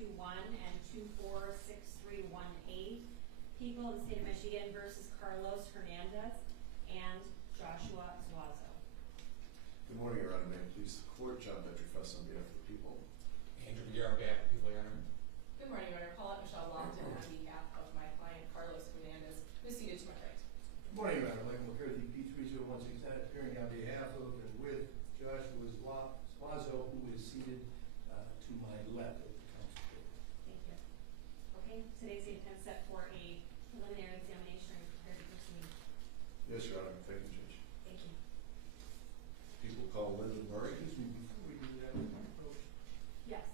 and 246318. People of the state of Michigan versus Carlos Hernandez and Joshua Zuazo. Good morning, Your Honor. May it please the court, John Bedford-Fuss on behalf of the people. Andrew Villar on behalf of the people, Your Honor. Good morning, Your Honor. Paulette Michelle Longton on behalf of my client, Carlos Hernandez, who is seated to my right. Good morning, Your Honor. Michael McCarthy, P30169, appearing on behalf of and with Joshua Zuazo, who is seated to my left at the council table. Thank you. Okay, today's the intent set for a preliminary examination. Are you prepared to proceed? Yes, Your Honor. Thank you, Judge. Thank you. People call Linda Murray. Excuse me, before we do that, approach. Yes.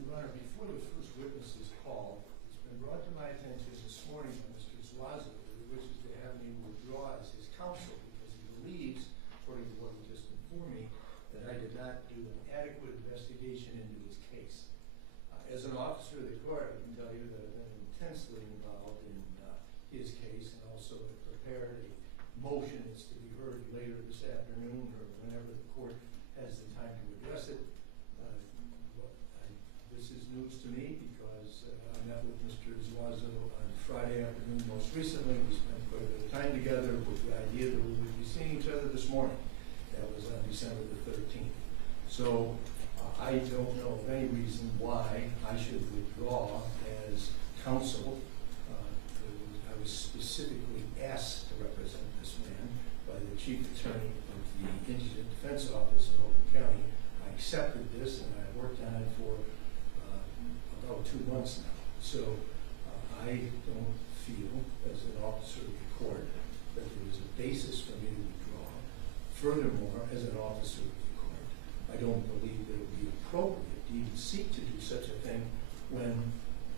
Your Honor, before the first witness is called, it's been brought to my attention this morning by Mr. Zuazo that he wishes to have me withdraw as his counsel because he believes, according to what he just informed me, that I did not do an adequate investigation into his case. As an officer of the court, I can tell you that I've been intensely involved in his case and also have prepared a motion that's to be heard later this afternoon or whenever the court has the time to address it. This is news to me because I met with Mr. Zuazo on Friday afternoon most recently. We spent quite a bit of time together with the idea that we would be seeing each other this morning. That was on December the 13th. So I don't know of any reason why I should withdraw as counsel. I was specifically asked to represent this man by the chief attorney of the Indigent Defense Office in Copeland County. I accepted this and I worked on it for about 2 months now. So I don't feel, as an officer of the court, that there is a basis for me to withdraw. Furthermore, as an officer of the court, I don't believe that it would be appropriate to even seek to do such a thing when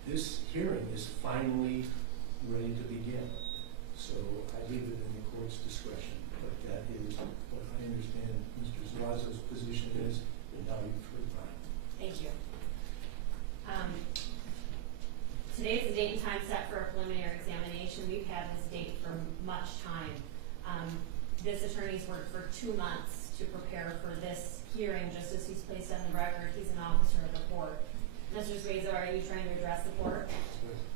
this hearing is finally ready to begin. So I leave it in the court's discretion. But that is what I understand Mr. Zuazo's position is, and now you've heard mine. Thank you. Today is the date and time set for a preliminary examination. We've had this date for much time. This attorney's worked for 2 months to prepare for this hearing, just as he's placed on the record. He's an officer of the court. Mr. Zuazo, are you trying to address the court?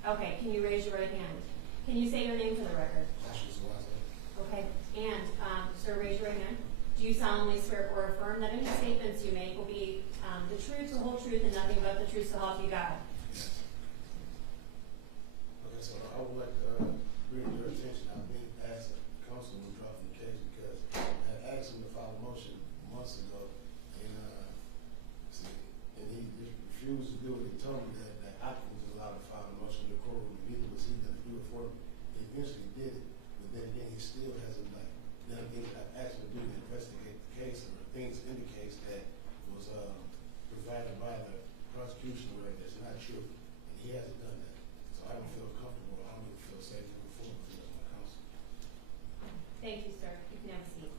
Okay, can you raise your right hand? Can you say your name for the record? Okay, and sir, raise your right hand. Do you solemnly swear or affirm that any statements you make will be the truth, the whole truth, and nothing but the truth to help you God? Yes. Okay, so I would like to bring your attention. I've been asked a counsel to drop from the case because I asked him to file a motion months ago, and he just refused to do it. He told me that I was allowed to file a motion in the courtroom, and neither was he going to do it for me. He eventually did it, but then again, he still hasn't done anything I asked him to do to investigate the case, and the things in the case that was provided by the prosecution where that's not true, and he hasn't done that. So I don't feel comfortable. I don't even feel safe to move forward with my counsel. Thank you, sir. You can have a seat.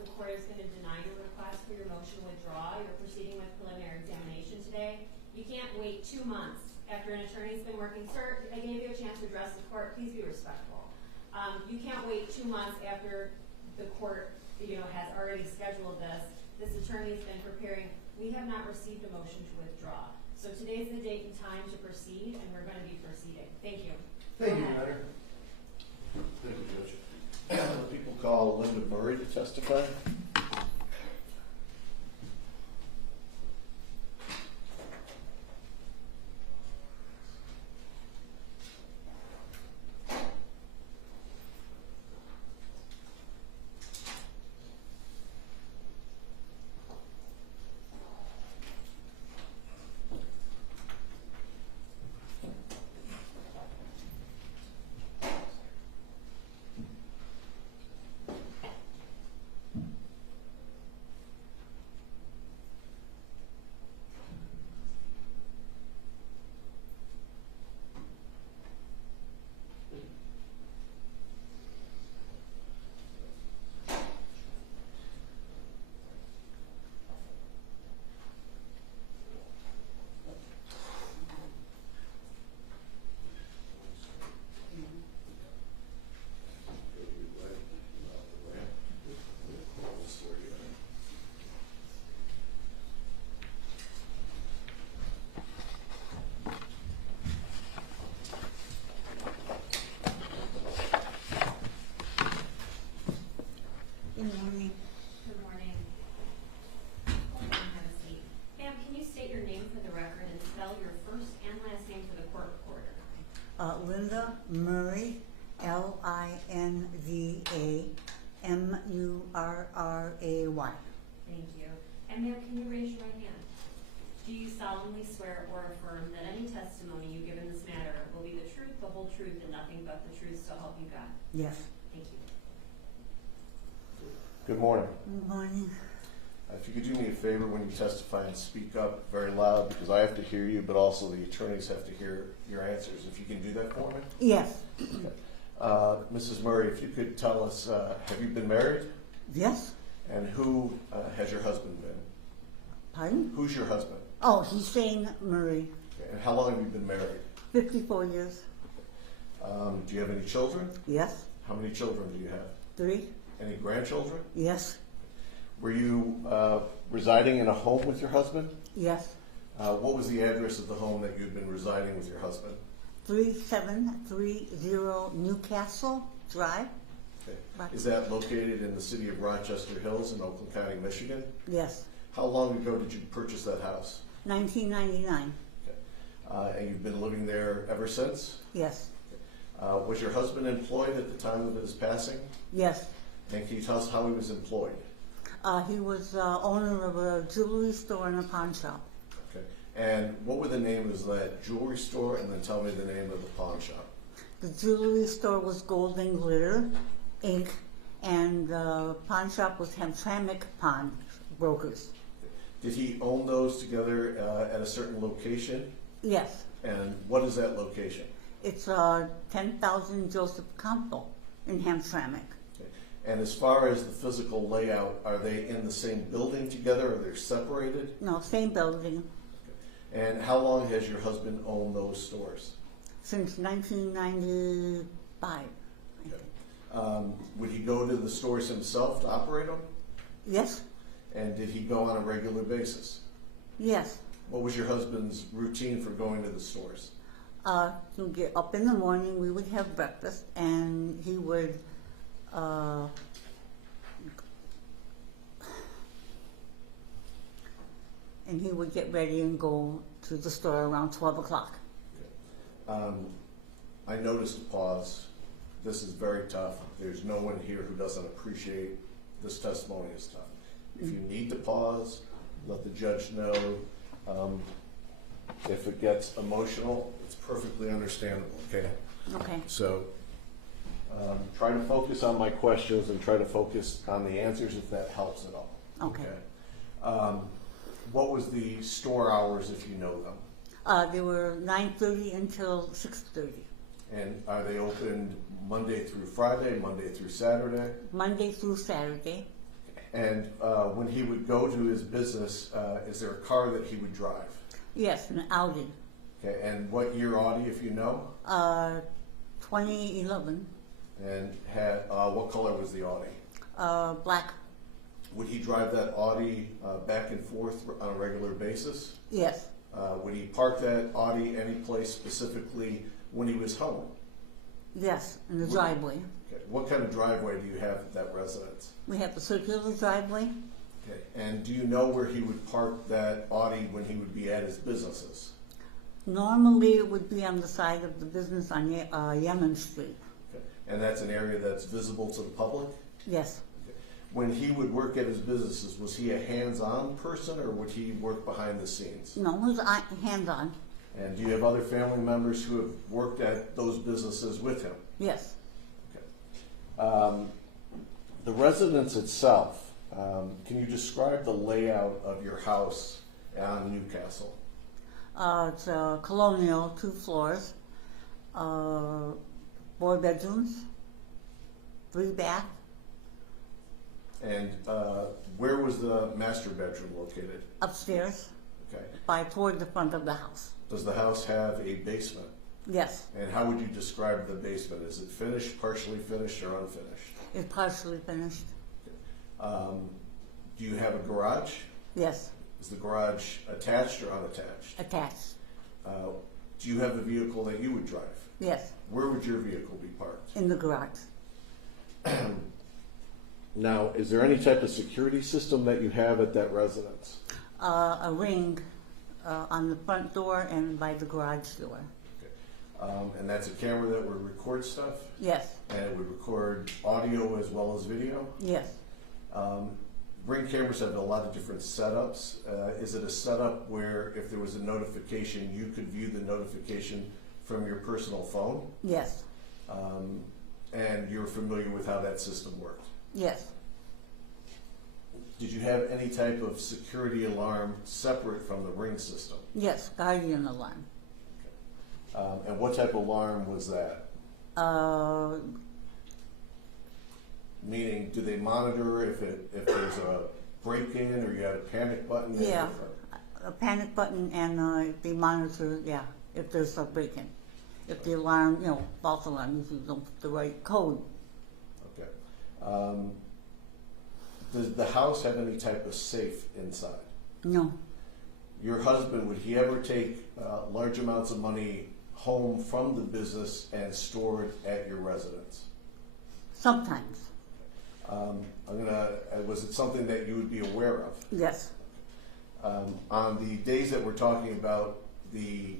The court is going to deny your request for your motion to withdraw. You're proceeding with preliminary examination today. You can't wait 2 months after an attorney's been working. Sir, I gave you a chance to address the court. Please be respectful. You can't wait 2 months after the court, has already scheduled this. This attorney's been preparing. We have not received a motion to withdraw. So today's the date and time to proceed, and we're going to be proceeding. Thank you. Thank you, Your Honor. Thank you, Judge. People call Linda Murray to testify. Thank you. And ma'am, can you raise your right hand? Do you solemnly swear or affirm that any testimony you give in this matter will be the truth, the whole truth, and nothing but the truth, so help you God? Yes. Thank you. Good morning. Good morning. If you could do me a favor when you testify and speak up very loud, because I have to hear you, but also the attorneys have to hear your answers. If you can do that for me. Yes. Okay. Mrs. Murray, if you could tell us, have you been married? Yes. And who has your husband been? Pardon? Who's your husband? Oh, he's Shane Murray. Okay. And how long have you been married? 54 years. Do you have any children? Yes. How many children do you have? 3. Any grandchildren? Yes. Were you residing in a home with your husband? Yes. What was the address of the home that you'd been residing with your husband? 3730 Newcastle Drive. Okay. Is that located in the city of Rochester Hills in Oakland County, Michigan? Yes. How long ago did you purchase that house? 1999. Okay. And you've been living there ever since? Yes. Was your husband employed at the time of his passing? Yes. And can you tell us how he was employed? He was owner of a jewelry store and a pawn shop. Okay. And what were the names of that jewelry store, and then tell me the name of the pawn shop? The jewelry store was Gold and Glitter, Inc., and the pawn shop was Hamtramck Pawn Brokers. Did he own those together at a certain location? Yes. And what is that location? It's 10,000 Joseph Campbell in Hamtramck. Okay. And as far as the physical layout, are they in the same building together, or they're separated? No, same building. Okay. And how long has your husband owned those stores? Since 1995. I think. Would he go to the stores himself to operate them? Yes? And did he go on a regular basis? Yes. What was your husband's routine for going to the stores? To get up in the morning, we would have breakfast, and he would get ready and go to the store around 12 o'clock. Okay. I noticed a pause. This is very tough. There's no one here who doesn't appreciate this testimony is tough. If you need to pause, let the judge know. If it gets emotional, it's perfectly understandable, okay? Okay. So try to focus on my questions and try to focus on the answers if that helps at all. Okay. What was the store hours, if you know them? They were 9:30 until 6:30. And are they open Monday through Friday, Monday through Saturday? Monday through Saturday. And when he would go to his business, is there a car that he would drive? Yes, an Audi. Okay, and what year Audi, if you know? 2011. And had what color was the Audi? Black. Would he drive that Audi back and forth on a regular basis? Yes. Would he park that Audi any place specifically when he was home? Yes, in the driveway. Okay. What kind of driveway do you have at that residence? We have a circular driveway. Okay. And do you know where he would park that Audi when he would be at his businesses? Normally, it would be on the side of the business on Yemen Street. Okay. And that's an area that's visible to the public? Yes. Okay. When he would work at his businesses, was he a hands-on person, or would he work behind the scenes? No, it was hands-on. And do you have other family members who have worked at those businesses with him? Yes. Okay. The residence itself, can you describe the layout of your house on Newcastle? It's a colonial, 2 floors, 4 bedrooms, 3 bath. And where was the master bedroom located? Upstairs, Okay. toward the front of the house. Does the house have a basement? Yes, And how would you describe the basement? Is it finished, partially finished, or unfinished? it's partially finished. Do you have a garage? Yes, Is the garage attached or unattached? attached. Do you have a vehicle that you would drive? Yes, Where would your vehicle be parked? in the garage. Now, is there any type of security system that you have at that residence? A ring on the front door and by the garage door. Okay. And that's a camera that would record stuff? Yes, And it would record audio as well as video? yes, Ring cameras have a lot of different setups. Is it a setup where if there was a notification, you could view the notification from your personal phone? Yes, And you're familiar with how that system worked? yes, Did you have any type of security alarm separate from the Ring system? yes, guardian alarm. And what type of alarm was that? Meaning, do they monitor if there's a break-in or you had a panic button? Yeah, a panic button, and they monitor, yeah, if there's a break-in. If the alarm, false alarm, if you don't put the right code. Okay. Does the house have any type of safe inside? No, Your husband, would he ever take large amounts of money home from the business and store it at your residence? sometimes, Was it something that you would be aware of? yes, On the days that we're talking about, the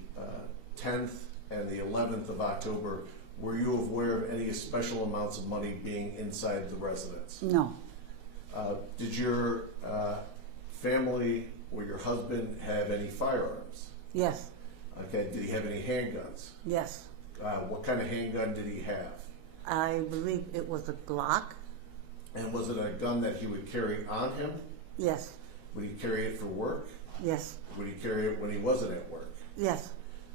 10th and the 11th of October, were you aware of any special amounts of money being inside the residence? no, Did your family or your husband have any firearms? yes, Okay, did he have any handguns? yes. What kind of handgun did he have? I believe it was a Glock. And was it a gun that he would carry on him? Yes, Would he carry it for work? yes, Would he carry it when he wasn't at work? yes,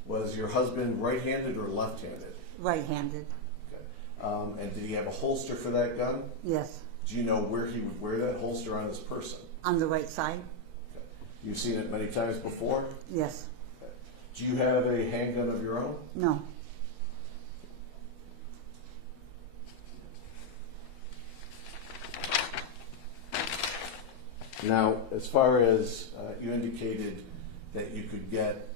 Was your husband right-handed or left-handed? right-handed. Okay. And did he have a holster for that gun? Yes, Do you know where he would wear that holster on his person? on the right side. Okay. You've seen it many times before? Yes, Okay. Do you have a handgun of your own? no, Now, as far as you indicated that you could get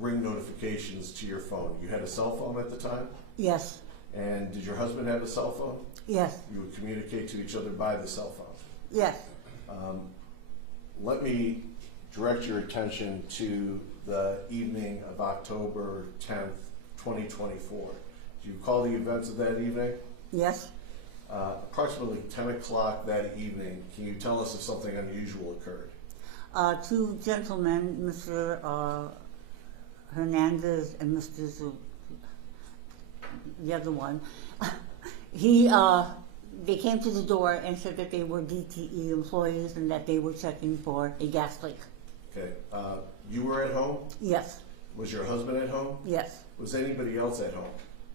Ring notifications to your phone, you had a cell phone at the time? yes, And did your husband have a cell phone? yes, You would communicate to each other by the cell phone. yes, Let me direct your attention to the evening of October 10th, 2024. Do you recall the events of that evening? yes. Approximately 10 o'clock that evening, can you tell us if something unusual occurred? Two gentlemen, Mr. Hernandez and Mr. The other one, they came to the door and said that they were DTE employees and that they were checking for a gas leak. Okay, you were at home? Yes, Was your husband at home? yes, Was anybody else at home?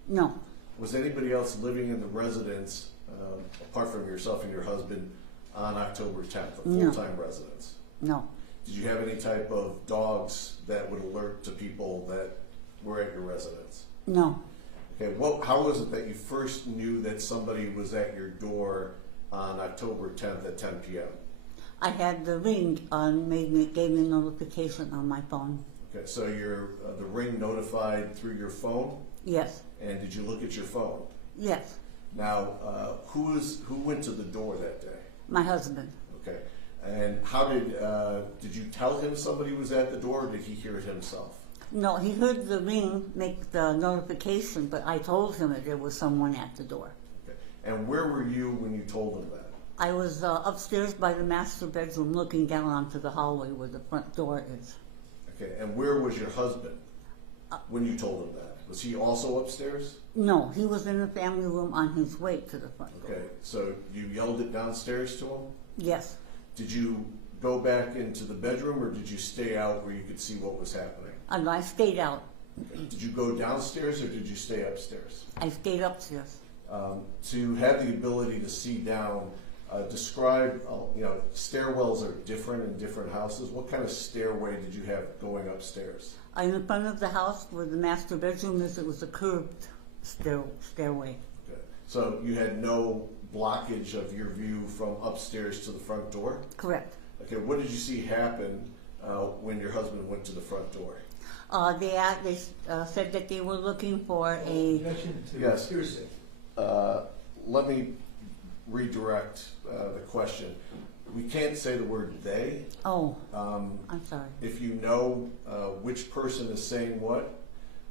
no, Was anybody else living in the residence, apart from yourself and your husband, on October 10th, a No. full-time residence? no, Did you have any type of dogs that would alert to people that were at your residence? no. Okay, how was it that you first knew that somebody was at your door on October 10th at 10 p.m.? I had the Ring gave me a notification on my phone. Okay, so the Ring notified through your phone, Yes, and did you look at your phone? yes, Now, who went to the door that day? my husband. Okay, and how did you tell him somebody was at the door, or did he hear it himself? No, he heard the Ring make the notification, but I told him that there was someone at the door. Okay, and where were you when you told him that? I was upstairs by the master bedroom looking down onto the hallway where the front door is. Okay, and where was your husband when you told him that? Was he also upstairs? No, he was in the family room on his way to the front door. Okay, so you yelled it downstairs to him? Yes, Did you go back into the bedroom, or did you stay out where you could see what was happening? and I stayed out. Okay. Did you go downstairs, or did you stay upstairs? I stayed upstairs. To have the ability to see down, describe, stairwells are different in different houses. What kind of stairway did you have going upstairs? In the front of the house where the master bedroom is, it was a curved stairway. Okay. So you had no blockage of your view from upstairs to the front door? Correct. Okay, what did you see happen when your husband went to the front door? They said that they were looking for a. Objection to Yes. hearsay. Let me redirect the question. We can't say the word they. Oh, I'm sorry. If you know which person is saying what,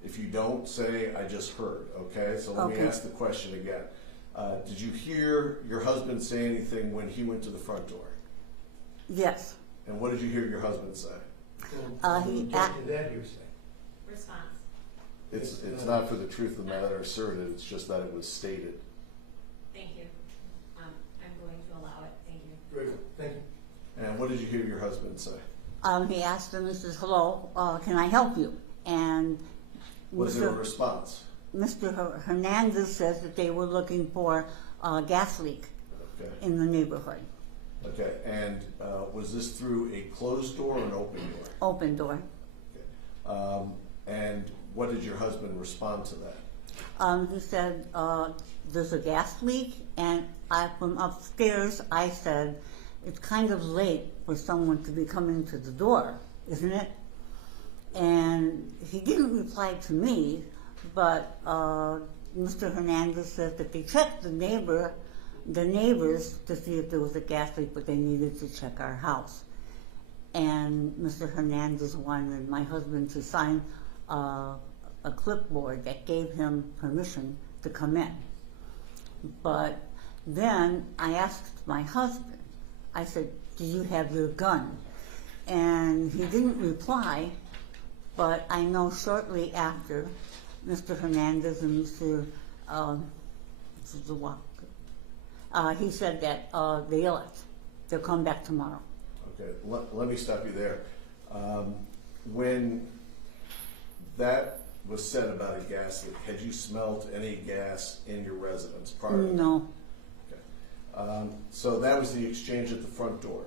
if you don't, say, I just heard, okay? So let me Okay. ask the question again. Did you hear your husband say anything when he went to the front door? Yes. And what did you hear your husband say? He Object to that hearsay. Response. It's not for the truth of the matter asserted, it's just that it was stated. Thank you. I'm going to allow it. Thank you. Very good, thank you. And what did you hear your husband say? He asked him, he says, hello, can I help you? And Was there a response? Mr. Hernandez says that they were looking for a gas leak Okay. in the neighborhood. Okay, and was this through a closed door or an open door? Open door. Okay. And what did your husband respond to that? He said, there's a gas leak, and from upstairs, I said, it's kind of late for someone to be coming to the door, isn't it? And he didn't reply to me, but Mr. Hernandez said that they checked the neighbors to see if there was a gas leak, but they needed to check our house. And Mr. Hernandez wanted my husband to sign a clipboard that gave him permission to come in. But then I asked my husband, I said, do you have your gun? And he didn't reply, but I know shortly after, Mr. Hernandez and Mr. He said that they left. They'll come back tomorrow. Okay, let me stop you there. When that was said about a gas leak, had you smelled any gas in your residence prior to that? No, Okay. So that was the exchange at the front door.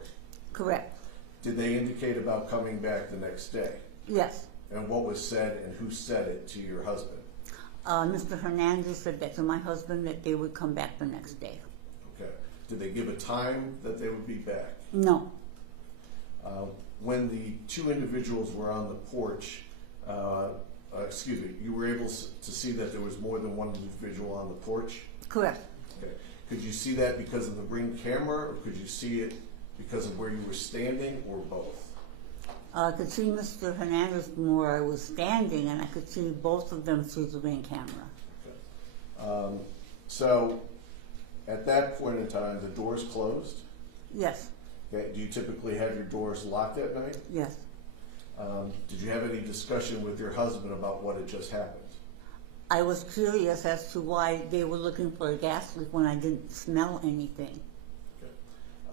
correct. Did they indicate about coming back the next day? Yes. And what was said and who said it to your husband? Mr. Hernandez said that to my husband that they would come back the next day. Okay. Did they give a time that they would be back? No. When the two individuals were on the porch, you were able to see that there was more than one individual on the porch? Correct. Okay. Could you see that because of the Ring camera, or could you see it because of where you were standing, or both? I could see Mr. Hernandez from where I was standing, and I could see both of them through the Ring camera. Okay. So at that point in time, the doors closed? Yes. Okay. Do you typically have your doors locked at night? Yes. Did you have any discussion with your husband about what had just happened? I was curious as to why they were looking for a gas leak when I didn't smell anything.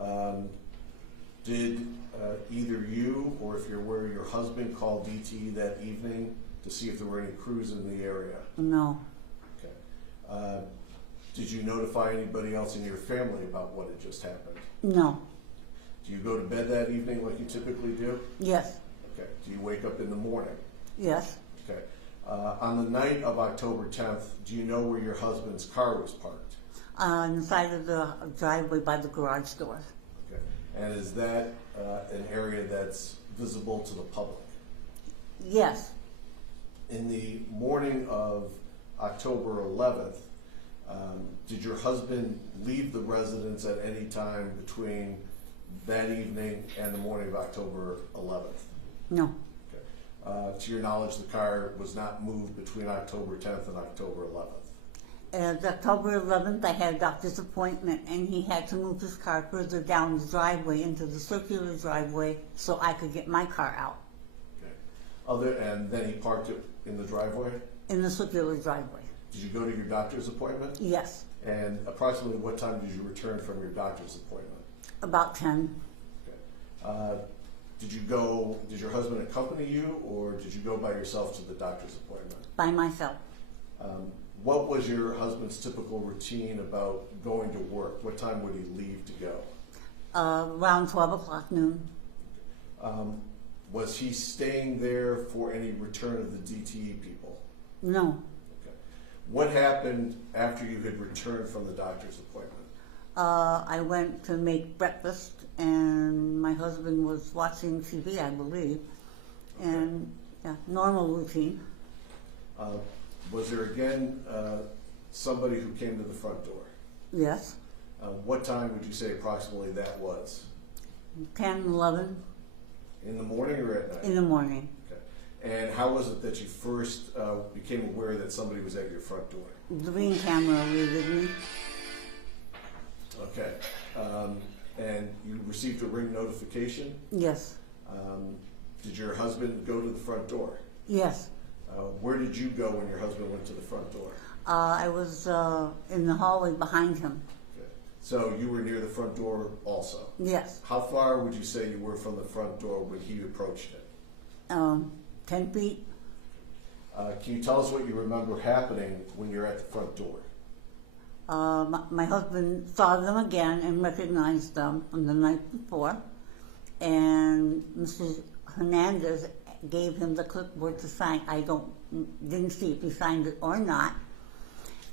Okay. Did either you, or if you're aware, your husband call DTE that evening to see if there were any crews in the area? No. Okay. Did you notify anybody else in your family about what had just happened? No. Do you go to bed that evening like you typically do? Yes. Okay. Do you wake up in the morning? Yes. Okay. On the night of October 10th, do you know where your husband's car was parked? On the side of the driveway by the garage door. Okay. And is that an area that's visible to the public? Yes. In the morning of October 11th, did your husband leave the residence at any time between that evening and the morning of October 11th? No. Okay. To your knowledge, the car was not moved between October 10th and October 11th? October 11th, I had a doctor's appointment, and he had to move his car further down the driveway into the circular driveway so I could get my car out. Okay. And then he parked it in the driveway? In the circular driveway. Did you go to your doctor's appointment? Yes. And approximately what time did you return from your doctor's appointment? About 10. Okay. Did your husband accompany you, or did you go by yourself to the doctor's appointment? By myself. What was your husband's typical routine about going to work? What time would he leave to go? Around 12 o'clock noon. Was he staying there for any return of the DTE people? No. Okay. What happened after you had returned from the doctor's appointment? I went to make breakfast, and my husband was watching TV, I believe. And yeah, normal routine. Was there again somebody who came to the front door? Yes. What time would you say approximately that was? 10, 11 In the morning or at night? in the morning. Okay. And how was it that you first became aware that somebody was at your front door? The Ring camera alerted me. Okay. And you received a ring notification? Yes. Did your husband go to the front door? Yes. Where did you go when your husband went to the front door? I was in the hallway behind him. Okay. So you were near the front door also? Yes. How far would you say you were from the front door when he approached it? 10 feet. Can you tell us what you remember happening when you're at the front door? My husband saw them again and recognized them from the night before. And Mrs. Hernandez gave him the clipboard to sign. I didn't see if he signed it or not.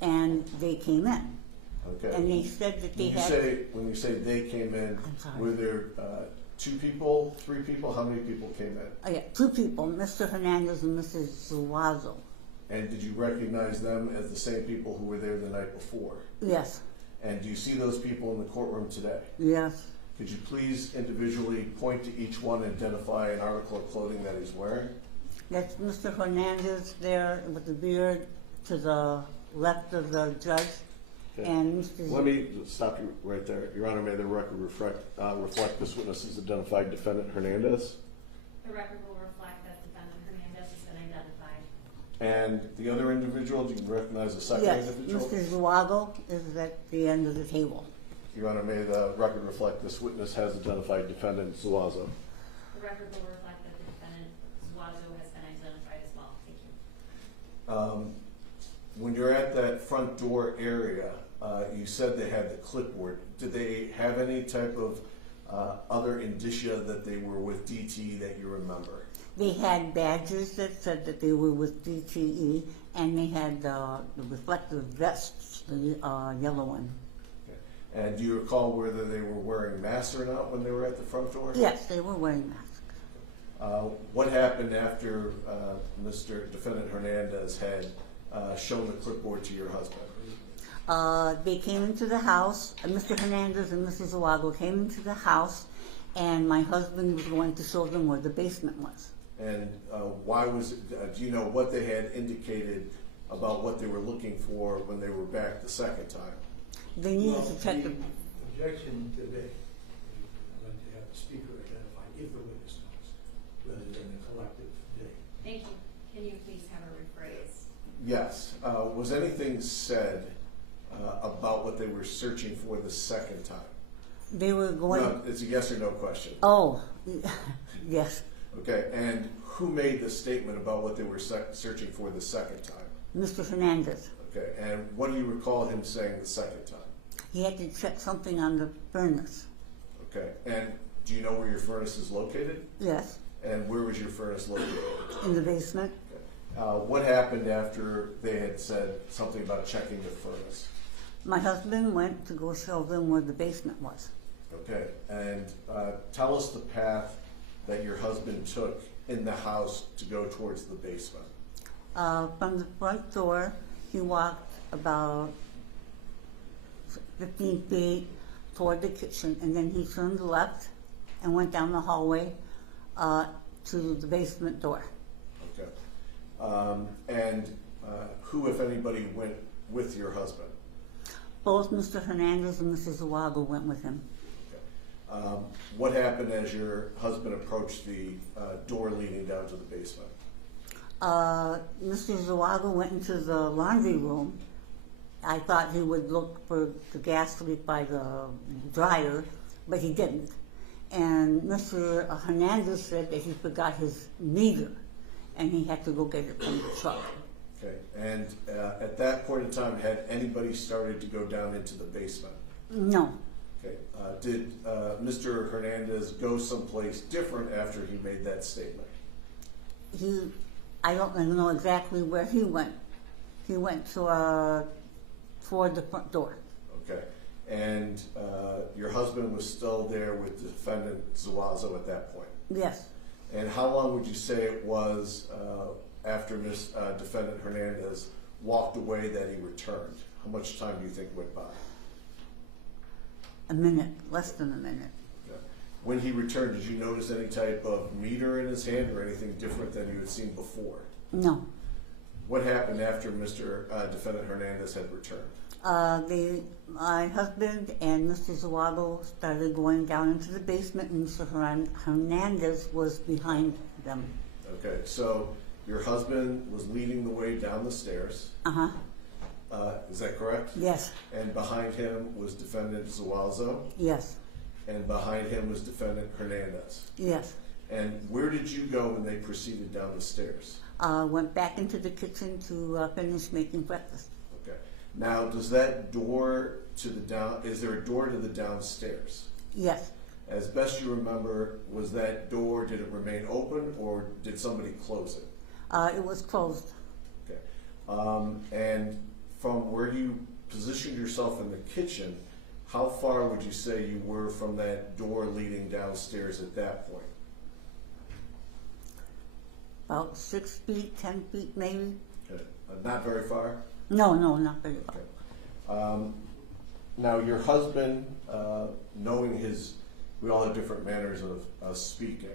And they came in. Okay. And they said that they had. When you say they came in, I'm sorry. were there 2 people, 3 people? How many people came in? Oh, yeah, 2 people, Mr. Hernandez and Mrs. Zuazo. And did you recognize them as the same people who were there the night before? Yes. And do you see those people in the courtroom today? Yes. Could you please individually point to each one and identify an article of clothing that he's wearing? That's Mr. Hernandez there with the beard to the left of the judge. Okay. And Mr. Let me stop you right there. Your Honor, may the record reflect this witness's identified defendant, Hernandez? The record will reflect that defendant Hernandez has been identified. And the other individual, do you recognize the second Yes, individual? Mr. Zuago is at the end of the table. Your Honor, may the record reflect this witness has identified defendant Zuazo. The record will reflect that the defendant Zuazo has been identified as well. Thank you. When you're at that front door area, you said they had the clipboard. Did they have any type of other indicia that they were with DTE that you remember? They had badges that said that they were with DTE, and they had the reflective vests, the yellow one. Okay. And do you recall whether they were wearing masks or not when they were at the front door? Yes, they were wearing masks. What happened after Mr. Defendant Hernandez had shown the clipboard to your husband? They came into the house, Mr. Hernandez and Mrs. Zuago came into the house, and my husband was going to show them where the basement was. And why was it, do you know what they had indicated about what they were looking for when they were back the second time? They needed to check the... Objection today. I'd like to have the speaker identify if the witness knows, rather than the collective day. Thank you. Can you please have a rephrase? Yes. Was anything said about what they were searching for the second time? They were going... No, it's a yes or no question. Oh, yes. Okay, and who made the statement about what they were searching for the second time? Mr. Hernandez. Okay, and what do you recall him saying the second time? He had to check something on the furnace. Okay, and do you know where your furnace is located? Yes, And where was your furnace located? in the basement. Okay. What happened after they had said something about checking the furnace? My husband went to go show them where the basement was. Okay, and tell us the path that your husband took in the house to go towards the basement. From the front door, he walked about 15 feet toward the kitchen, and then he turned left and went down the hallway to the basement door. Okay. And who, if anybody, went with your husband? Both Mr. Hernandez and Mrs. Zuago went with him. Okay. What happened as your husband approached the door leading down to the basement? Mr. Zuago went into the laundry room. I thought he would look for the gas leak by the dryer, but he didn't. And Mr. Hernandez said that he forgot his meter, and he had to go get it from the truck. Okay, and at that point in time, had anybody started to go down into the basement? No. Okay, did Mr. Hernandez go someplace different after he made that statement? I don't know exactly where he went. He went to toward the front door. Okay, and your husband was still there with the defendant Zuazo at that point? Yes. And how long would you say it was after defendant Hernandez walked away that he returned? How much time do you think went by? A minute, less than a minute. Okay. When he returned, did you notice any type of meter in his hand or anything different than you had seen before? No. What happened after Mr. Defendant Hernandez had returned? My husband and Mr. Zawado started going down into the basement, and Mr. Hernandez was behind them. Okay, so your husband was leading the way down the stairs. Uh-huh. Is that correct? Yes. And behind him was Defendant Zuazo, Yes. and behind him was Defendant Hernandez. Yes. And where did you go when they proceeded down the stairs? Went back into the kitchen to finish making breakfast. Okay. Now, does that door to the is there a door to the downstairs? Yes. As best you remember, was that door, did it remain open or did somebody close it? It was closed. Okay. And from where you positioned yourself in the kitchen, how far would you say you were from that door leading downstairs at that point? About 6 feet, 10 feet maybe. Okay. Not very far? No, not very far. Okay. Now, your husband, knowing we all have different manners of speaking.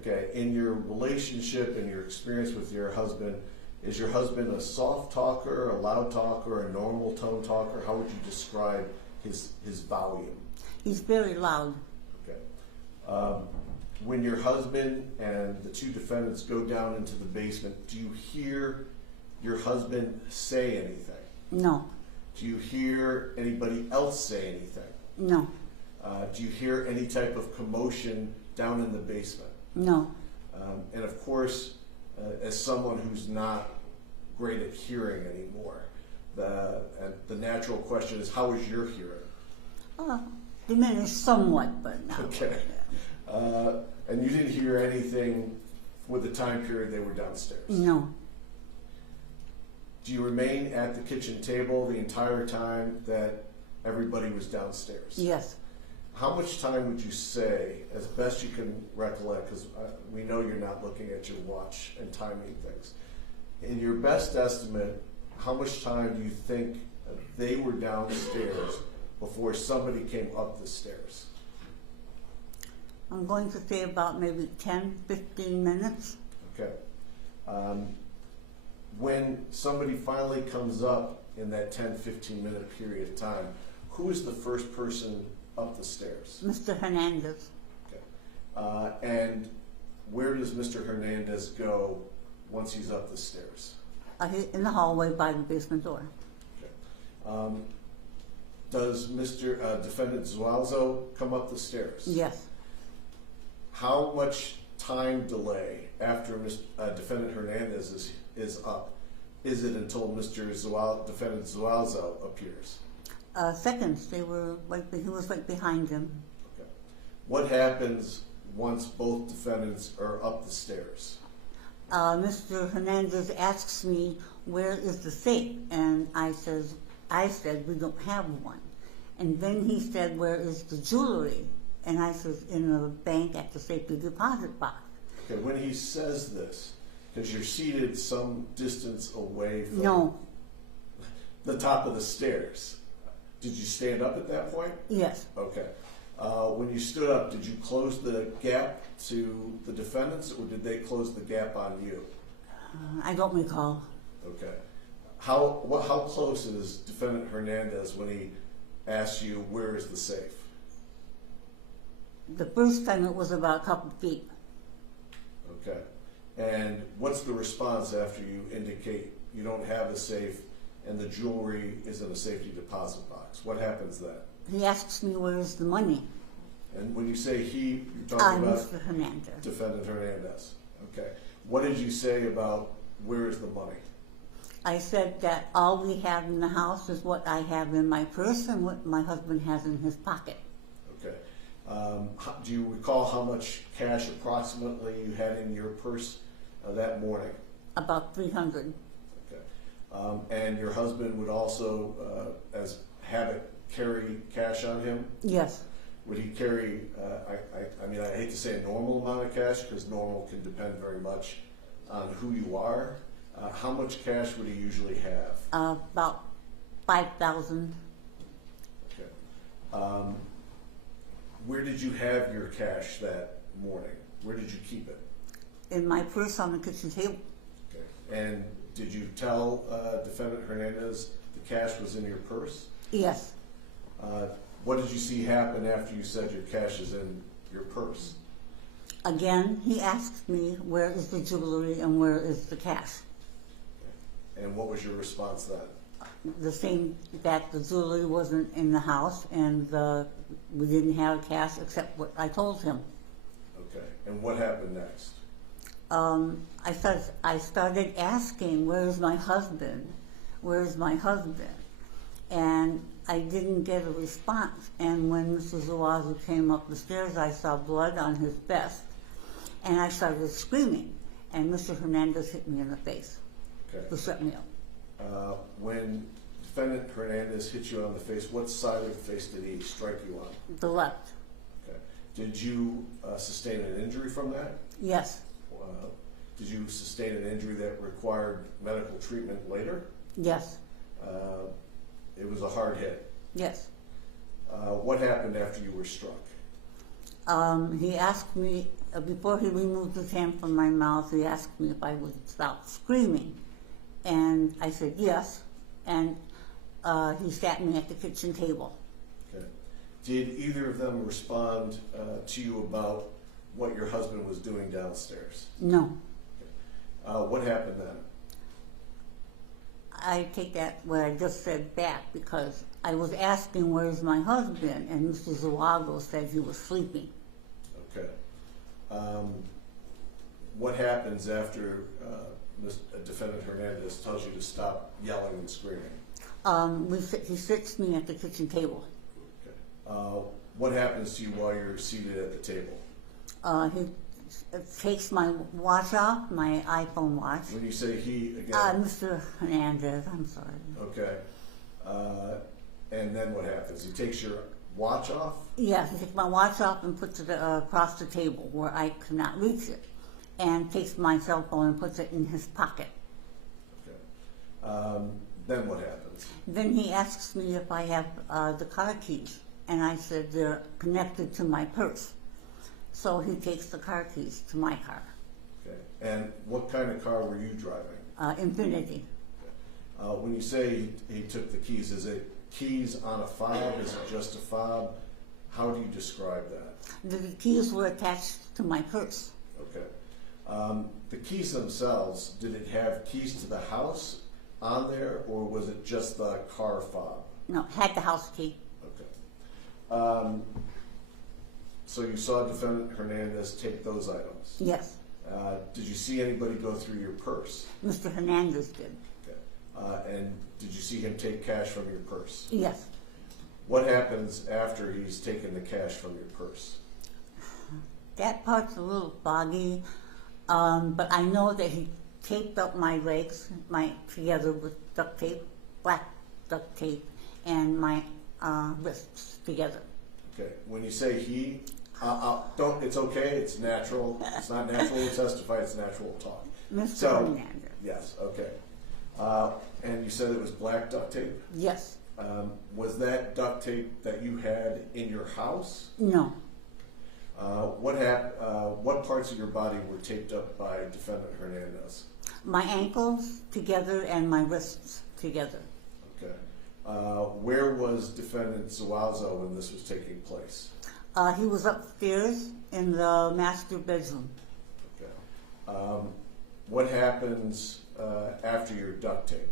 Okay, in your relationship and your experience with your husband, is your husband a soft talker, a loud talker, a normal tone talker? How would you describe his volume? He's very loud. Okay. When your husband and the two defendants go down into the basement, do you hear your husband say anything? No. Do you hear anybody else say anything? No. Do you hear any type of commotion down in the basement? No. And of course, as someone who's not great at hearing anymore, the natural question is, how is your hearing? Diminished somewhat, but not. Okay. And you didn't hear anything with the time period they were downstairs? No. Do you remain at the kitchen table the entire time that everybody was downstairs? Yes. How much time would you say, as best you can recollect, because we know you're not looking at your watch and timing things, in your best estimate, how much time do you think they were downstairs before somebody came up the stairs? I'm going to say about maybe 10, 15 minutes. Okay. When somebody finally comes up in that 10, 15 minute period of time, who is the first person up the stairs? Mr. Hernandez. Okay. And where does Mr. Hernandez go once he's up the stairs? In the hallway by the basement door. Okay. Does Mr. Defendant Zuazo come up the stairs? Yes. How much time delay after Defendant Hernandez is up is it until Defendant Zuazo appears? Seconds. He was right behind him. Okay. What happens once both defendants are up the stairs? Mr. Hernandez asks me, where is the safe? And I said, we don't have one. And then he said, where is the jewelry? And I said, in a bank at the safety deposit box. Okay, when he says this, because you're seated some distance away from No. the top of the stairs, did you stand up at that point? Yes. Okay. When you stood up, did you close the gap to the defendants, or did they close the gap on you? I don't recall. Okay. How close is Defendant Hernandez when he asks you, where is the safe? The first time it was about a couple feet. Okay. And what's the response after you indicate you don't have a safe and the jewelry is in a safety deposit box? What happens then? He asks me, where is the money? And when you say he, you're talking about Mr. Hernandez. Defendant Hernandez. Okay. What did you say about where is the money? I said that all we have in the house is what I have in my purse and what my husband has in his pocket. Okay. Do you recall how much cash approximately you had in your purse that morning? About 300. Okay. And your husband would also, as habit, carry cash on him? Yes. Would he carry, I mean, I hate to say a normal amount of cash, because normal can depend very much on who you are. How much cash would he usually have? About 5,000. Okay. Where did you have your cash that morning? Where did you keep it? In my purse on the kitchen table. Okay. And did you tell Defendant Hernandez the cash was in your purse? Yes. What did you see happen after you said your cash is in your purse? Again, he asked me, where is the jewelry and where is the cash? And what was your response then? The same, that the jewelry wasn't in the house and we didn't have cash except what I told him. Okay. And what happened next? I started asking, where is my husband? Where is my husband? And I didn't get a response. And when Mr. Zuazo came up the stairs, I saw blood on his vest. And I started screaming. And Mr. Hernandez hit me in the face to shut me up. When defendant Hernandez hit you on the face, what side of the face did he strike you on? The left. Okay. Did you sustain an injury from that? Yes. Did you sustain an injury that required medical treatment later? Yes. It was a hard hit. Yes. What happened after you were struck? He asked me, before he removed his hand from my mouth, he asked me if I would stop screaming. And I said yes. And he sat me at the kitchen table. Okay. Did either of them respond to you about what your husband was doing downstairs? No. What happened then? I take that what I just said back because I was asking where's my husband, and Mr. Zuago said he was sleeping. Okay. What happens after defendant Hernandez tells you to stop yelling and screaming? He sits me at the kitchen table. Okay. What happens to you while you're seated at the table? He takes my watch off, my iPhone watch. When you say he, again? Mr. Hernandez, I'm sorry. Okay. And then what happens? He takes your watch off? Yes, he takes my watch off and puts it across the table where I could not reach it, and takes my cell phone and puts it in his pocket. Okay. Then what happens? Then he asks me if I have the car keys, and I said they're connected to my purse. So he takes the car keys to my car. Okay. And what kind of car were you driving? Infinity. Okay. When you say he took the keys, is it keys on a fob? Is it just a fob? How do you describe that? The keys were attached to my purse. Okay. The keys themselves, did it have keys to the house on there, or was it just the car fob? No, had the house key. Okay. So you saw defendant Hernandez take those items? Yes. Did you see anybody go through your purse? Mr. Hernandez did. Okay. And did you see him take cash from your purse? Yes. What happens after he's taken the cash from your purse? That part's a little foggy, but I know that he taped up my legs together with duct tape, black duct tape, and my wrists together. Okay. When you say he, don't. It's okay. It's natural. It's not natural to testify. It's natural to talk. Mr. Hernandez. Yes. Okay. And you said it was black duct tape. Yes. Was that duct tape that you had in your house? No. What parts of your body were taped up by defendant Hernandez? My ankles together and my wrists together. Okay. Where was defendant Zuazo when this was taking place? He was upstairs in the master bedroom. Okay. What happens after your duct tape?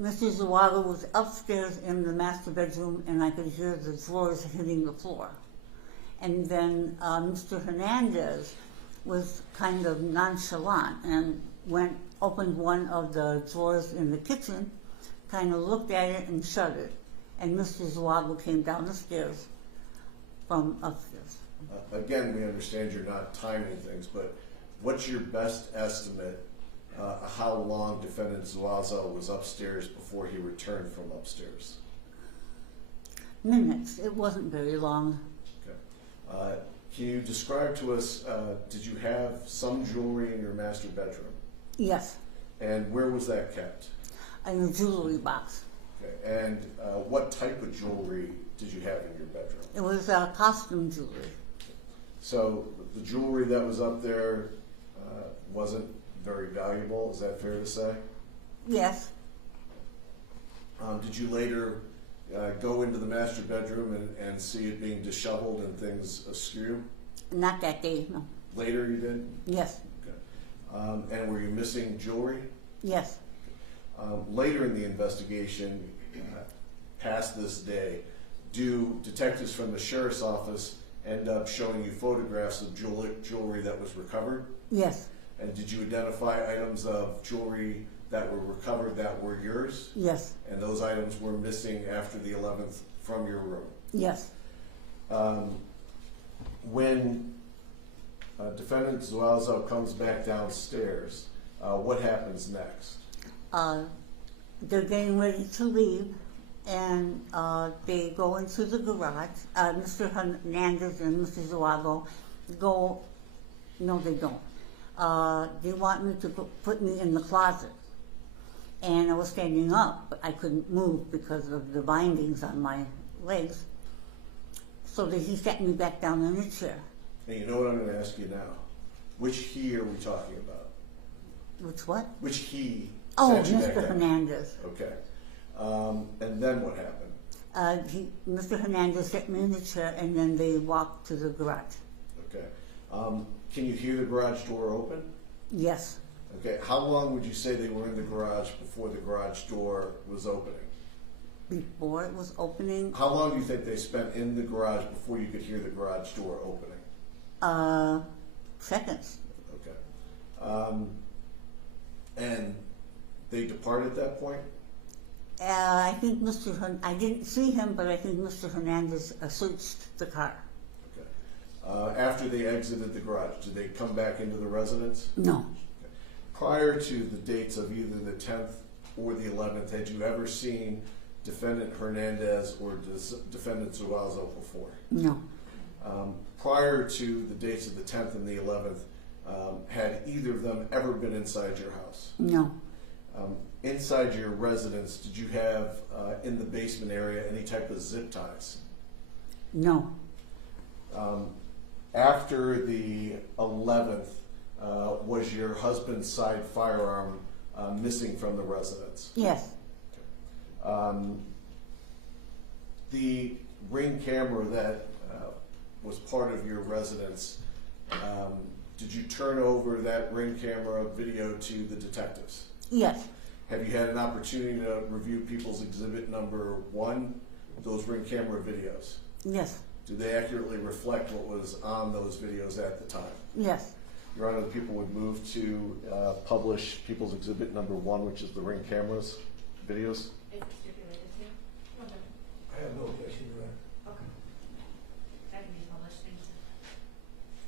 Mr. Zuago was upstairs in the master bedroom, and I could hear the drawers hitting the floor. And then Mr. Hernandez was kind of nonchalant and opened one of the drawers in the kitchen, kind of looked at it and shut it. And Mr. Zuago came down the stairs from upstairs. Again, we understand you're not timing things, but what's your best estimate how long defendant Zuazo was upstairs before he returned from upstairs? Minutes. It wasn't very long. Okay. Can you describe to us, did you have some jewelry in your master bedroom? Yes. And where was that kept? In the jewelry box. Okay. And what type of jewelry did you have in your bedroom? It was costume jewelry. So the jewelry that was up there wasn't very valuable, is that fair to say? Yes, Did you later go into the master bedroom and see it being disheveled and things askew? not that day, no. Later you did? Yes, Okay. And were you missing jewelry? yes, Later in the investigation, past this day, do detectives from the sheriff's office end up showing you photographs of jewelry that was recovered? yes, And did you identify items of jewelry that were recovered that were yours? yes, And those items were missing after the 11th from your room? yes. When defendant Zuazo comes back downstairs, what happens next? They're getting ready to leave, and they go into the garage. Mr. Hernandez and Mr. Zuazo go, no they don't. They want me to put me in the closet. And I was standing up, but I couldn't move because of the bindings on my legs. So he sat me back down in a chair. And you know what I'm going to ask you now? Which he are we talking about? Which what? Which he Oh, sat you back Mr. down? Hernandez. Okay. And then what happened? Mr. Hernandez sat me in the chair, and then they walked to the garage. Okay. Can you hear the garage door open? Yes, Okay. How long would you say they were in the garage before the garage door was opening? before it was opening. How long do you think they spent in the garage before you could hear the garage door opening? Seconds. Okay. And they departed at that point? I think I didn't see him, but I think Mr. Hernandez searched the car. Okay. After they exited the garage, did they come back into the residence? No, Prior to the dates of either the 10th or the 11th, had you ever seen defendant Hernandez or defendant Zuazo before? no, Prior to the dates of the 10th and the 11th, had either of them ever been inside your house? no, Inside your residence, did you have in the basement area any type of zip ties? no, After the 11th, was your husband's side firearm missing from the residence? yes, The Ring camera that was part of your residence, did you turn over that Ring camera video to the detectives? yes, Have you had an opportunity to review People's Exhibit number 1, those Ring camera videos? yes, Do they accurately reflect what was on those videos at the time? yes, Your Honor, the people would move to publish People's Exhibit number 1, which is the Ring cameras videos. Is it stipulated to? I have no objection, Your Honor. Okay. That can be published, thank you.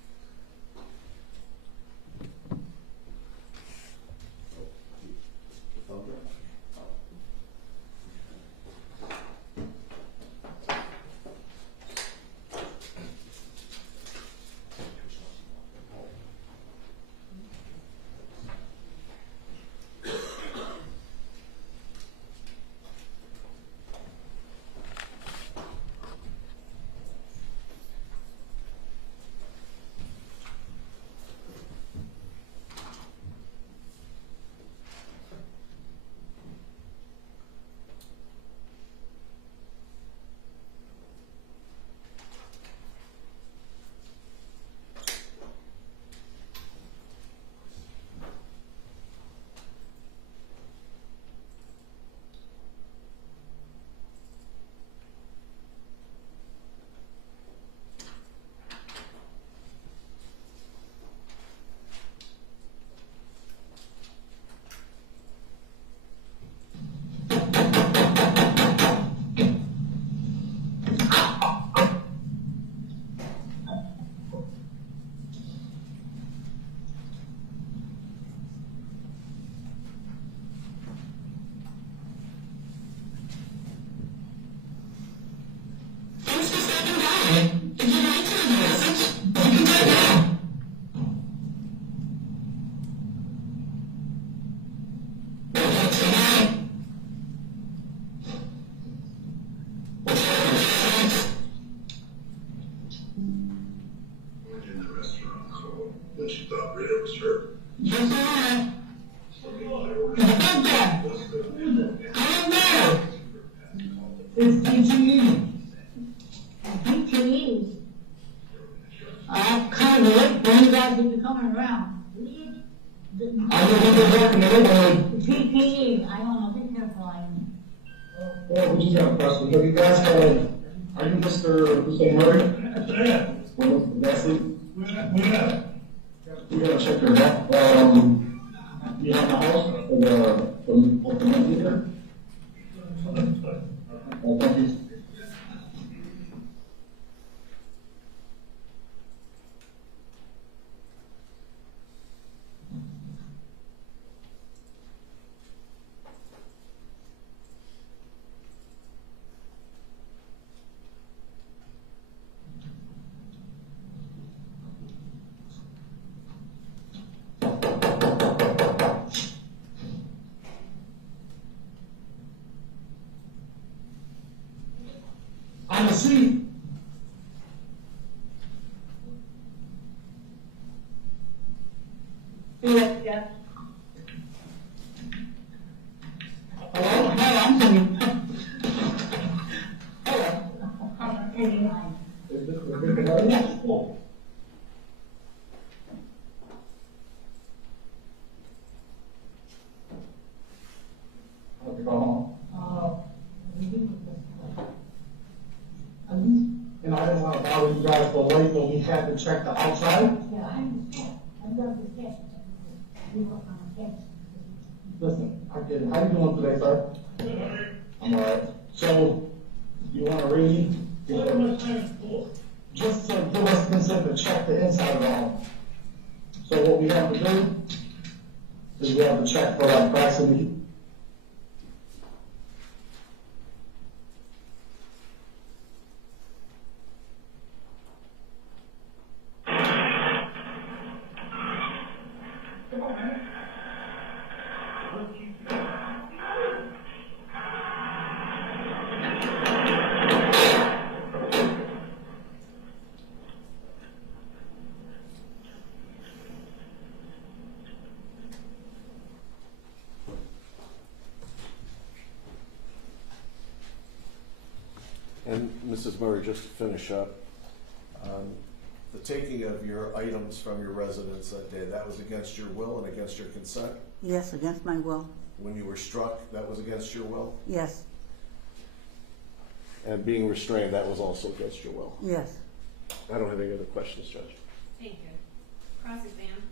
In the restaurant, so when she thought Rita was hurt. Somebody It's DTE. DTE. Kind of late for you guys to be coming around. I don't know DTE, I don't know, be careful, I am. Well, what you got, Preston? Have you guys had, are you Mr. Murray? Yeah. Well, that's it. Yeah. You gotta check your back. You have the house for the month here? Oh, thank you. On the seat. Yeah. Hello, I'm sorry. Hello. 89. Is this Yes, cool. How's it going? And I didn't want to bother you guys for late, but we had to check the outside. Yeah, I understand. I love this case. You work on the case. Listen, I get it. How you doing today, sir? I'm all right. So, you want to read? Just to give us consent to check the inside of the home. So what we have to do is we have to check for like cracks in the. And Mrs. Murray, just to finish up, the taking of your items from your residence that day, that was against your will and against your consent? Yes, against my will. When you were struck, that was against your will? Yes, And being restrained, that was also against your will? yes. I don't have any other questions, Judge. Thank you. Cross-exam.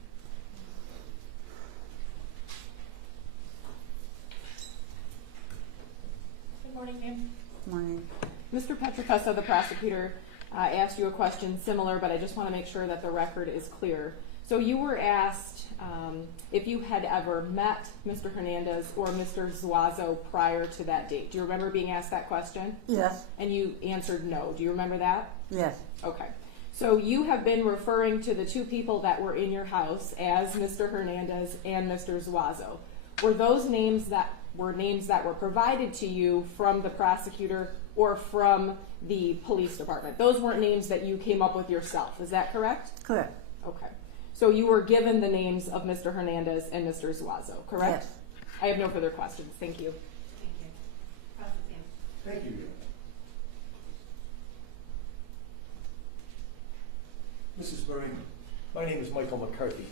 Good morning, ma'am. Morning. Mr. Petricasa, the prosecutor, asked you a question similar, but I just want to make sure that the record is clear. So you were asked if you had ever met Mr. Hernandez or Mr. Zuazo prior to that date. Do you remember being asked that question? Yes, And you answered no. Do you remember that? yes, Okay. So you have been referring to the two people that were in your house as Mr. Hernandez and Mr. Zuazo. Were those names that were provided to you from the prosecutor or from the police department? Those weren't names that you came up with yourself. Is that correct? correct. Okay. So you were given the names of Mr. Hernandez and Mr. Zuazo, correct? Yes. I have no further questions. Thank you. Thank you. Cross-exam. Thank you. Mrs. Murray, my name is Michael McCarthy.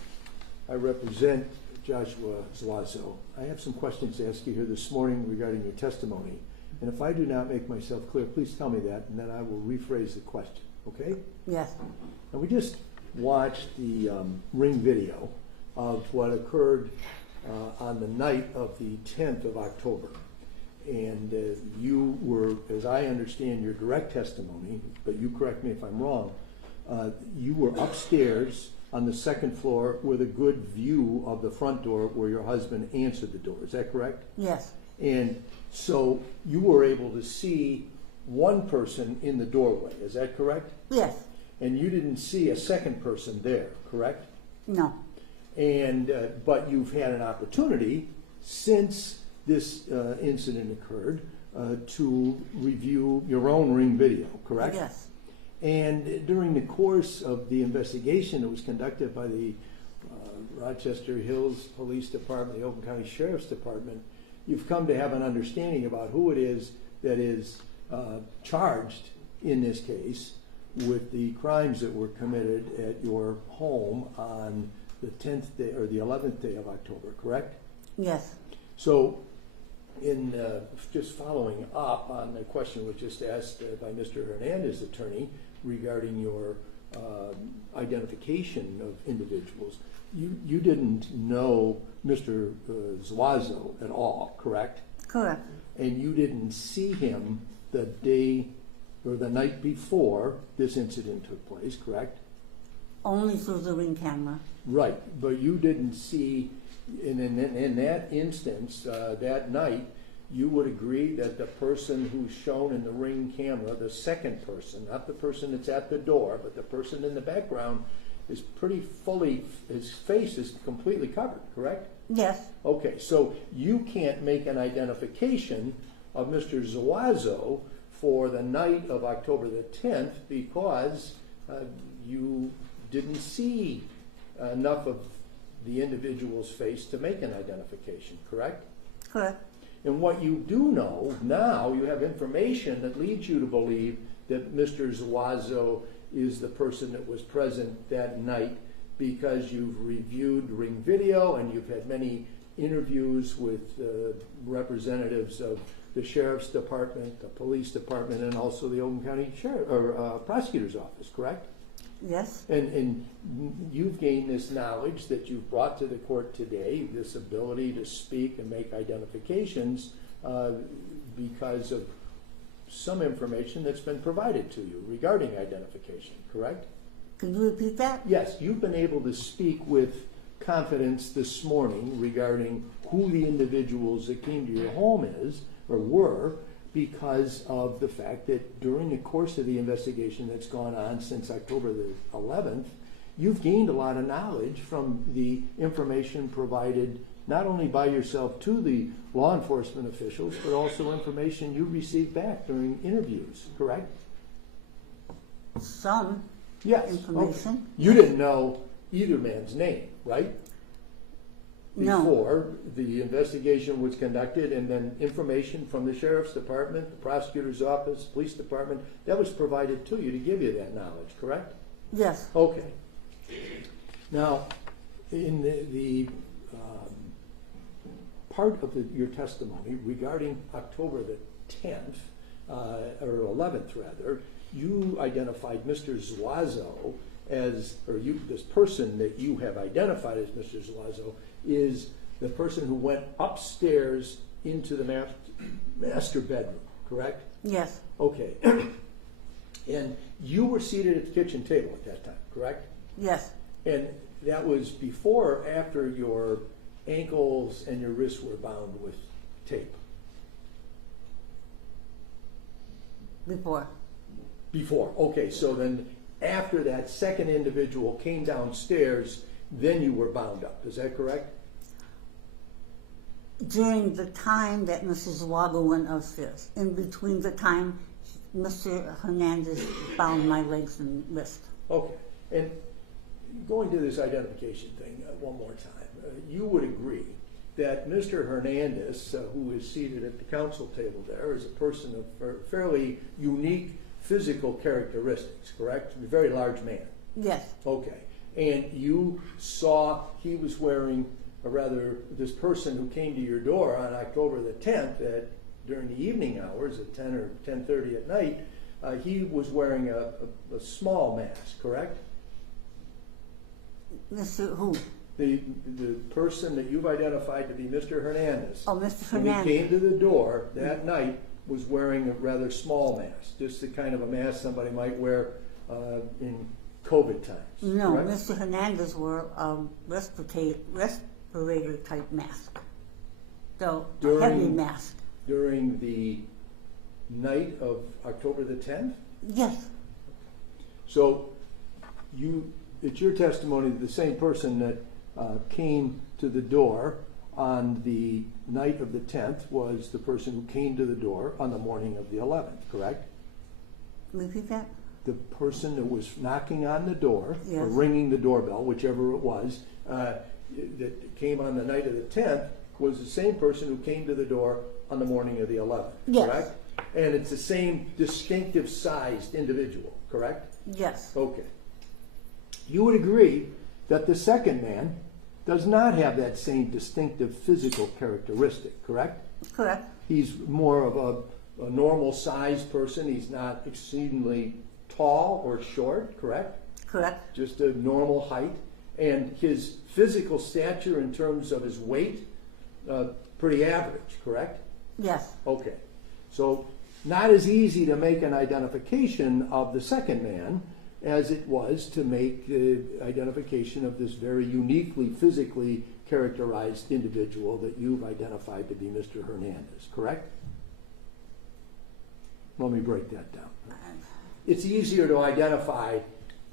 I represent Joshua Zuazo. I have some questions to ask you here this morning regarding your testimony. And if I do not make myself clear, please tell me that, and then I will rephrase the question, okay? Yes, And we just watched the ring video of what occurred on the night of the 10th of October. And you were, as I understand your direct testimony, but you correct me if I'm wrong, you were upstairs on the second floor with a good view of the front door where your husband answered the door. Is that correct? yes, And so you were able to see one person in the doorway. Is that correct? yes, And you didn't see a second person there, correct? no, And but you've had an opportunity since this incident occurred to review your own ring video, correct? yes, And during the course of the investigation that was conducted by the Rochester Hills Police Department, the Oakland County Sheriff's Department, you've come to have an understanding about who it is that is charged in this case with the crimes that were committed at your home on the 10th day or the 11th day of October, correct? Yes. So, in just following up on the question was just asked by Mr. Hernandez, attorney, regarding your identification of individuals, you didn't know Mr. Zuazo at all, correct? Correct. And you didn't see him the day or the night before this incident took place, correct? Only through the ring camera. Right, but you didn't see, in that instance, that night, you would agree that the person who's shown in the ring camera, the second person, not the person that's at the door, but the person in the background, is pretty fully, his face is completely covered, correct? Yes. Okay, so you can't make an identification of Mr. Zuazo for the night of October the 10th because you didn't see enough of the individual's face to make an identification, correct? Correct. And what you do know now, you have information that leads you to believe that Mr. Zuazo is the person that was present that night because you've reviewed ring video and you've had many interviews with representatives of the Sheriff's Department, the Police Department, and also the Oakland County Prosecutor's Office, correct? Yes. And you've gained this knowledge that you've brought to the court today, this ability to speak and make identifications because of some information that's been provided to you regarding identification, correct? Can you repeat that? Yes, you've been able to speak with confidence this morning regarding who the individuals that came to your home is or were because of the fact that during the course of the investigation that's gone on since October the 11th, you've gained a lot of knowledge from the information provided not only by yourself to the law enforcement officials, but also information you received back during interviews, correct? Some Yes. information. Okay. You didn't know either man's name, right? No. Before the investigation was conducted, and then information from the Sheriff's Department, the Prosecutor's Office, Police Department, that was provided to you to give you that knowledge, correct? Yes. Okay. Now, in the part of your testimony regarding October the 10th, or 11th rather, you identified Mr. Zuazo as, or this person that you have identified as Mr. Zuazo is the person who went upstairs into the master bedroom, correct? Yes. Okay. And you were seated at the kitchen table at that time, correct? Yes. And that was before or after your ankles and your wrists were bound with tape? Before. Before. Okay, so then after that second individual came downstairs, then you were bound up. Is that correct? During the time that Mrs. Zuazo went upstairs, in between the time Mr. Hernandez bound my legs and wrist. Okay. And going to this identification thing one more time, you would agree that Mr. Hernandez, who is seated at the counsel table there, is a person of fairly unique physical characteristics, correct? A very large man. Yes. Okay. And you saw he was wearing, or rather, this person who came to your door on October the 10th during the evening hours at 10 or 10:30 at night, he was wearing a small mask, correct? Mr. Who? The person that you've identified to be Mr. Hernandez. Oh, Mr. When he Hernandez. came to the door that night, was wearing a rather small mask, just the kind of a mask somebody might wear in COVID times. No, correct? Mr. Hernandez wore a respirator type mask. So, a heavy mask. During the night of October the 10th? Yes. So, it's your testimony that the same person that came to the door on the night of the 10th was the person who came to the door on the morning of the 11th, correct? Repeat that? the person that was knocking on the door, Yes. or ringing the doorbell, whichever it was, that came on the night of the 10th, was the same person who came to the door on the morning of the 11th, Yes. correct? And it's the same distinctive sized individual, correct? Yes. Okay. You would agree that the second man does not have that same distinctive physical characteristic, correct? Correct. He's more of a normal sized person. He's not exceedingly tall or short, correct? Correct. Just a normal height. And his physical stature in terms of his weight, pretty average, correct? Yes. Okay. So not as easy to make an identification of the second man as it was to make the identification of this very uniquely physically characterized individual that you've identified to be Mr. Hernandez, correct? Let me break that down. It's easier to identify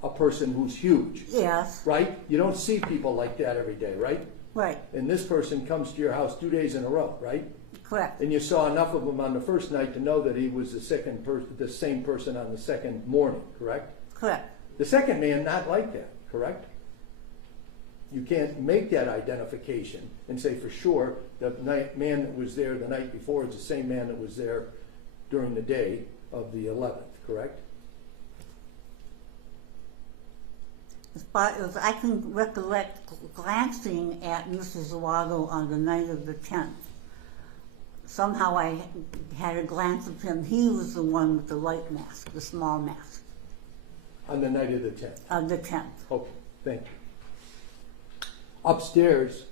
a person who's huge, Yes. right? You don't see people like that every day, right? Right. And this person comes to your house 2 days in a row, right? Correct. And you saw enough of him on the first night to know that he was the same person on the second morning, correct? Correct. The second man, not like that, correct? You can't make that identification and say for sure the man that was there the night before is the same man that was there during the day of the 11th, correct? As far as I can recollect glancing at Mr. Zuago on the night of the 10th. Somehow I had a glance of him. He was the one with the light mask, the small mask, On the night of the 10th. of the 10th. Okay, thank you. Upstairs,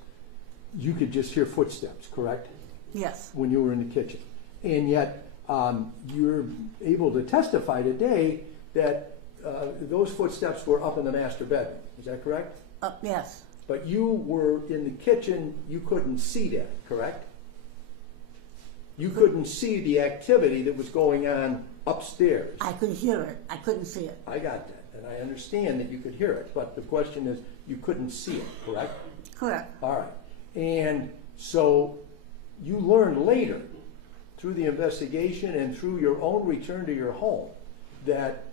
you could just hear footsteps, correct? Yes. When you were in the kitchen. And yet, you're able to testify today that those footsteps were up in the master bedroom. Is that correct? Yes. But you were in the kitchen, you couldn't see that, correct? You couldn't see the activity that was going on upstairs. I could hear it. I couldn't see it. I got that, and I understand that you could hear it, but the question is, you couldn't see it, correct? Correct. All right. And so you learned later, through the investigation and through your own return to your home, that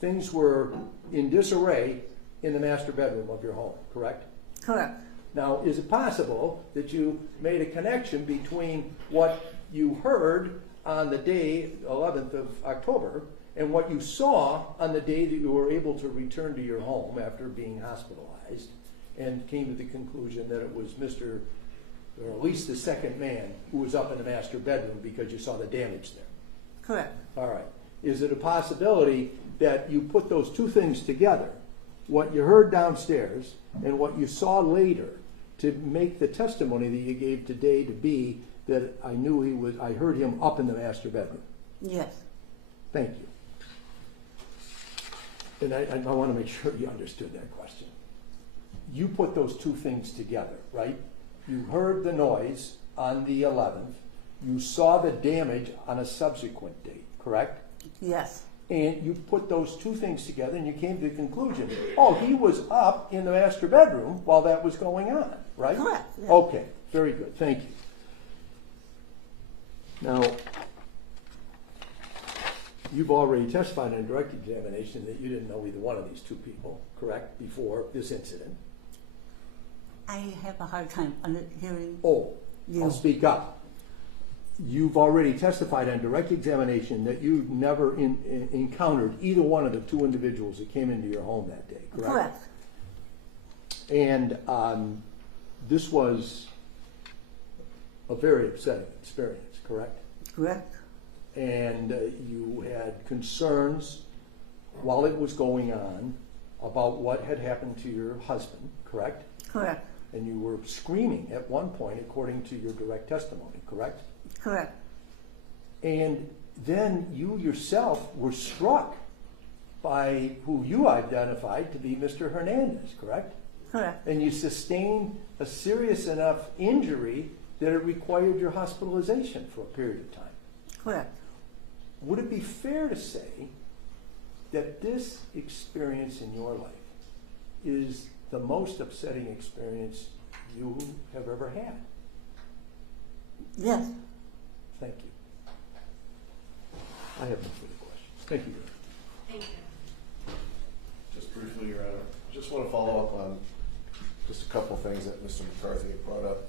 things were in disarray in the master bedroom of your home, correct? Correct. Now, is it possible that you made a connection between what you heard on the day, 11th of October, and what you saw on the day that you were able to return to your home after being hospitalized, and came to the conclusion that it was Mr., or at least the second man, who was up in the master bedroom because you saw the damage there? Correct. All right. Is it a possibility that you put those two things together, what you heard downstairs and what you saw later, to make the testimony that you gave today to be that I heard him up in the master bedroom? Yes. Thank you. And I want to make sure you understood that question. You put those two things together, right? You heard the noise on the 11th. You saw the damage on a subsequent date, correct? Yes. And you put those two things together and you came to the conclusion, oh, he was up in the master bedroom while that was going on, right? Correct. Yes. Okay, very good, thank you. Now, you've already testified in a direct examination that you didn't know either one of these two people, correct, before this incident? I have a hard time hearing. Oh, you. I'll speak up. You've already testified on direct examination that you never encountered either one of the two individuals that came into your home that day, correct? Correct. And this was a very upsetting experience, correct? Correct. And you had concerns while it was going on about what had happened to your husband, correct? Correct. And you were screaming at one point, according to your direct testimony, correct? Correct. And then you yourself were struck by who you identified to be Mr. Hernandez, correct? Correct. And you sustained a serious enough injury that it required your hospitalization for a period of time. Correct. Would it be fair to say that this experience in your life is the most upsetting experience you have ever had? Yes. Thank you. I have no further questions. Thank you. Thank you. Just briefly, Your Honor, just want to follow up on just a couple things that Mr. McCarthy had brought up.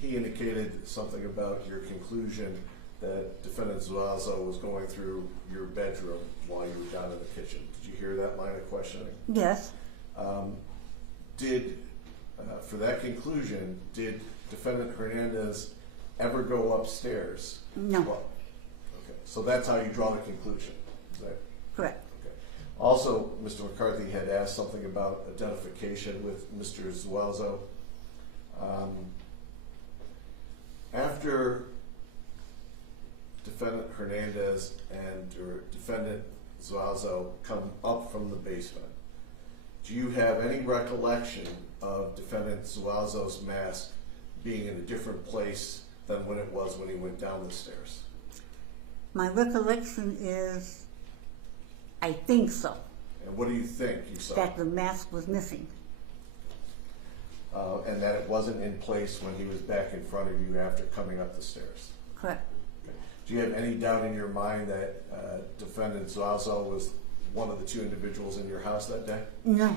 He indicated something about your conclusion that Defendant Zuazo was going through your bedroom while you were down in the kitchen. Did you hear that line of questioning? Yes. For that conclusion, did Defendant Hernandez ever go upstairs? No. Well, okay, so that's how you draw the conclusion, is that? Correct. Okay. Also, Mr. McCarthy had asked something about identification with Mr. Zuazo. After Defendant Hernandez or Defendant Zuazo come up from the basement, do you have any recollection of Defendant Zuazo's mask being in a different place than when it was when he went down the stairs? My recollection is, I think so, And what do you think you saw? that the mask was missing. And that it wasn't in place when he was back in front of you after coming up the stairs? Correct. Okay. Do you have any doubt in your mind that Defendant Zuazo was one of the two individuals in your house that day? No. Do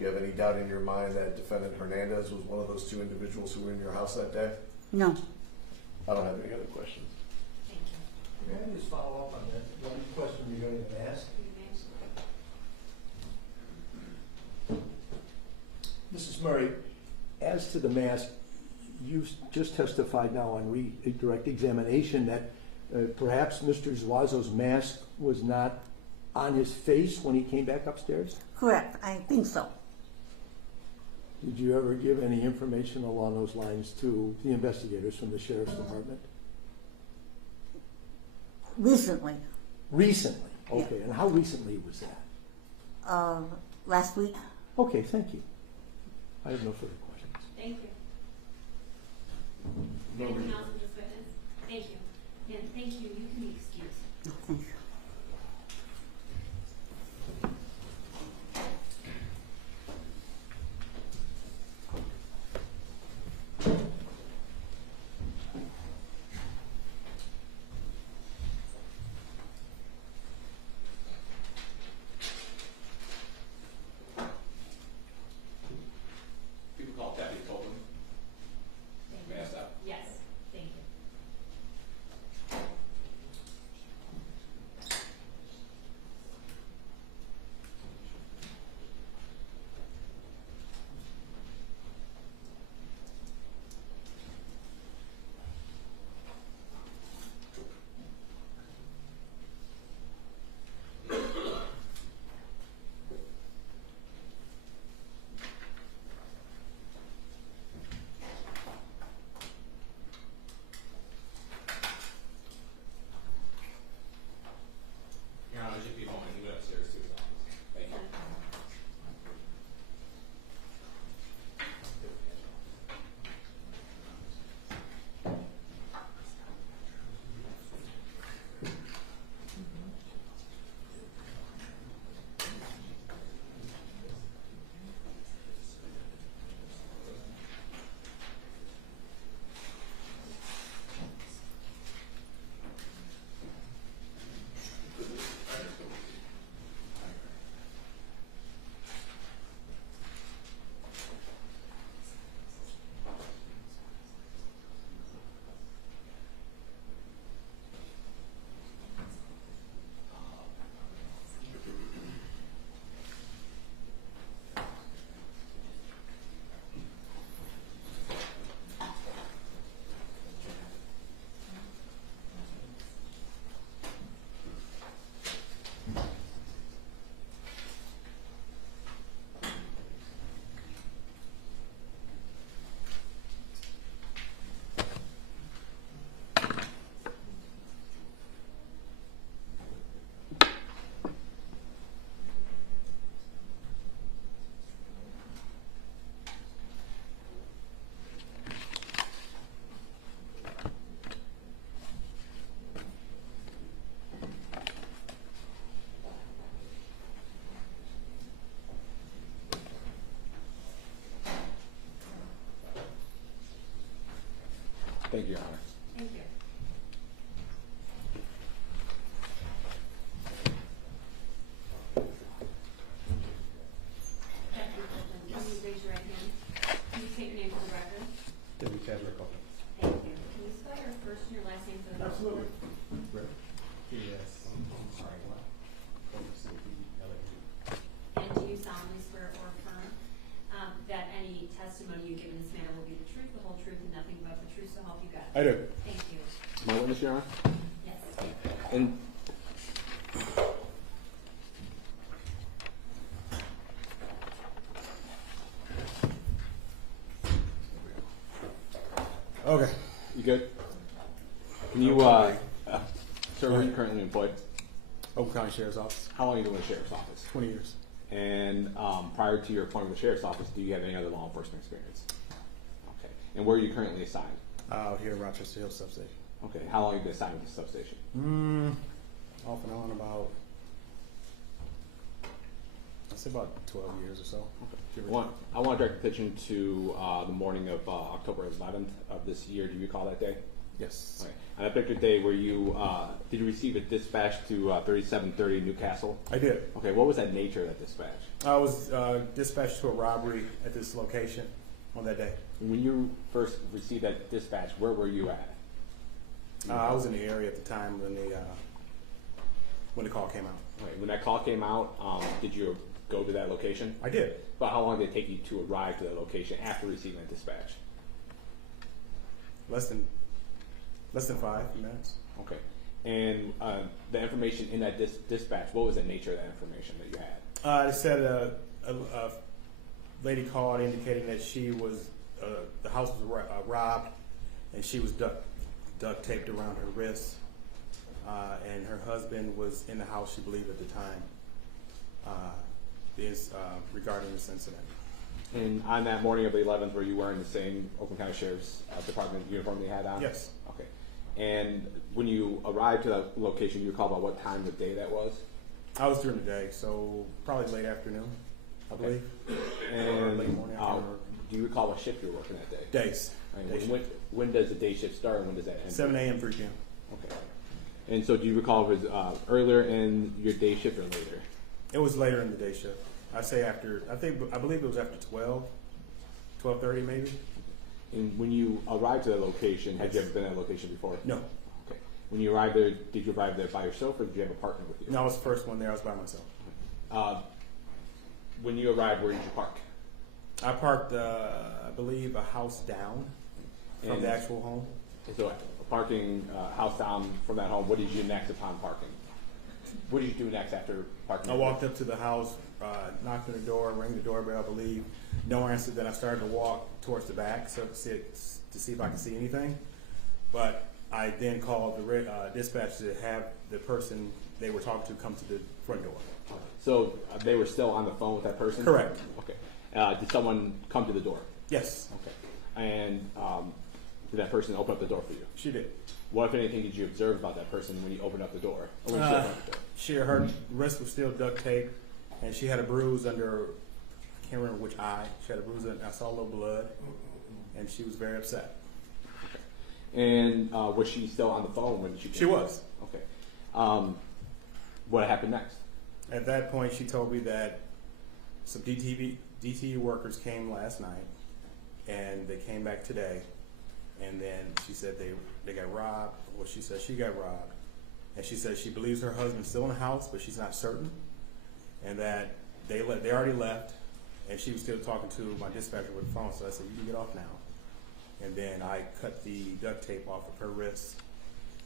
you have any doubt in your mind that Defendant Hernandez was one of those two individuals who were in your house that day? No. I don't have any other questions. Thank you. May I just follow up on that one question regarding the mask? Mrs. Murray, as to the mask, you just testified now on direct examination that perhaps Mr. Zuazo's mask was not on his face when he came back upstairs? Correct. I think so. Did you ever give any information along those lines to the investigators from the Sheriff's Department? Recently. Recently? Okay, Yeah. and how recently was that? Last week. Okay, thank you. I have no further questions. Thank you. No Anything reason. else in this witness? Thank you. And thank you. You can be excused. Thank you. People call Deputy Copeland. Thank May I you. ask that? Yes. Thank you. Your Honor, should be home and he went upstairs to his office. Thank you. Thank you, Your Honor. Thank you. any testimony you give in this matter will be the truth, the whole truth, and nothing but the truth, so help you God? I do. Thank you. My witness, Your Honor? Yes. And Okay. you good? Can you, sir, where are you currently employed? Oakland County Sheriff's Office. How long have you been in the Sheriff's Office? 20 years. And prior to your appointment with the Sheriff's Office, do you have any other law enforcement experience? Okay. And where are you currently assigned? Out here at Rochester Hills substation. Okay. How long have you been assigned to this substation? Off and on about, I'd say about 12 years or so. Okay. I want to direct attention to the morning of October 11th of this year. Do you recall that day? Yes. Okay. On that particular day, where you did you receive a dispatch to 3730 Newcastle? I did. Okay. What was that nature of that dispatch? I was dispatched to a robbery at this location on that day. When you first received that dispatch, where were you at? I was in the area at the time when the call came out. Okay. When that call came out, did you go to that location? I did. But how long did it take you to arrive to that location after receiving that dispatch? Less than 5 minutes. Okay. And the information in that dispatch, what was the nature of that information that you had? It said a lady called indicating that she was, the house was robbed, and she was duct taped around her wrist, and her husband was in the house, she believed at the time, regarding this incident. And on that morning of the 11th, were you wearing the same Oakland County Sheriff's Department uniform they had on? Yes. Okay. And when you arrived to that location, you recall about what time of the day that was? I was during the day, so probably late afternoon, I believe. And late morning. do you recall what shift you were working that day? Days. Right. When does the day shift start and when does that end? 7 a.m. 3 p.m. Okay. And so do you recall if it was earlier in your day shift or later? It was later in the day shift. I say after, I believe it was after 12:30 maybe. And when you arrived to that location, had you ever been at that location before? No. Okay. When you arrived there, did you arrive there by yourself or did you have a partner with you? No, I was the first one there. I was by myself. When you arrived, where did you park? I parked, I believe, a house down from the actual home. So parking house down from that home, what did you do next upon parking? What did you do next after parking? I walked up to the house, knocked on the door, rang the doorbell, I believe. No answer. Then I started to walk towards the back to see if I could see anything. But I then called the dispatch to have the person they were talking to come to the front door. So they were still on the phone with that person? Correct. Okay. Did someone come to the door? Yes. Okay. And did that person open up the door for you? She did. What, if anything, did you observe about that person when you opened up the door? Or when her wrist was still duct taped, and she had a bruise under, I can't remember which eye. She had a bruise, and I saw a little blood, and she was very upset. Okay. And was she still on the phone when she came? She was. Okay. What happened next? At that point, she told me that some DTE workers came last night, and they came back today, and then she said they got robbed. Well, she said she got robbed, and she said she believes her husband's still in the house, but she's not certain, and that they already left, and she was still talking to my dispatcher with the phone. So I said, "You can get off now," and then I cut the duct tape off of her wrist,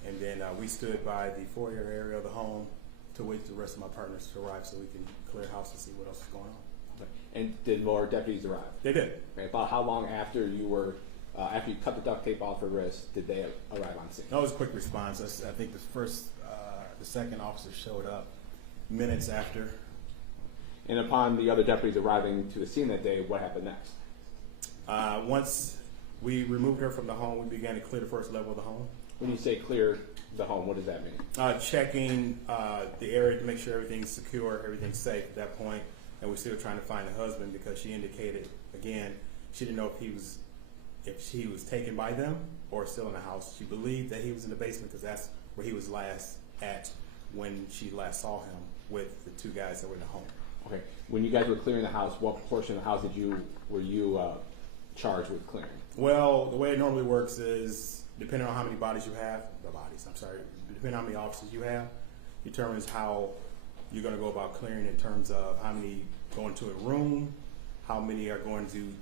and then we stood by the foyer area of the home to wait for the rest of my partners to arrive so we can clear the house and see what else is going on. Okay. And did more deputies arrive? They did. Okay. About how long after you were, after you cut the duct tape off her wrist, did they arrive on scene? That was a quick response. I think the second officer showed up minutes after. And upon the other deputies arriving to the scene that day, what happened next? Once we removed her from the home, we began to clear the first level of the home. When you say clear the home, what does that mean? Checking the area to make sure everything's secure, everything's safe at that point, and we're still trying to find the husband because she indicated, again, she didn't know if he was taken by them or still in the house. She believed that he was in the basement because that's where he was last at when she last saw him with the two guys that were in the home. Okay. When you guys were clearing the house, what portion of the house were you charged with clearing? Well, the way it normally works is, depending on how many bodies you have, depending on how many officers you have, determines how you're going to go about clearing in terms of how many go into a room, how many are going to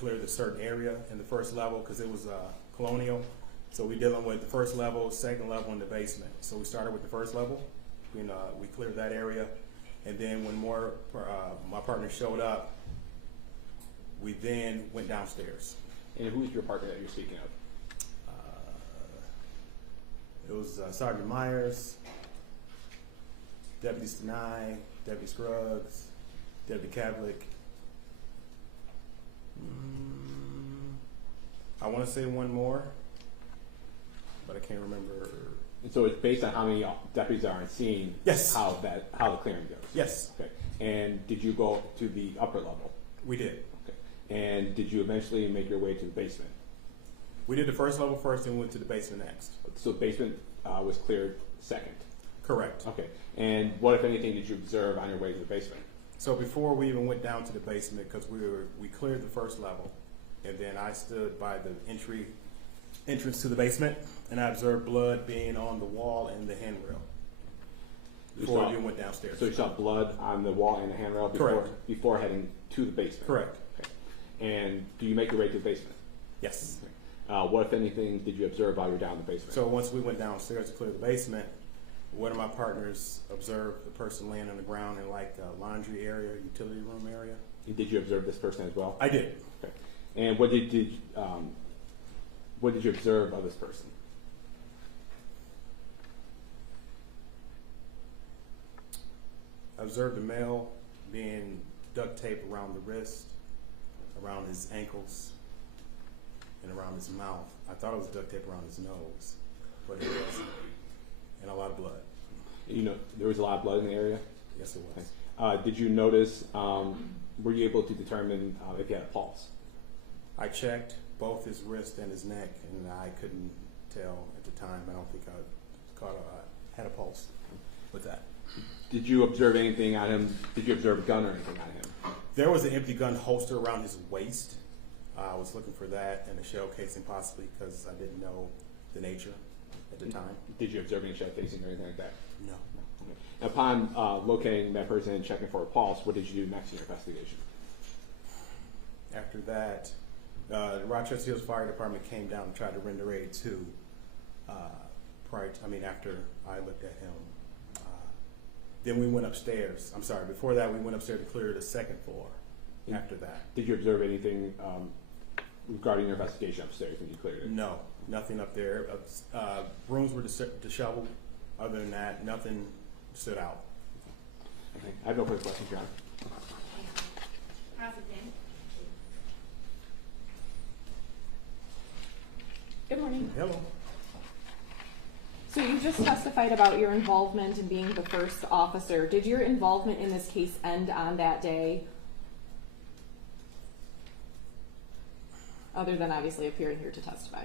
cleared a certain area in the first level because it was colonial. So we're dealing with the first level, second level, and the basement. So we started with the first level. We cleared that area, and then when my partner showed up, we then went downstairs. And who's your partner that you're speaking of? It was Sergeant Myers, Deputy Stenai, Deputy Scruggs, Deputy Kavlik. I want to say one more, but I can't remember. And so it's based on how many deputies are on scene. Yes. How the clearing goes. Yes. Okay. And did you go to the upper level? We did. Okay. And did you eventually make your way to the basement? We did the first level first and went to the basement next. So the basement was cleared second? Correct. Okay. And what, if anything, did you observe on your way to the basement? So before we even went down to the basement, because we cleared the first level, and then I stood by the entrance to the basement, and I observed blood being on the wall and the handrail before we went downstairs. So you saw blood on the wall and the handrail before heading to the basement? Correct. Okay. And do you make your way to the basement? Yes. Okay. What, if anything, did you observe while you were down in the basement? So once we went downstairs to clear the basement, one of my partners observed the person laying on the ground in like a laundry area, utility room area. And did you observe this person as well? I did. Okay. And what did you observe of this person? I observed a male being duct taped around the wrist, around his ankles, and around his mouth. I thought it was duct tape around his nose, but it wasn't. And a lot of blood. You know, there was a lot of blood in the area? Yes, it was. Okay. Did you notice, were you able to determine if he had a pulse? I checked both his wrist and his neck, and I couldn't tell at the time. I don't think I had a pulse with that. Did you observe anything on him? Did you observe a gun or anything on him? There was an empty gun holster around his waist. I was looking for that and a shell casing possibly because I didn't know the nature at the time. Did you observe any shell casing or anything like that? No. Okay. Upon locating that person and checking for a pulse, what did you do next in your investigation? After that, the Rochester Hills Fire Department came down and tried to render aid too. After I looked at him. Then we went upstairs. I'm sorry, before that we went upstairs to clear the second floor. After that. Did you observe anything regarding your investigation upstairs when you cleared it? No, nothing up there. Rooms were disheveled. Other than that, nothing stood out. Okay. I have no further questions, Your Honor. Good morning. Hello. So you just testified about your involvement in being the first officer. Did your involvement in this case end on that day? Other than obviously appearing here to testify.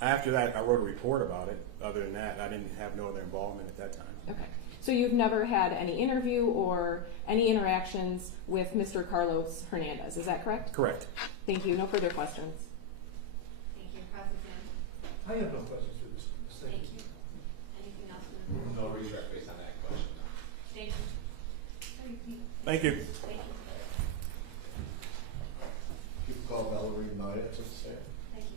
After that, I wrote a report about it. Other than that, I didn't have no other involvement at that time. Okay. So you've never had any interview or any interactions with Mr. Carlos Hernandez, is that correct? Correct. Thank you. No further questions. Thank you. Cross-exam. I have no questions for this. Thank you. Anything else? No redirect based on that question. Thank you. Thank you. Thank you. You can call Valerie Maya to the stand. Thank you.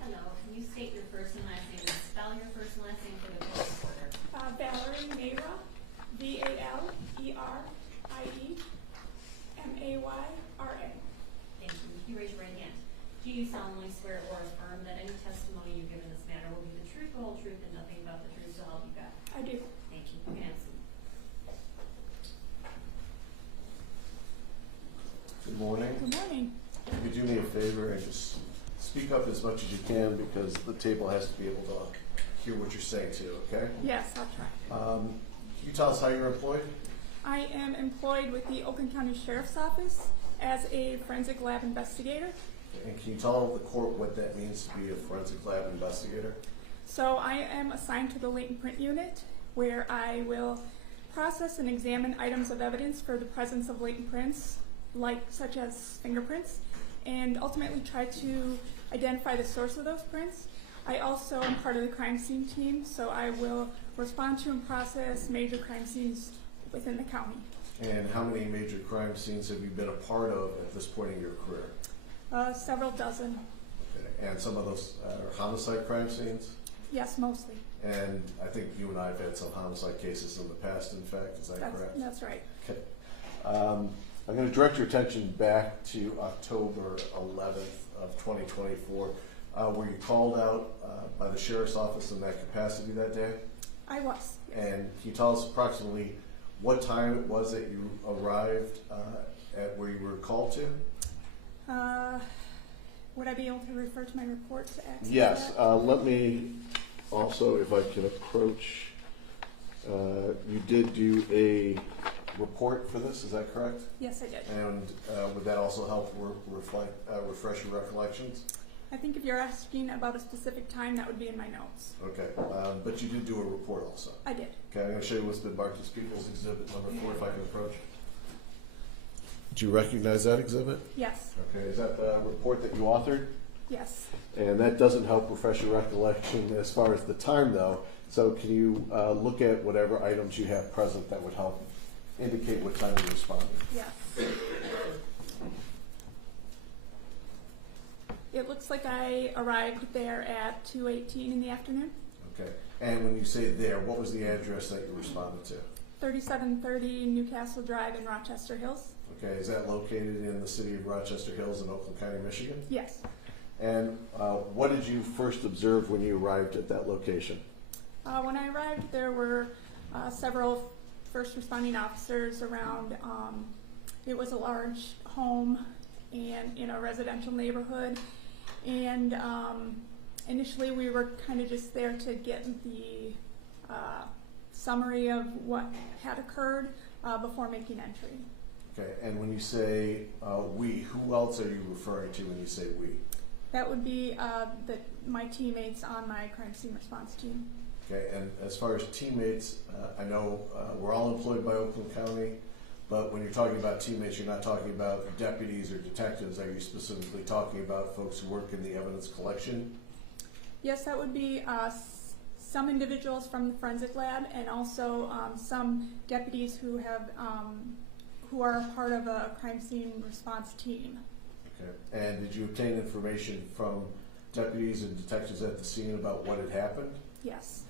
Hello, can you state your first and last name and spell your first and last name for the court reporter? Valerie Mayra, VALERIEMAYRA. Thank you. You raise your right hand. Do you solemnly swear or affirm that any testimony you give in this matter will be the truth, the whole truth, and nothing but the truth, so help you God? I do. Thank you. You can have a seat. as much as you can because the table has to be able to hear what you're saying too, okay? Yes, I'll try. Can you tell us how you're employed? I am employed with the Oakland County Sheriff's Office as a forensic lab investigator. And can you tell the court what that means to be a forensic lab investigator? So I am assigned to the latent print unit, where I will process and examine items of evidence for the presence of latent prints, such as fingerprints, and ultimately try to identify the source of those prints. I also am part of the crime scene team, so I will respond to and process major crime scenes within the county. And how many major crime scenes have you been a part of at this point in your career? Several dozen. Okay. And some of those are homicide crime scenes? Yes, mostly. And I think you and I have had some homicide cases in the past, in fact, is that correct? That's right. Okay. I'm going to direct your attention back to October 11th of 2024. Were you called out by the Sheriff's Office in that capacity that day? I was. And can you tell us approximately what time it was that you arrived at where you were called to? Would I be able to refer to my report to access Yes. that? Let me also, if I can approach, you did do a report for this, is that correct? Yes, I did. And would that also help refresh your recollections? I think if you're asking about a specific time, that would be in my notes. Okay, but you did do a report also? I did. Okay, I'm going to show you what's been marked as People's Exhibit number 4, if I can approach. Do you recognize that exhibit? Yes. Okay, is that the report that you authored? Yes. And that doesn't help refresh your recollection as far as the time, though. So can you look at whatever items you have present that would help indicate what time you responded? Yes. It looks like I arrived there at 2:18 in the afternoon. Okay. And when you say there, what was the address that you responded to? 3730 Newcastle Drive in Rochester Hills. Okay. Is that located in the city of Rochester Hills in Oakland County, Michigan? Yes. And what did you first observe when you arrived at that location? When I arrived, there were several first responding officers around. It was a large home and in a residential neighborhood. And initially we were kind of just there to get the summary of what had occurred before making entry. Okay, and when you say we, who else are you referring to when you say we? That would be my teammates on my crime scene response team. Okay, and as far as teammates, I know we're all employed by Oakland County, but when you're talking about teammates, you're not talking about deputies or detectives. Are you specifically talking about folks who work in the evidence collection? Yes, that would be some individuals from the forensic lab and also some deputies who are a part of a crime scene response team. Okay, and did you obtain information from deputies and detectives at the scene about what had happened? Yes.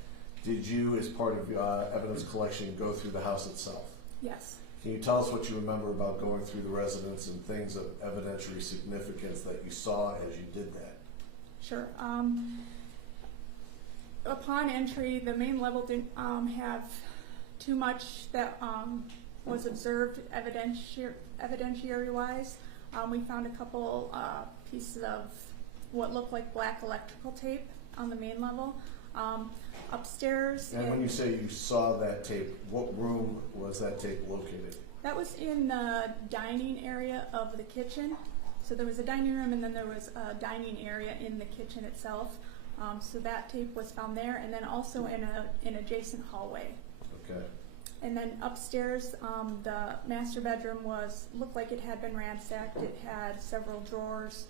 Did you, as part of evidence collection, go through the house itself? Yes. Can you tell us what you remember about going through the residence and things of evidentiary significance that you saw as you did that? Sure. Upon entry, the main level didn't have too much that was observed evidentiary-wise. We found a couple pieces of what looked like black electrical tape on the main level. Upstairs. And when you say you saw that tape, what room was that tape located? That was in the dining area of the kitchen. So there was a dining room and then there was a dining area in the kitchen itself. So that tape was found there, and then also in an adjacent hallway. Okay. And then upstairs, the master bedroom looked like it had been ransacked. It had several drawers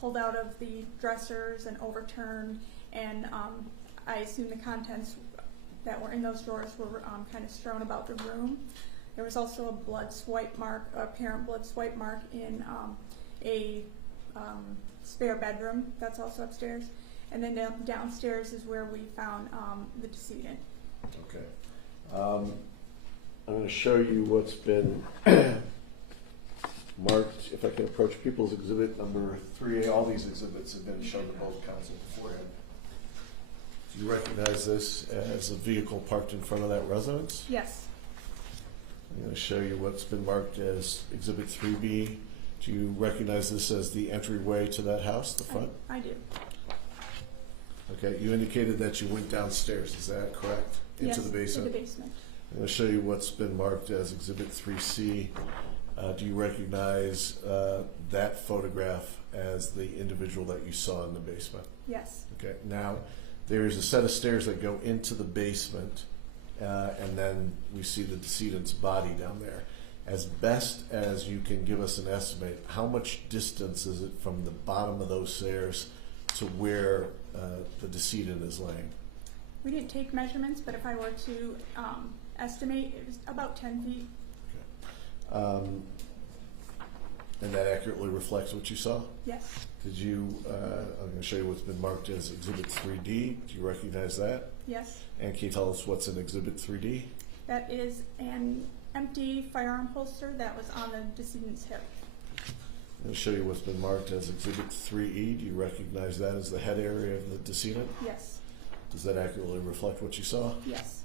pulled out of the dressers and overturned, and I assume the contents that were in those drawers were kind of strewn about the room. There was also a blood swipe mark, a apparent blood swipe mark in a spare bedroom that's also upstairs. And then downstairs is where we found the decedent. Okay. I'm going to show you what's been marked, if I can approach People's Exhibit number 3A. All these exhibits have been shown to both counsel beforehand. Do you recognize this as a vehicle parked in front of that residence? Yes. I'm going to show you what's been marked as Exhibit 3B Do you recognize this as the entryway to that house, the front? I do. Okay, you indicated that you went downstairs, is that correct? Into the basement? To the basement. I'm going to show you what's been marked as Exhibit 3C. Do you recognize that photograph as the individual that you saw in the basement? Yes. Okay, now there's a set of stairs that go into the basement, and then we see the decedent's body down there. As best as you can give us an estimate, how much distance is it from the bottom of those stairs to where the decedent is laying? We didn't take measurements, but if I were to estimate, it was about 10 feet. Okay. And that accurately reflects what you saw? Yes. Did you, I'm going to show you what's been marked as Exhibit 3D. Do you recognize that? Yes. And can you tell us what's in Exhibit 3D? That is an empty firearm holster that was on the decedent's hip. I'm going to show you what's been marked as Exhibit 3E. Do you recognize that as the head area of the decedent? Yes. Does that accurately reflect what you saw? Yes.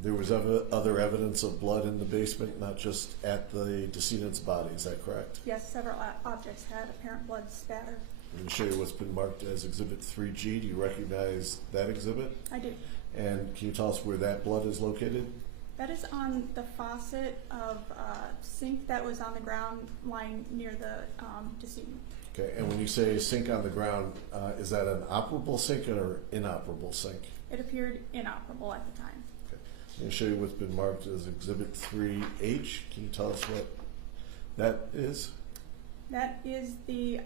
There was other evidence of blood in the basement, not just at the decedent's body. Is that correct? Yes, several objects had apparent blood spatter. I'm going to show you what's been marked as Exhibit 3G. Do you recognize that exhibit? I do. And can you tell us where that blood is located? That is on the faucet of a sink that was on the ground lying near the decedent. Okay, and when you say sink on the ground, is that an operable sink or inoperable sink? It appeared inoperable at the time. Okay. I'm going to show you what's been marked as Exhibit 3H. Can you tell us what that is? That is the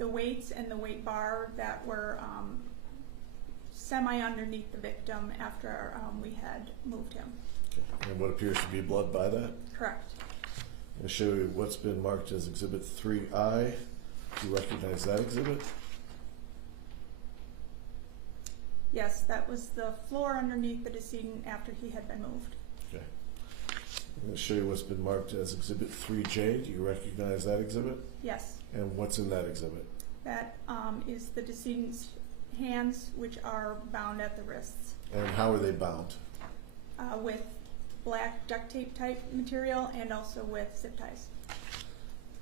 weights and the weight bar that were semi underneath the victim after we had moved him. Okay. And what appears to be blood by that? Correct. I'm going to show you what's been marked as Exhibit 3I. Do you recognize that exhibit? Yes, that was the floor underneath the decedent after he had been moved. Okay. I'm going to show you what's been marked as Exhibit 3J. Do you recognize that exhibit? Yes. And what's in that exhibit? That is the decedent's hands, which are bound at the wrists. And how are they bound? With black duct tape type material and also with zip ties.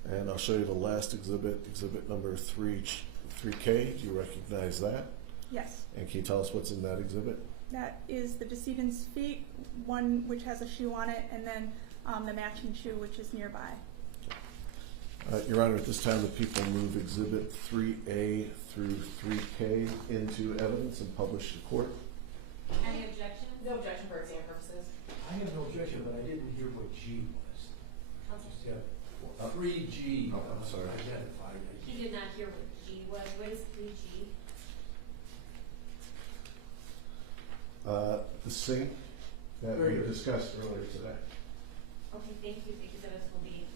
And I'll show you the last exhibit, exhibit number 3K. Do you recognize that? Yes. And can you tell us what's in that exhibit? That is the decedent's feet, one which has a shoe on it, and then the matching shoe which is nearby. Your Honor, at this time the people move Exhibit 3A through 3K into evidence and publish to court. Any objections? No objection for exam purposes. I have no objection, but I didn't hear what G was. Counsel. Yeah, 3G. Oh, I'm sorry. Identified. He did not hear what G was. What is 3G? The sink that we discussed earlier today. Okay, thank you. Because this will be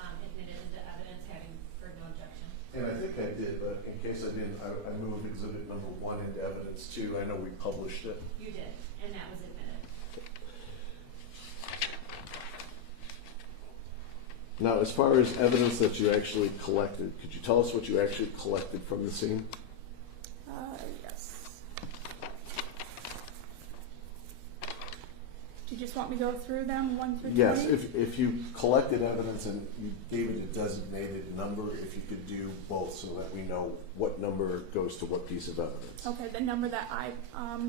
admitted into evidence, having heard no objection. And I think I did, but in case I didn't, I moved exhibit number 1 into evidence too. I know we published it. You did, and that was admitted. Now, as far as evidence that you actually collected, could you tell us what you actually collected from the scene? Yes. Do you just want me to go through them 1 through 20? Yes, if you collected evidence and you gave it a designated number, if you could do both so that we know what number goes to what piece of evidence. Okay, the number that I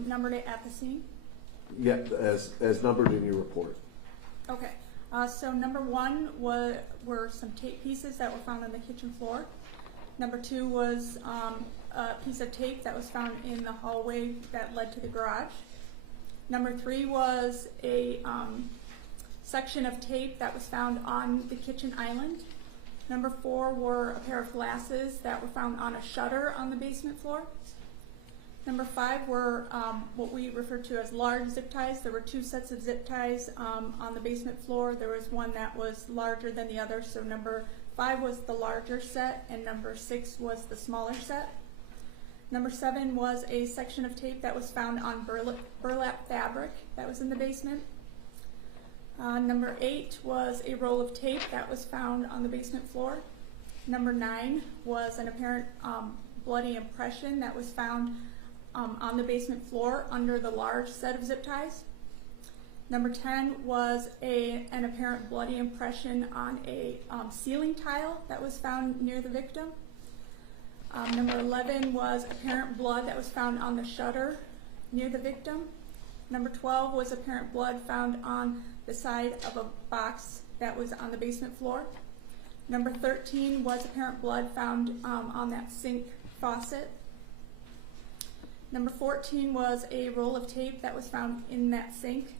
numbered it at the scene? Yeah, as numbered in your report. Okay. So number 1 were some tape pieces that were found on the kitchen floor. Number 2 was a piece of tape that was found in the hallway that led to the garage. Number 3 was a section of tape that was found on the kitchen island. Number 4 were a pair of glasses that were found on a shutter on the basement floor. Number 5 were what we refer to as large zip ties. There were 2 sets of zip ties on the basement floor. There was one that was larger than the other, so number 5 was the larger set and number 6 was the smaller set. Number 7 was a section of tape that was found on burlap fabric that was in the basement. Number 8 was a roll of tape that was found on the basement floor. Number 9 was an apparent bloody impression that was found on the basement floor under the large set of zip ties. Number 10 was an apparent bloody impression on a ceiling tile that was found near the victim. Number 11 was apparent blood that was found on the shutter near the victim. Number 12 was apparent blood found on the side of a box that was on the basement floor. Number 13 was apparent blood found on that sink faucet. Number 14 was a roll of tape that was found in that sink.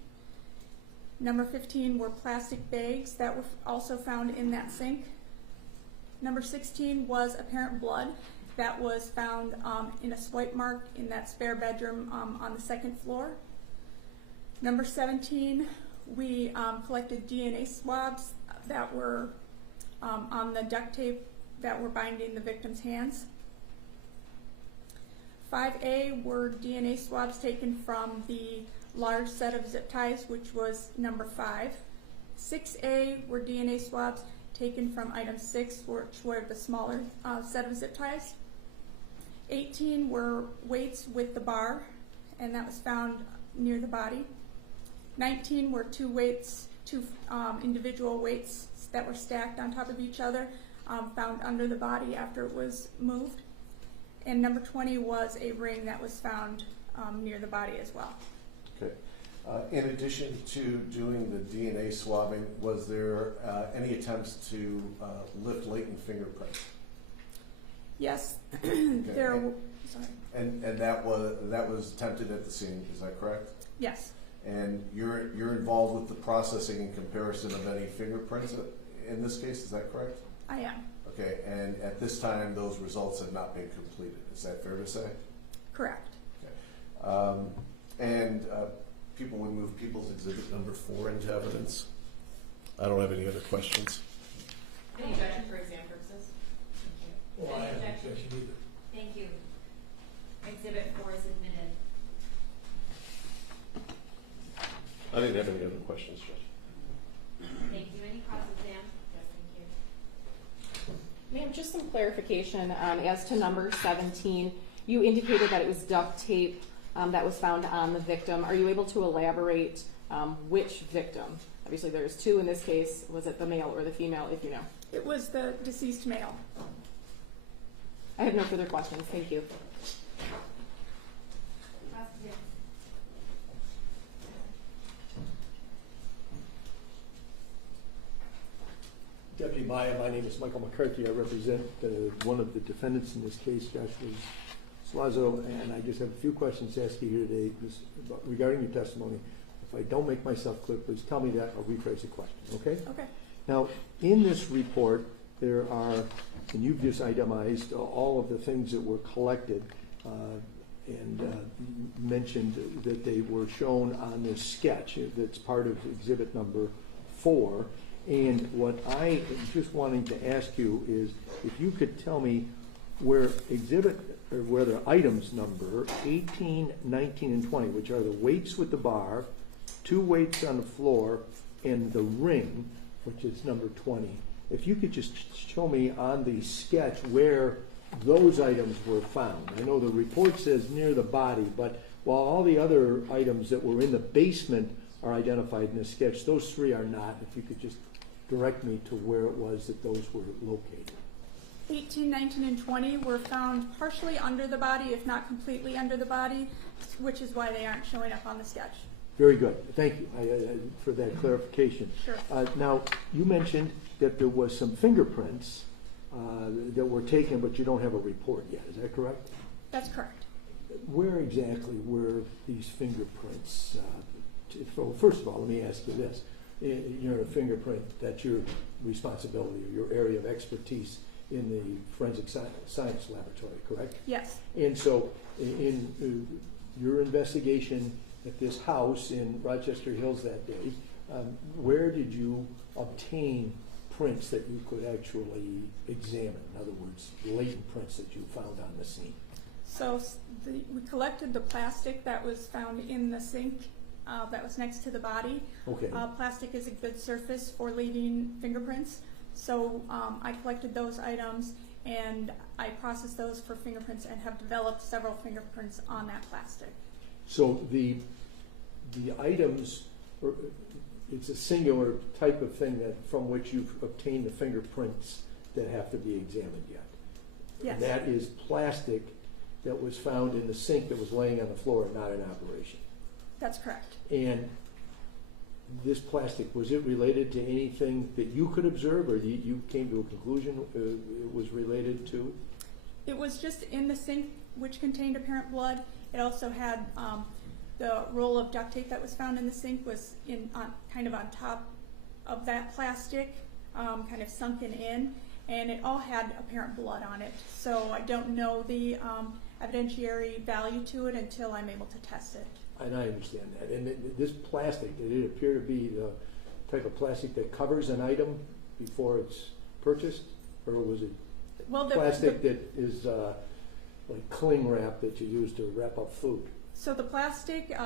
Number 15 were plastic bags that were also found in that sink. Number 16 was apparent blood that was found in a swipe mark in that spare bedroom on the second floor. Number 17, we collected DNA swabs that were on the duct tape that were binding the victim's hands. 5A were DNA swabs taken from the large set of zip ties, which was number 5. 6A were DNA swabs taken from item 6, which were the smaller set of zip ties. 18 were weights with the bar, and that was found near the body. 19 were two individual weights that were stacked on top of each other, found under the body after it was moved. And number 20 was a ring that was found near the body as well. Okay. In addition to doing the DNA swabbing, was there any attempts to lift latent fingerprints? Yes. Okay. Sorry. And that was attempted at the scene. Is that correct? Yes. And you're involved with the processing and comparison of any fingerprints in this case. Is that correct? I am. Okay. And at this time, those results have not been completed. Is that fair to say? Correct. Okay. People would move People's Exhibit number 4 into evidence. I don't have any other questions. Any objection for exam purposes? Thank you. Well, I Any have no objection? objection either. Thank you. Exhibit 4 is admitted. I didn't have any other questions, Judge. Thank you. Any cross-exam? Yes, thank you. Ma'am, just some clarification as to number 17. You indicated that it was duct tape that was found on the victim. Are you able to elaborate which victim? Obviously there's 2 in this case. Was it the male or the female, if you know? It was the deceased male. I have no further questions. Thank you. Cross-exam. Deputy Maya, my name is Michael McCarthy. I represent one of the defendants in this case, Joshua Suazo, and I just have a few questions to ask you here today regarding your testimony. If I don't make myself clear, please tell me that. I'll rephrase the question, okay? Okay. Now, in this report, there are, and you've just itemized all of the things that were collected and mentioned that they were shown on this sketch that's part of exhibit number 4. And what I am just wanting to ask you is if you could tell me where the items number 18, 19, and 20, which are the weights with the bar, 2 weights on the floor, and the ring, which is number 20. If you could just show me on the sketch where those items were found. I know the report says near the body, but while all the other items that were in the basement are identified in the sketch, those 3 are not. If you could just direct me to where it was that those were located. 18, 19, and 20 were found partially under the body, if not completely under the body, which is why they aren't showing up on the sketch. Very good. Thank you for that clarification. Sure. Now, you mentioned that there was some fingerprints that were taken, but you don't have a report yet. Is that correct? That's correct. Where exactly were these fingerprints? Well, first of all, let me ask you this. You're a fingerprint, that's your responsibility or your area of expertise in the forensic science laboratory, correct? Yes. And so in your investigation at this house in Rochester Hills that day, where did you obtain prints that you could actually examine? In other words, latent prints that you found on the scene. So we collected the plastic that was found in the sink that was next to the body. Okay. Plastic is a good surface for leaving fingerprints. So I collected those items and I processed those for fingerprints and have developed several fingerprints on that plastic. So the items or it's a singular type of thing that from which you've obtained the fingerprints that have to be examined yet. Yes. And that is plastic that was found in the sink that was laying on the floor and not in operation. That's correct. And this plastic, was it related to anything that you could observe, or you came to a conclusion it was related to? It was just in the sink, which contained apparent blood. It also had the roll of duct tape that was found in the sink was kind of on top of that plastic, kind of sunken in, and it all had apparent blood on it. So I don't know the evidentiary value to it until I'm able to test it. And I understand that. And this plastic, did it appear to be the type of plastic that covers an item before it's purchased? Or was it plastic that is like cling wrap that you use to wrap up food? So the plastic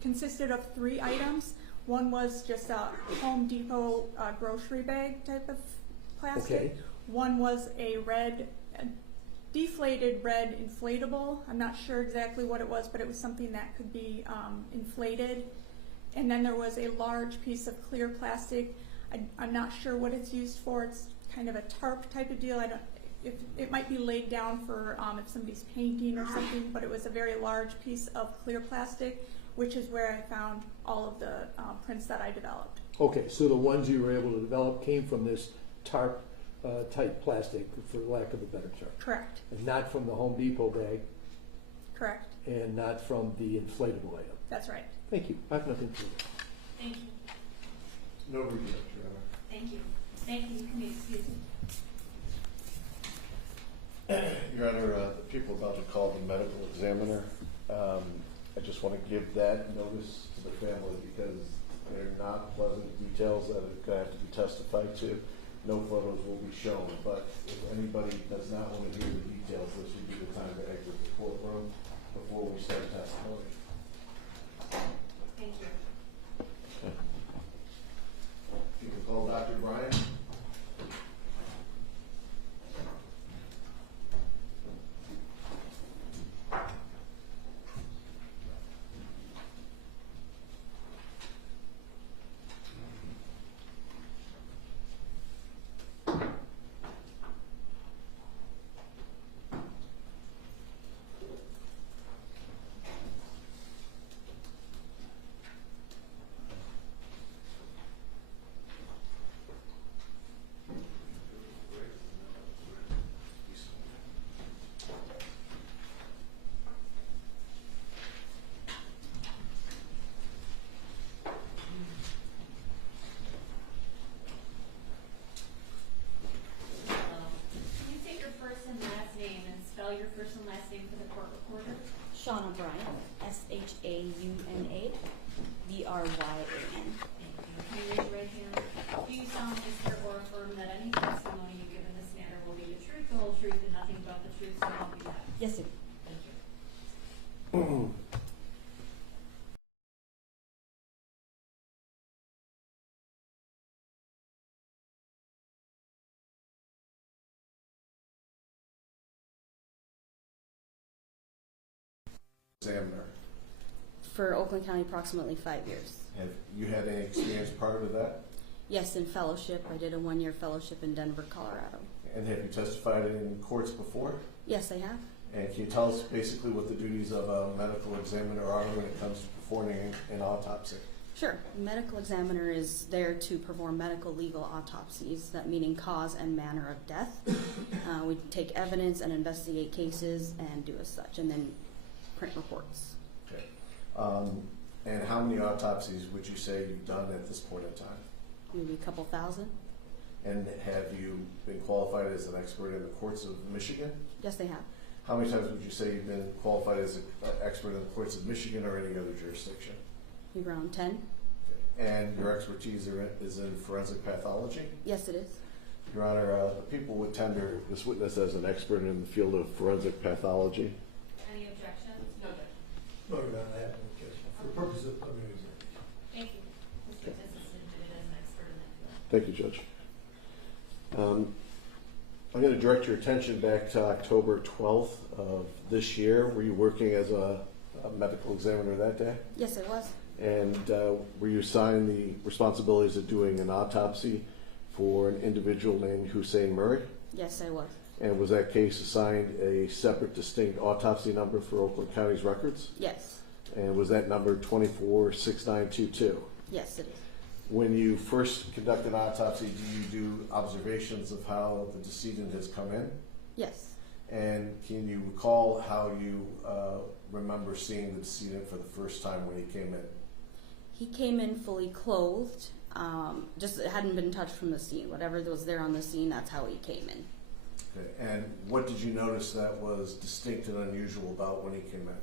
consisted of 3 items. One was just a Home Depot grocery bag type of plastic. Okay. One was a deflated red inflatable. I'm not sure exactly what it was, but it was something that could be inflated. And then there was a large piece of clear plastic. I'm not sure what it's used for. It's kind of a tarp type of deal. It might be laid down for if somebody's painting or something, but it was a very large piece of clear plastic, which is where I found all of the prints that I developed. Okay, so the ones you were able to develop came from this tarp type plastic, for lack of a better term. Correct. And not from the Home Depot bag. Correct. And not from the inflatable item. That's right. Thank you. I have nothing further. Thank you. No rejection, Your Honor. Thank you. Thank you. You can be excused. Your Honor, the people about to call the medical examiner, I just want to give that notice to the family because they're not pleasant details that are going to have to be testified to. No photos will be shown, but if anybody does not want to hear the details, this would be the time to exit the courtroom before we start testimony. Thank you. Okay. You can call Dr. Bryan. Your first and last name for the court reporter. Shauna Bryan, SHAUNA BRYAN. Can you raise your right hand? Do you solemnly swear or affirm that any testimony you give in this matter will be the truth, the whole truth, and nothing but the truth, so help you God? Yes, sir. Thank you. Examiner. For Oakland County, approximately 5 years. Have you had any experience prior to that? Yes, in fellowship. I did a 1-year fellowship in Denver, Colorado. And have you testified in courts before? Yes, I have. And can you tell us basically what the duties of a medical examiner are when it comes to performing an autopsy? Sure. A medical examiner is there to perform medical legal autopsies, that meaning cause and manner of death. We take evidence and investigate cases and do as such, and then print reports. Okay. And how many autopsies would you say you've done at this point in time? Maybe a couple thousand. And have you been qualified as an expert in the courts of Michigan? Yes, they have. How many times would you say you've been qualified as an expert in the courts of Michigan or any other jurisdiction? Maybe around 10. Okay. And your expertise is in forensic pathology? Yes, it is. Your Honor, the people would tender this witness as an expert in the field of forensic pathology. Any objections? No objection. No, Your Honor, I have no objection. For the purpose of preliminary examination. Thank you. Mr. Tiss is admitted as an expert in that field. Thank you, Judge. I'm going to direct your attention back to October 12th of this year. Were you working as a medical examiner that day? Yes, it was. And were you assigned the responsibilities of doing an autopsy for an individual named Hussein Murray? Yes, I was. And was that case assigned a separate, distinct autopsy number for Oakland County's records? Yes. And was that number 246922? Yes, it is. When you first conduct an autopsy, do you do observations of how the decedent has come in? Yes. And can you recall how you remember seeing the decedent for the first time when he came in? He came in fully clothed, just it hadn't been touched from the scene. Whatever was there on the scene, that's how he came in. Okay. And what did you notice that was distinct and unusual about when he came in?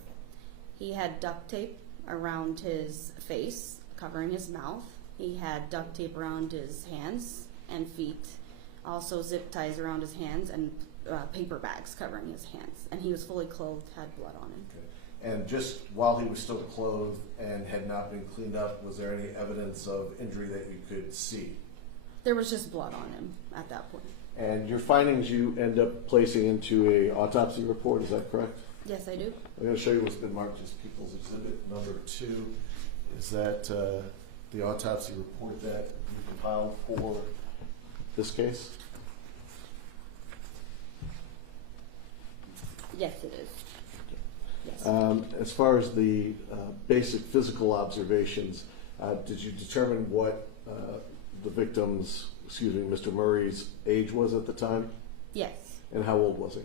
He had duct tape around his face, covering his mouth. He had duct tape around his hands and feet, also zip ties around his hands, and paper bags covering his hands. And he was fully clothed, had blood on him. Okay. And just while he was still clothed and had not been cleaned up, was there any evidence of injury that you could see? There was just blood on him at that point. And your findings you end up placing into a autopsy report, is that correct? Yes, I do. I'm going to show you what's been marked as People's Exhibit number 2. Is that the autopsy report that you compiled for this case? Yes, it is. Yes. As far as the basic physical observations, did you determine what the victim's, Mr. Murray's age was at the time? Yes. And how old was he?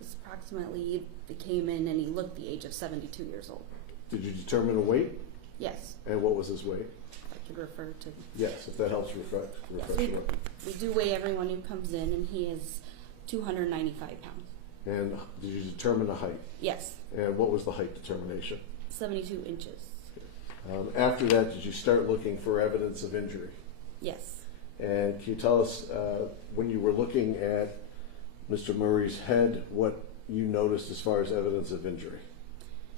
It's approximately, he came in and he looked the age of 72 years old. Did you determine a weight? Yes. And what was his weight? I could refer to. Yes, if that helps refresh Yes, you. we do weigh everyone who comes in, and he is 295 pounds. And did you determine a height? Yes. And what was the height determination? 72 inches. After that, did you start looking for evidence of injury? Yes. And can you tell us, when you were looking at Mr. Murray's head, what you noticed as far as evidence of injury?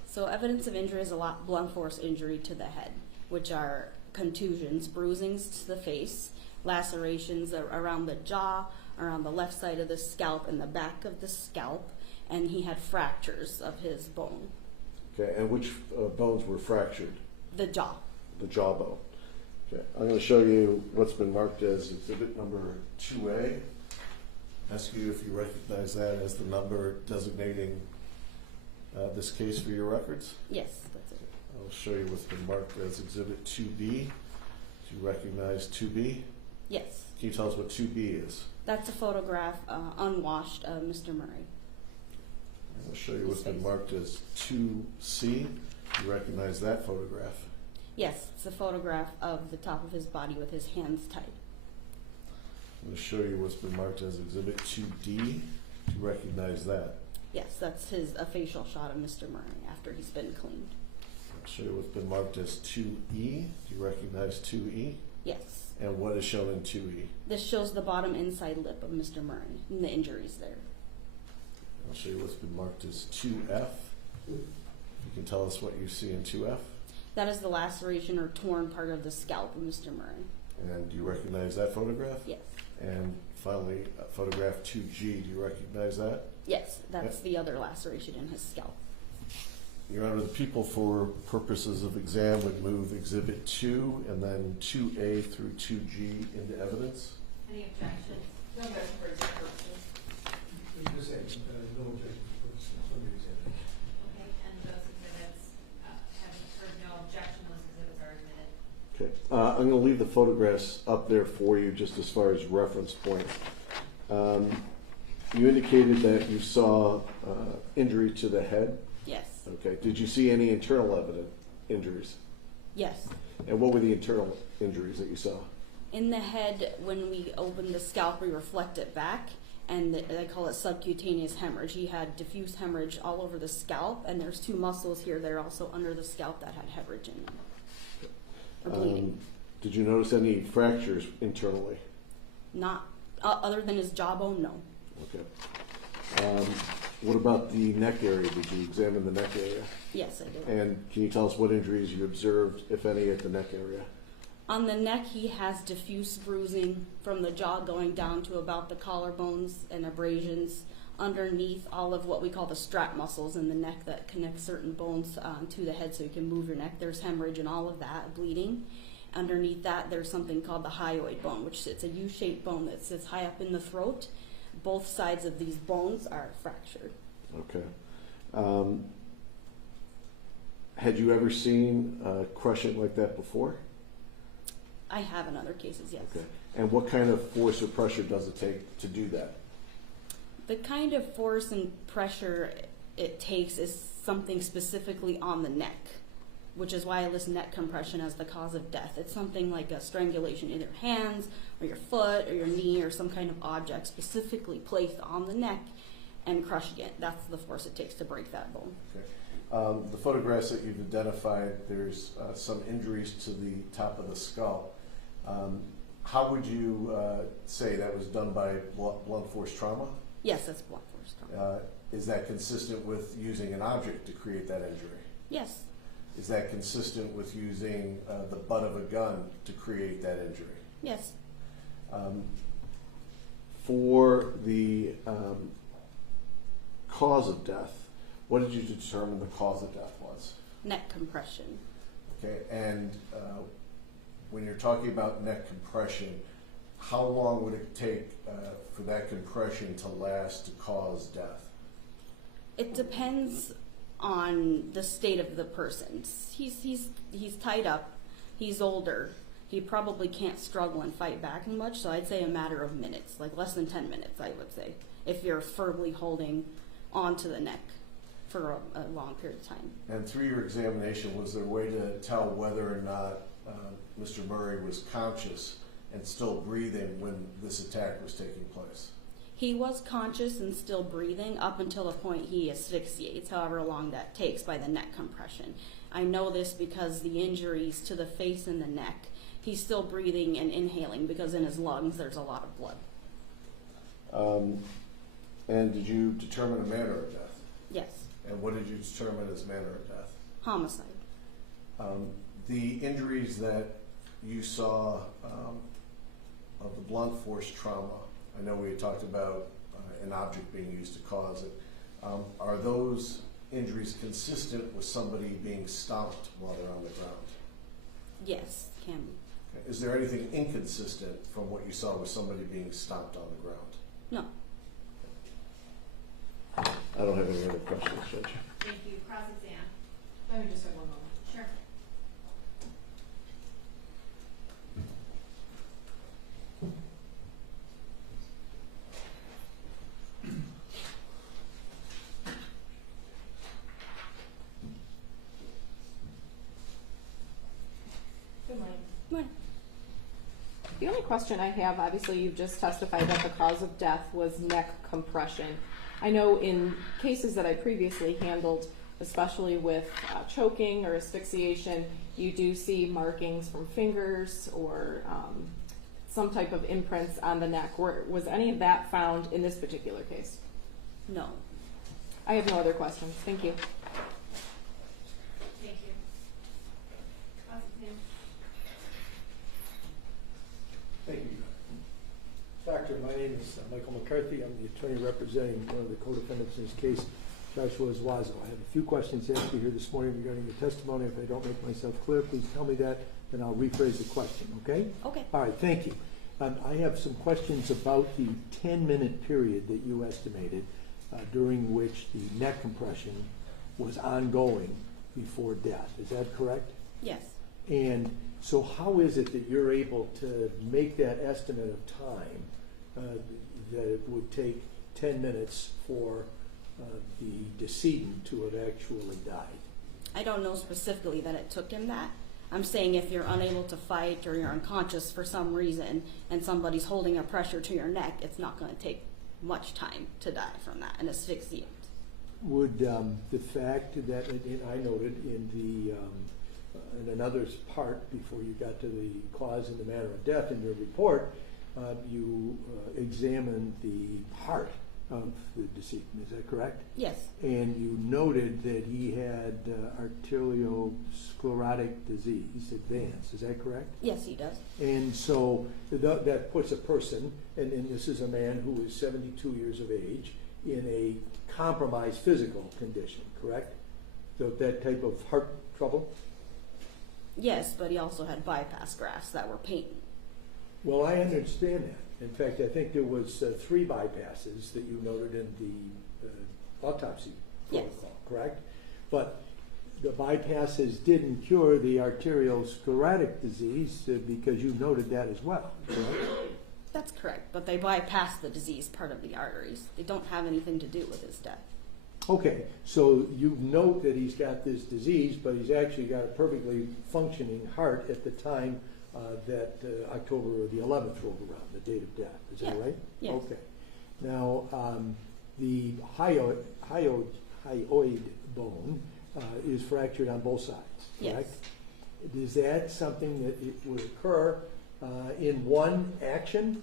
So evidence of injury is a lot blunt force injury to the head, which are contusions, bruisings to the face, lacerations around the jaw, around the left side of the scalp and the back of the scalp, and he had fractures of his bone. Okay, and which bones were fractured? The jaw. The jawbone. Okay, I'm going to show you what's been marked as exhibit number 2A. Ask you if you recognize that as the number designating this case for your records. Yes, that's it. I'll show you what's been marked as exhibit 2B. Do you recognize 2B? Yes. Can you tell us what 2B is? That's a photograph, unwashed, of Mr. Murray. I'll show you what's been marked as 2C. Do you recognize that photograph? Yes, it's a photograph of the top of his body with his hands tied. I'm going to show you what's been marked as exhibit 2D. Do you recognize that? Yes, that's a facial shot of Mr. Murray after he's been cleaned. I'll show you what's been marked as 2E. Do you recognize 2E? Yes. And what is shown in 2E? This shows the bottom inside lip of Mr. Murray and the injuries there. I'll show you what's been marked as 2F. You can tell us what you see in 2F. That is the laceration or torn part of the scalp of Mr. Murray. And do you recognize that photograph? Yes. And finally, photograph 2G. Do you recognize that? Yes, that's the other laceration in his scalp. Your Honor, the people for purposes of exam would move exhibit 2 and then 2A through 2G into evidence. Any objections? No objection for exam purposes. Just say, no objection for some reason. Okay, and those exhibits, having heard no objection, those exhibits are admitted. Okay, I'm going to leave the photographs up there for you just as far as reference points. You indicated that you saw injury to the head. Yes. Okay, did you see any internal evident injuries? Yes. And what were the internal injuries that you saw? In the head, when we open the scalp, we reflect it back, and they call it subcutaneous hemorrhage. He had diffuse hemorrhage all over the scalp, and there's 2 muscles here that are also under the scalp that had hemorrhage in them. Or bleeding. Did you notice any fractures internally? Not, other than his jawbone, no. Okay. What about the neck area? Did you examine the neck area? Yes, I did. And can you tell us what injuries you observed, if any, at the neck area? On the neck, he has diffuse bruising from the jaw going down to about the collarbones and abrasions underneath all of what we call the strap muscles in the neck that connect certain bones to the head so you can move your neck. There's hemorrhage and all of that, bleeding. Underneath that, there's something called the hyoid bone, which sits a U-shaped bone that sits high up in the throat. Both sides of these bones are fractured. Okay. Had you ever seen crushing like that before? I have in other cases, yes. Okay. And what kind of force or pressure does it take to do that? The kind of force and pressure it takes is something specifically on the neck, which is why I list neck compression as the cause of death. It's something like a strangulation in your hands or your foot or your knee or some kind of object specifically placed on the neck and crushing it. That's the force it takes to break that bone. Okay. The photographs that you've identified, there's some injuries to the top of the skull. How would you say that was done by blunt force trauma? Yes, that's blunt force trauma. Is that consistent with using an object to create that injury? Yes. Is that consistent with using the butt of a gun to create that injury? Yes. For the cause of death, what did you determine the cause of death was? Neck compression. Okay, and when you're talking about neck compression, how long would it take for that compression to last to cause death? It depends on the state of the person. He's tied up. He's older. He probably can't struggle and fight back much. So I'd say a matter of minutes, like less than 10 minutes. I would say, if you're firmly holding onto the neck for a long period of time. And through your examination, was there a way to tell whether or not Mr. Murray was conscious and still breathing when this attack was taking place? He was conscious and still breathing up until the point he asphyxiates, however long that takes by the neck compression. I know this because the injuries to the face and the neck, he's still breathing and inhaling because in his lungs there's a lot of blood. And did you determine a manner of death? Yes. And what did you determine as manner of death? Homicide. The injuries that you saw of the blunt force trauma, I know we had talked about an object being used to cause it. Are those injuries consistent with somebody being stomped while they're on the ground? Yes, can be. Okay. Is there anything inconsistent from what you saw with somebody being stomped on the ground? No. I don't have any other questions, Judge. Thank you. Cross-exam. Let me just have one moment. Sure. Good morning. Good morning. The only question I have, obviously you've just testified that the cause of death was neck compression. I know in cases that I previously handled, especially with choking or asphyxiation, you do see markings from fingers or some type of imprints on the neck. Was any of that found in this particular case? No. I have no other questions. Thank you. Thank you. Cross-exam. Thank you. Doctor, my name is Michael McCarthy. I'm the attorney representing one of the co-defendants in this case, Joshua Zuazo. I have a few questions to ask you here this morning regarding the testimony. If I don't make myself clear, please tell me that, then I'll rephrase the question, okay? Okay. All right, thank you. I have some questions about the 10-minute period that you estimated during which the neck compression was ongoing before death. Is that correct? Yes. And so how is it that you're able to make that estimate of time that it would take 10 minutes for the decedent to have actually died? I don't know specifically that it took him that. I'm saying if you're unable to fight or you're unconscious for some reason and somebody's holding a pressure to your neck, it's not going to take much time to die from that and asphyxiate. Would the fact that, and I noted in another part before you got to the cause and the manner of death in your report, you examined the heart of the decedent. Is that correct? Yes. And you noted that he had arteriosclerotic disease, advanced. Is that correct? Yes, he does. And so that puts a person, and this is a man who is 72 years of age, in a compromised physical condition, correct? So that type of heart trouble? Yes, but he also had bypass grafts that were patent. Well, I understand that. In fact, I think there was 3 bypasses that you noted in the autopsy protocol, correct? But the bypasses didn't cure the arteriosclerotic disease because you noted that as well, correct? That's correct, but they bypassed the disease part of the arteries. They don't have anything to do with his death. Okay, so you note that he's got this disease, but he's actually got a perfectly functioning heart at the time that October the 11th rolled around, the date of death. Is that right? Yes. Okay. Now, the hyoid bone is fractured on both sides, correct? Yes. Is that something that it would occur in one action?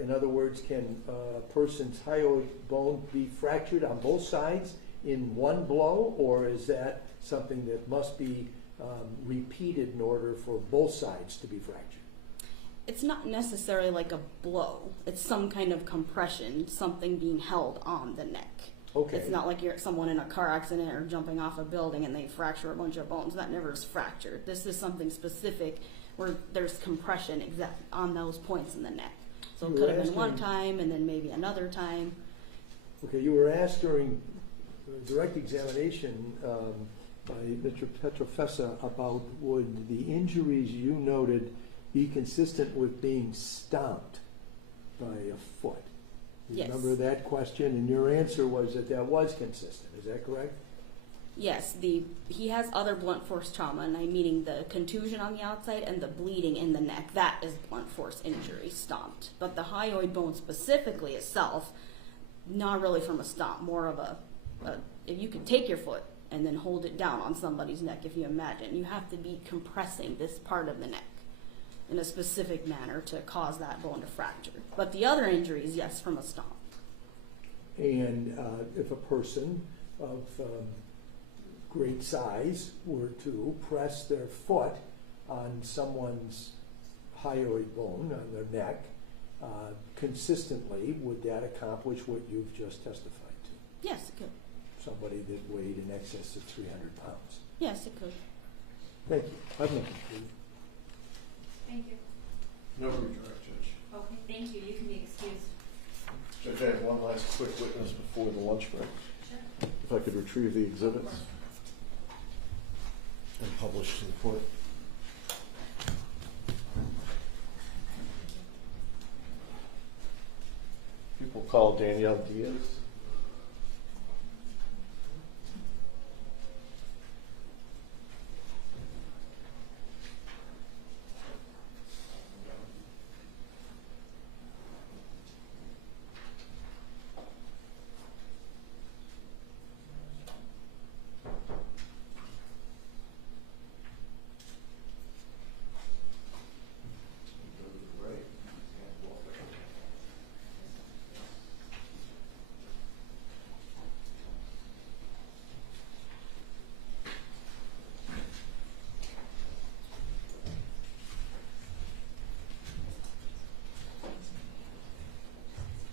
In other words, can a person's hyoid bone be fractured on both sides in one blow, or is that something that must be repeated in order for both sides to be fractured? It's not necessarily like a blow. It's some kind of compression, something being held on the neck. Okay. It's not like you're someone in a car accident or jumping off a building and they fracture a bunch of bones. That never is fractured. This is something specific where there's compression exact on those points in the neck. So it could have been one time and then maybe another time. Okay, you were asked during direct examination by Mr. Petrofessa about would the injuries you noted be consistent with being stomped by a foot? You Yes. remember that question? And your answer was that that was consistent. Is that correct? Yes, he has other blunt force trauma, and I'm meaning the contusion on the outside and the bleeding in the neck. That is blunt force injury, stomped. But the hyoid bone specifically itself, not really from a stomp, more of a if you could take your foot and then hold it down on somebody's neck, if you imagine, you have to be compressing this part of the neck in a specific manner to cause that bone to fracture. But the other injuries, yes, from a stomp. And if a person of great size were to press their foot on someone's hyoid bone, on their neck, consistently, would that accomplish what you've just testified to? Yes, it could. Somebody that weighed in excess of 300 pounds. Yes, it could. Thank you. I've nothing for you. Thank you. No redirect, Judge. Okay, thank you. You can be excused. Judge, I have one last quick witness before the lunch break. Sure. If I could retrieve the exhibits and publish to the court. People call Danielle Diaz.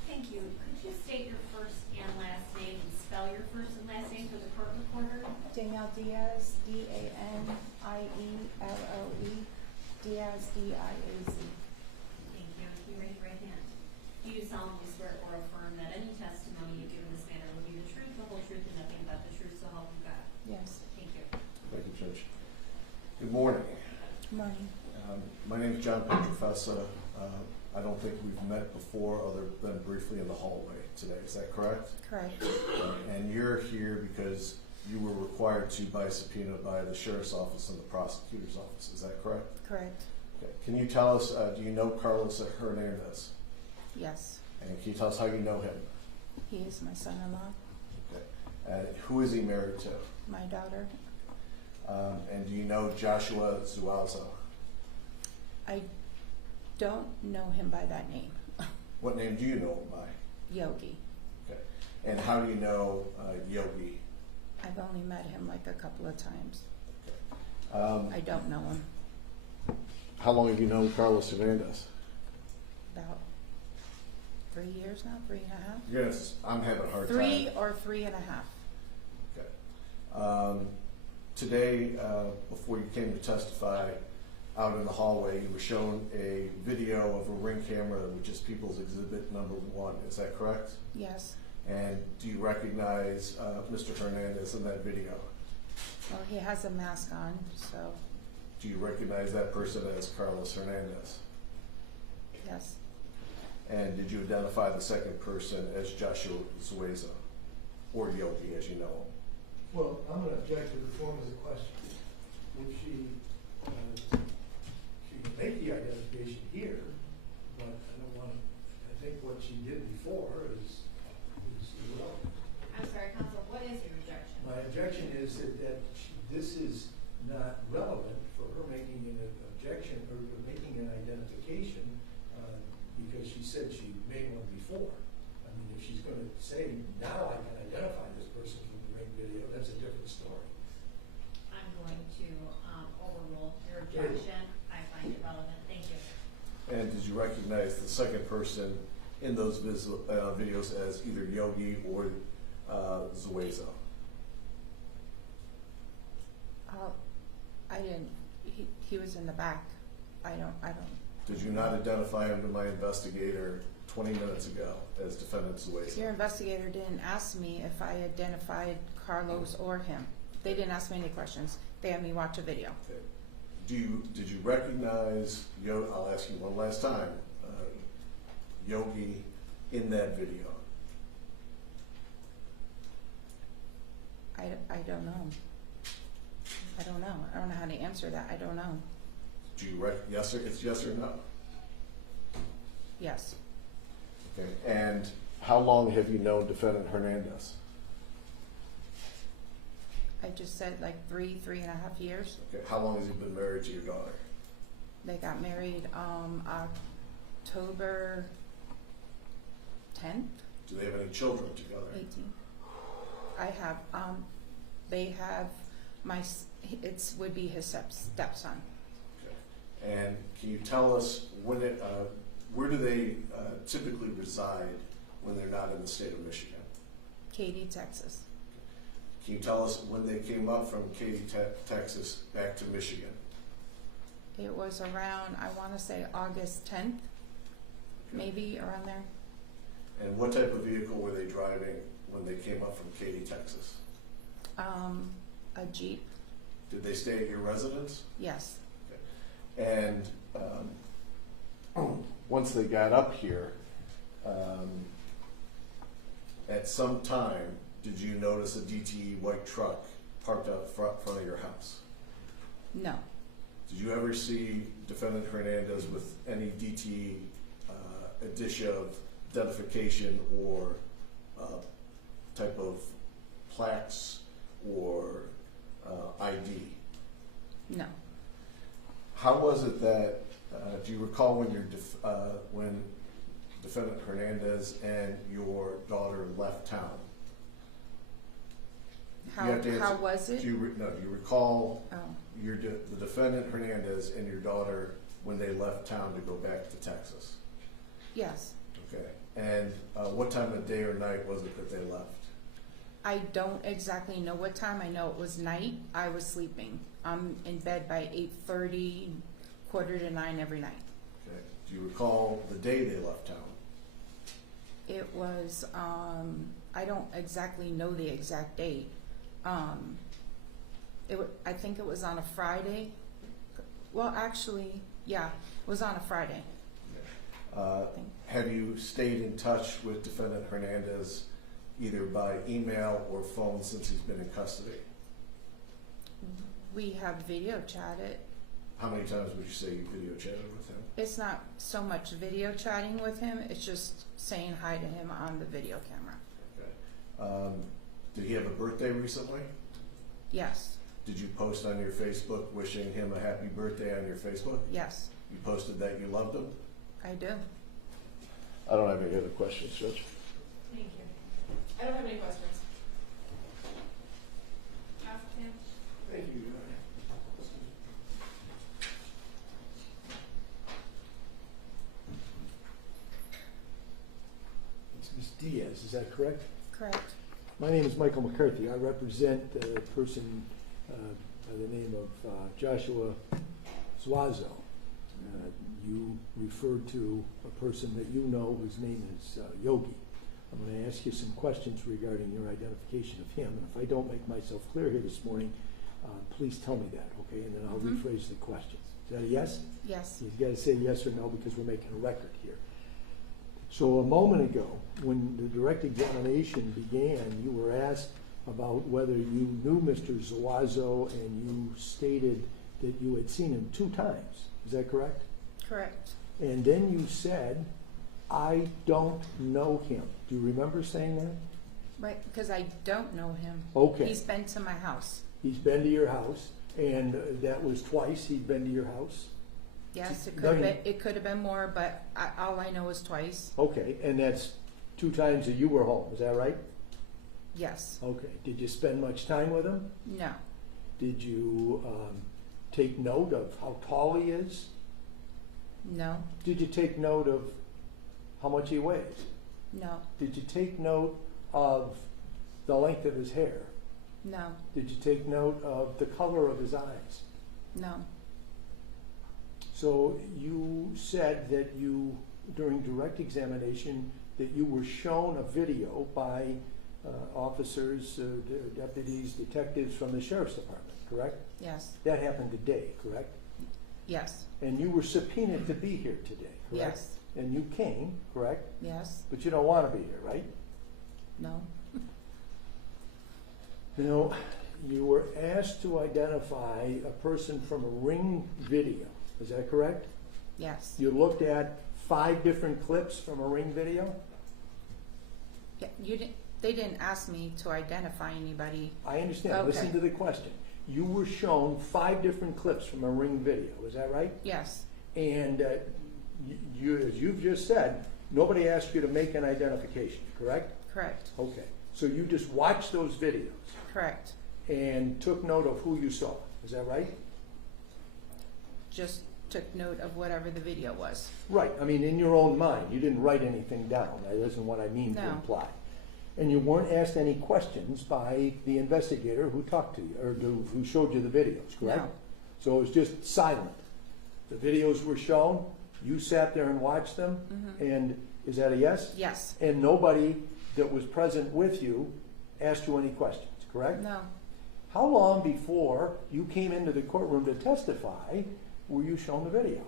Thank you. Could you state your first and last name and spell your first and last name for the court recorder? Danielle Diaz, D-A-N-I-E-L-L-E, Diaz, D-I-A-Z. Thank you. Can you raise your right hand? Do you solemnly swear or affirm that any testimony you give in this matter will be the truth, the whole truth, and nothing but the truth, so help you God? Yes. Thank you. Thank you, Judge. Good morning. Good morning. My name is John Petrofessa. I don't think we've met before other than briefly in the hallway today. Is that correct? Correct. And you're here because you were required to by subpoena by the sheriff's office and the prosecutor's office. Is that correct? Correct. Okay. Can you tell us, do you know Carlos Hernandez? Yes. And can you tell us how you know him? He is my son-in-law, Okay. Who is he married to? my daughter. And do you know Joshua Zuazo? I don't know him by that name. What name do you know him by? Yogi. Okay. And how do you know Yogi? I've only met him like a couple of times. Okay. I don't know him. How long have you known Carlos Hernandez? About 3 years now, 3.5? Yes, I'm having a hard time. 3 or 3.5. Okay. Today, before you came to testify, out in the hallway, you were shown a video of a ring camera, which is People's Exhibit number 1. Is that correct? Yes. And do you recognize Mr. Hernandez in that video? Well, he has a mask on, so Do you recognize that person as Carlos Hernandez? yes. And did you identify the second person as Joshua Zueza, or Yogi, as you know him? Well, I'm going to object to the form of the question. If she can make the identification here, but I don't want to, I think what she did before is irrelevant. I'm sorry, counsel, what is your objection? My objection is that this is not relevant for her making an objection or making an identification because she said she made one before. I mean, if she's going to say, now I can identify this person from the ring video, that's a different story. I'm going to overrule your objection. I find it relevant. Thank you. And did you recognize the second person in those videos as either Yogi or Zueza? I didn't. He was in the back. I don't. Did you not identify him to my investigator 20 minutes ago as defendant Zueza? Your investigator didn't ask me if I identified Carlos or him. They didn't ask me any questions. They had me watch a video. Okay. Did you recognize, I'll ask you one last time, Yogi in that video? I don't know. I don't know. I don't know how to answer that. I don't know. Do you yes or it's yes or no? Yes. Okay. And how long have you known defendant Hernandez? I just said like 3.5 years. Okay. How long has he been married to your daughter? They got married October 10th. Do they have any children together? 18. I have. They have it would be his stepson. Okay. And can you tell us where do they typically reside when they're not in the state of Michigan? Katy, Texas. Can you tell us when they came up from Katy, Texas back to Michigan? It was around, I want to say August 10th, maybe around there. And what type of vehicle were they driving when they came up from Katy, Texas? A Jeep. Did they stay at your residence? Yes. Okay. And once they got up here, at some time, did you notice a DTE white truck parked out front of your house? No. Did you ever see defendant Hernandez with any DTE edition of identification or type of plaques or ID? No. How was it that, do you recall when when defendant Hernandez and your daughter left town? How was it? Do you recall the defendant Hernandez and your daughter when they left town to go back to Texas? Yes. Okay. And what time of day or night was it that they left? I don't exactly know what time. I know it was night. I was sleeping. I'm in bed by 8:30, 8:45 every night. Okay. Do you recall the day they left town? It was, I don't exactly know the exact date. I think it was on a Friday. Well, actually, yeah, it was on a Friday. Have you stayed in touch with defendant Hernandez either by email or phone since he's been in custody? We have video chatted. How many times would you say you video chatted with him? It's not so much video chatting with him, it's just saying hi to him on the video camera. Okay. Did he have a birthday recently? Yes. Did you post on your Facebook wishing him a happy birthday on your Facebook? Yes. You posted that you loved him? I do. I don't have any other questions, Judge. Thank you. I don't have any questions. Ask him. Thank you. Hernandez, is that correct? Correct. My name is Michael McCarthy. I represent a person by the name of Joshua Zuazo. You referred to a person that you know whose name is Yogi. I'm going to ask you some questions regarding your identification of him, and if I don't make myself clear here this morning, please tell me that, okay? And then I'll rephrase the questions. Is that a yes? Yes. You've got to say yes or no because we're making a record here. So a moment ago, when the direct examination began, you were asked about whether you knew Mr. Zuazo, and you stated that you had seen him 2 times. Is that correct? Correct. And then you said, I don't know him. Do you remember saying that? Right, because I don't know him. Okay. He's been to my house. He's been to your house, and that was twice he's been to your house? Yes, it could have been more, but all I know is twice. Okay, and that's 2 times that you were home, is that right? Yes. Okay. Did you spend much time with him? No. Did you take note of how tall he is? No. Did you take note of how much he weighs? No. Did you take note of the length of his hair? No. Did you take note of the color of his eyes? No. So you said that you, during direct examination, that you were shown a video by officers, deputies, detectives from the Sheriff's Department, correct? Yes. That happened today, correct? Yes. And you were subpoenaed to be here today, correct? Yes. And you came, correct? Yes. But you don't want to be here, right? No. Now, you were asked to identify a person from a Ring video. Is that correct? Yes. You looked at 5 different clips from a Ring video? Yeah, they didn't ask me to identify anybody. I understand. Okay. Listen to the question. You were shown 5 different clips from a Ring video. Is that right? Yes. And as you've just said, nobody asked you to make an identification, correct? Correct. Okay. So you just watched those videos? Correct. And took note of who you saw. Is that right? Just took note of whatever the video was. Right. I mean, in your own mind. You didn't write anything down. That isn't what I mean to No. imply. And you weren't asked any questions by the investigator who talked to you, or who showed you the videos, correct? No. So it was just silent. The videos were shown, you sat there and watched them, and is that a yes? Yes. And nobody that was present with you asked you any questions, correct? No. How long before you came into the courtroom to testify were you shown the video?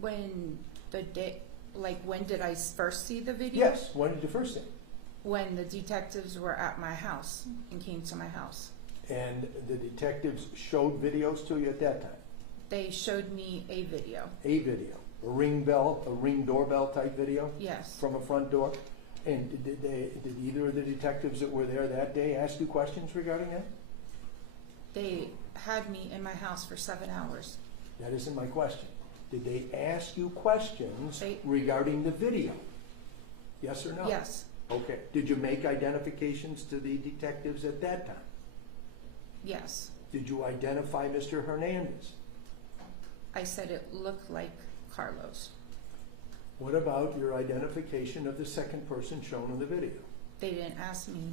When did I first see the video? Yes, when did you first see it? When the detectives were at my house and came to my house. And the detectives showed videos to you at that time? They showed me a video. A video, a ring doorbell type video? Yes. From a front door? And did either of the detectives that were there that day ask you questions regarding that? They had me in my house for 7 hours. That isn't my question. Did they ask you questions regarding the video? Yes or no? Yes. Okay. Did you make identifications to the detectives at that time? Yes. Did you identify Mr. Hernandez? I said it looked like Carlos. What about your identification of the second person shown in the video? They didn't ask me.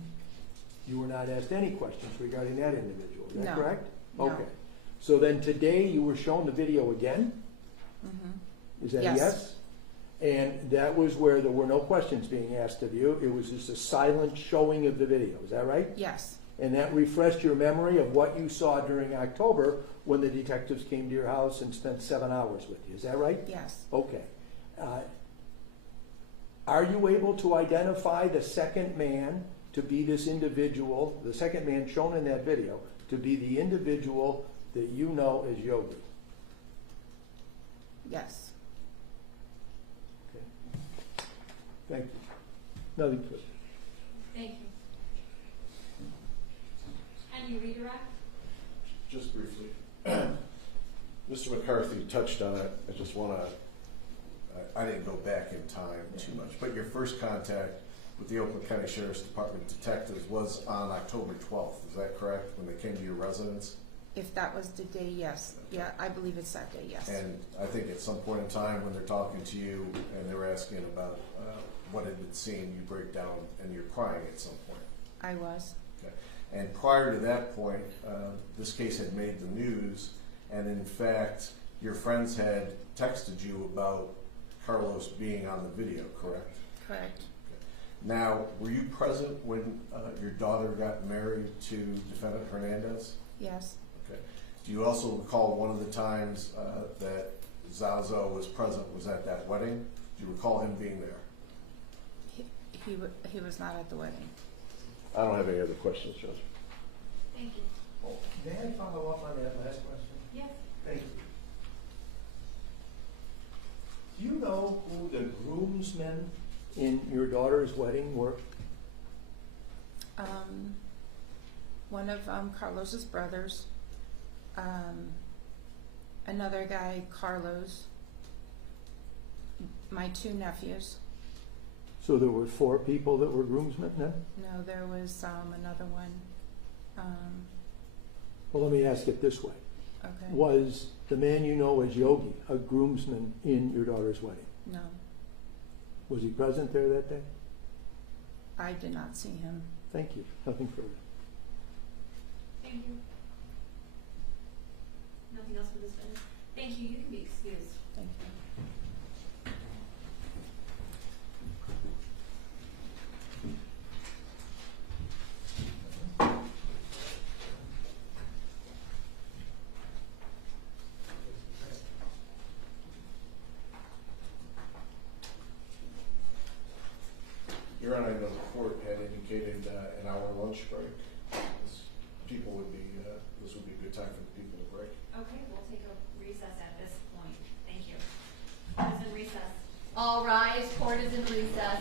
You were not asked any questions regarding that individual, is that No. correct? No. Okay. So then today you were shown the video again? Is that Yes. a yes? And that was where there were no questions being asked of you. It was just a silent showing of the video. Is that right? Yes. And that refreshed your memory of what you saw during October when the detectives came to your house and spent 7 hours with you. Is that right? Yes. Okay. Are you able to identify the second man to be this individual, the second man shown in that video, to be the individual that you know as Yogi? Yes. Okay. Thank you. Nothing further. Thank you. Any redirect? Just briefly. Mr. McCarthy touched on it. I just want to, I didn't go back in time too much, but your first contact with the Oakland County Sheriff's Department detectives was on October 12th. Is that correct? When they came to your residence? If that was the day, yes. Yeah, I believe it's that day, yes. And I think at some point in time when they're talking to you and they're asking about what had been seen, you break down and you're crying at some point. I was. Okay. And prior to that point, this case had made the news, and in fact, your friends had texted you about Carlos being on the video, correct? Correct. Now, were you present when your daughter got married to defendant Hernandez? Yes. Okay. Do you also recall one of the times that Zazo was present was at that wedding? Do you recall him being there? He was not at the wedding. I don't have any other questions, Judge. Thank you. Oh, may I follow up on that last question? Yes. Thank you. Do you know who the groomsmen In your daughter's wedding were? One of Carlos's brothers, another guy, Carlos, my 2 nephews. So there were 4 people that were groomsmen then? No, there was another one. Well, let me ask it this way. Okay. Was the man you know as Yogi a groomsman in your daughter's wedding? No, Was he present there that day? I did not see him. Thank you. Nothing further. Thank you. Nothing else for this witness? Thank you. You can be excused. Thank you. Your Honor, I know the court had indicated an hour lunch break. People would be, this would be a good time for the people to break. Okay, we'll take a recess at this point. Thank you. Court is in recess. All rise. Court is in recess.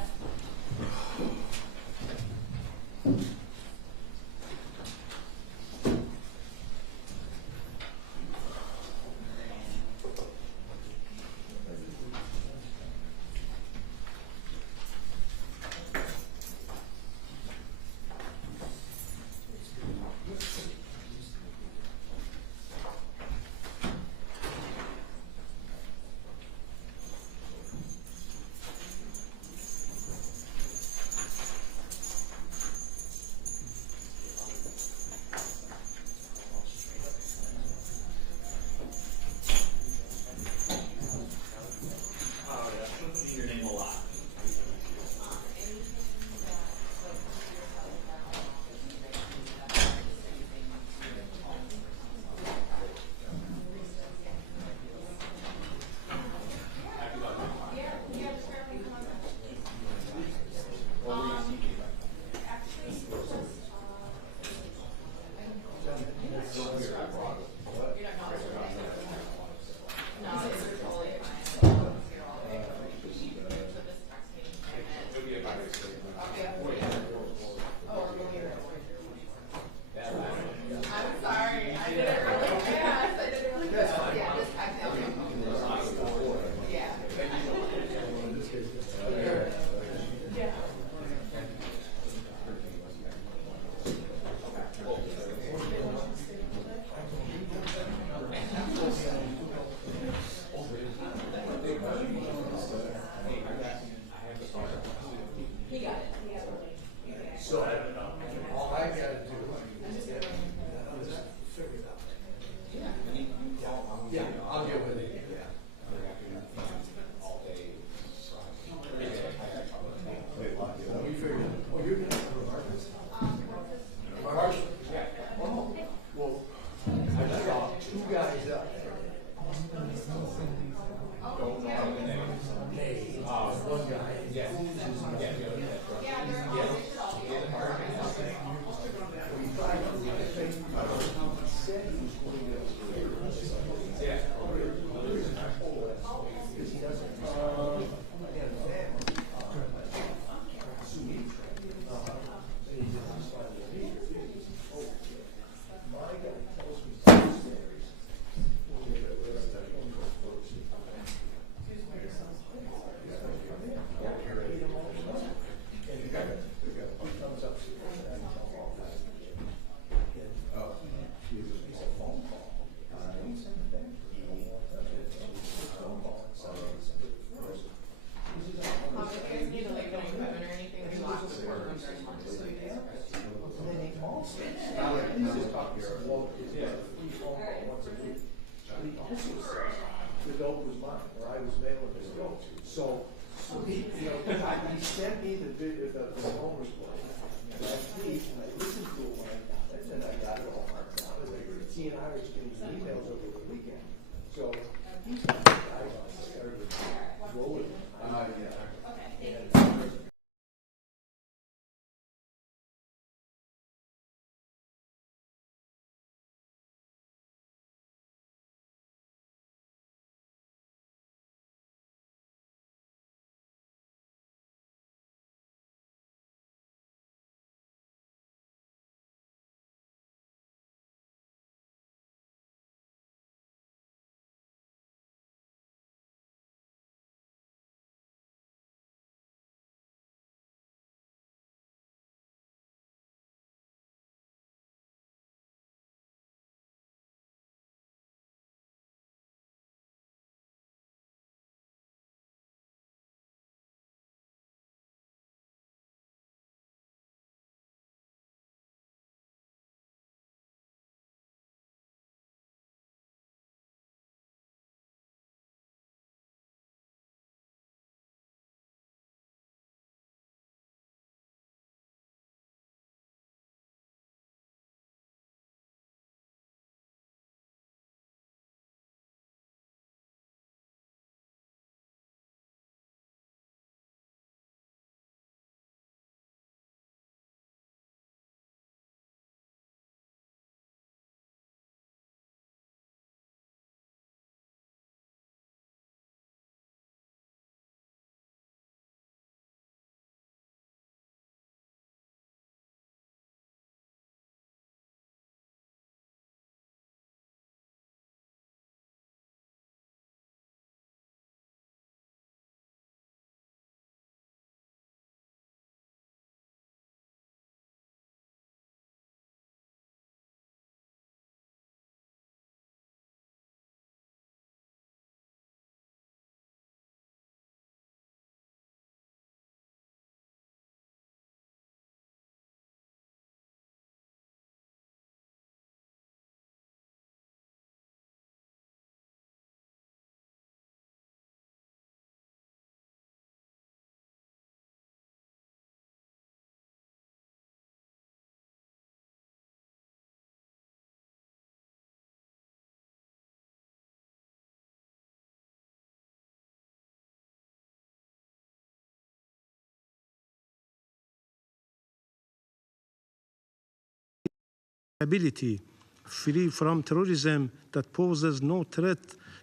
stability, free from terrorism that poses no threat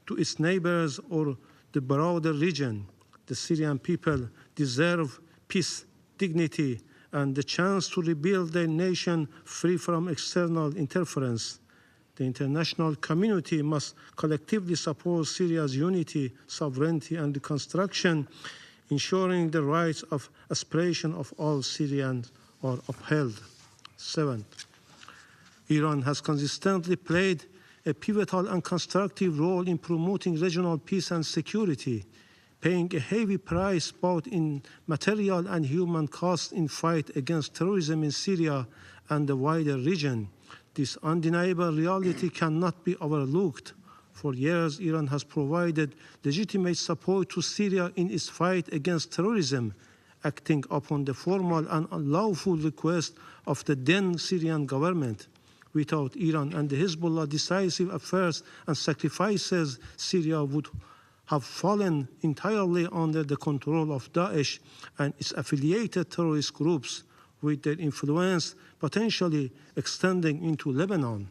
to its neighbors or the broader region. The Syrian people deserve peace, dignity, and the chance to rebuild their nation free from external interference. The international community must collectively support Syria's unity, sovereignty, and reconstruction, ensuring the rights of aspiration of all Syrians are upheld. Seventh, Iran has consistently played a pivotal and constructive role in promoting regional peace and security, paying a heavy price both in material and human cost in fight against terrorism in Syria and the wider region. This undeniable reality cannot be overlooked. For years, Iran has provided legitimate support to Syria in its fight against terrorism, acting upon the formal and unlawful request of the then Syrian government. Without Iran and the Hezbollah decisive efforts and sacrifices, Syria would have fallen entirely under the control of Daesh and its affiliated terrorist groups, with their influence potentially extending into Lebanon.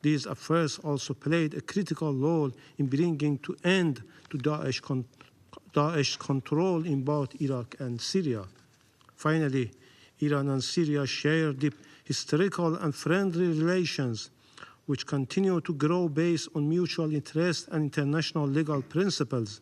These efforts also played a critical role in bringing to end to Daesh control in both Iraq and Syria. Finally, Iran and Syria share deep historical and friendly relations, which continue to grow based on mutual interest and international legal principles.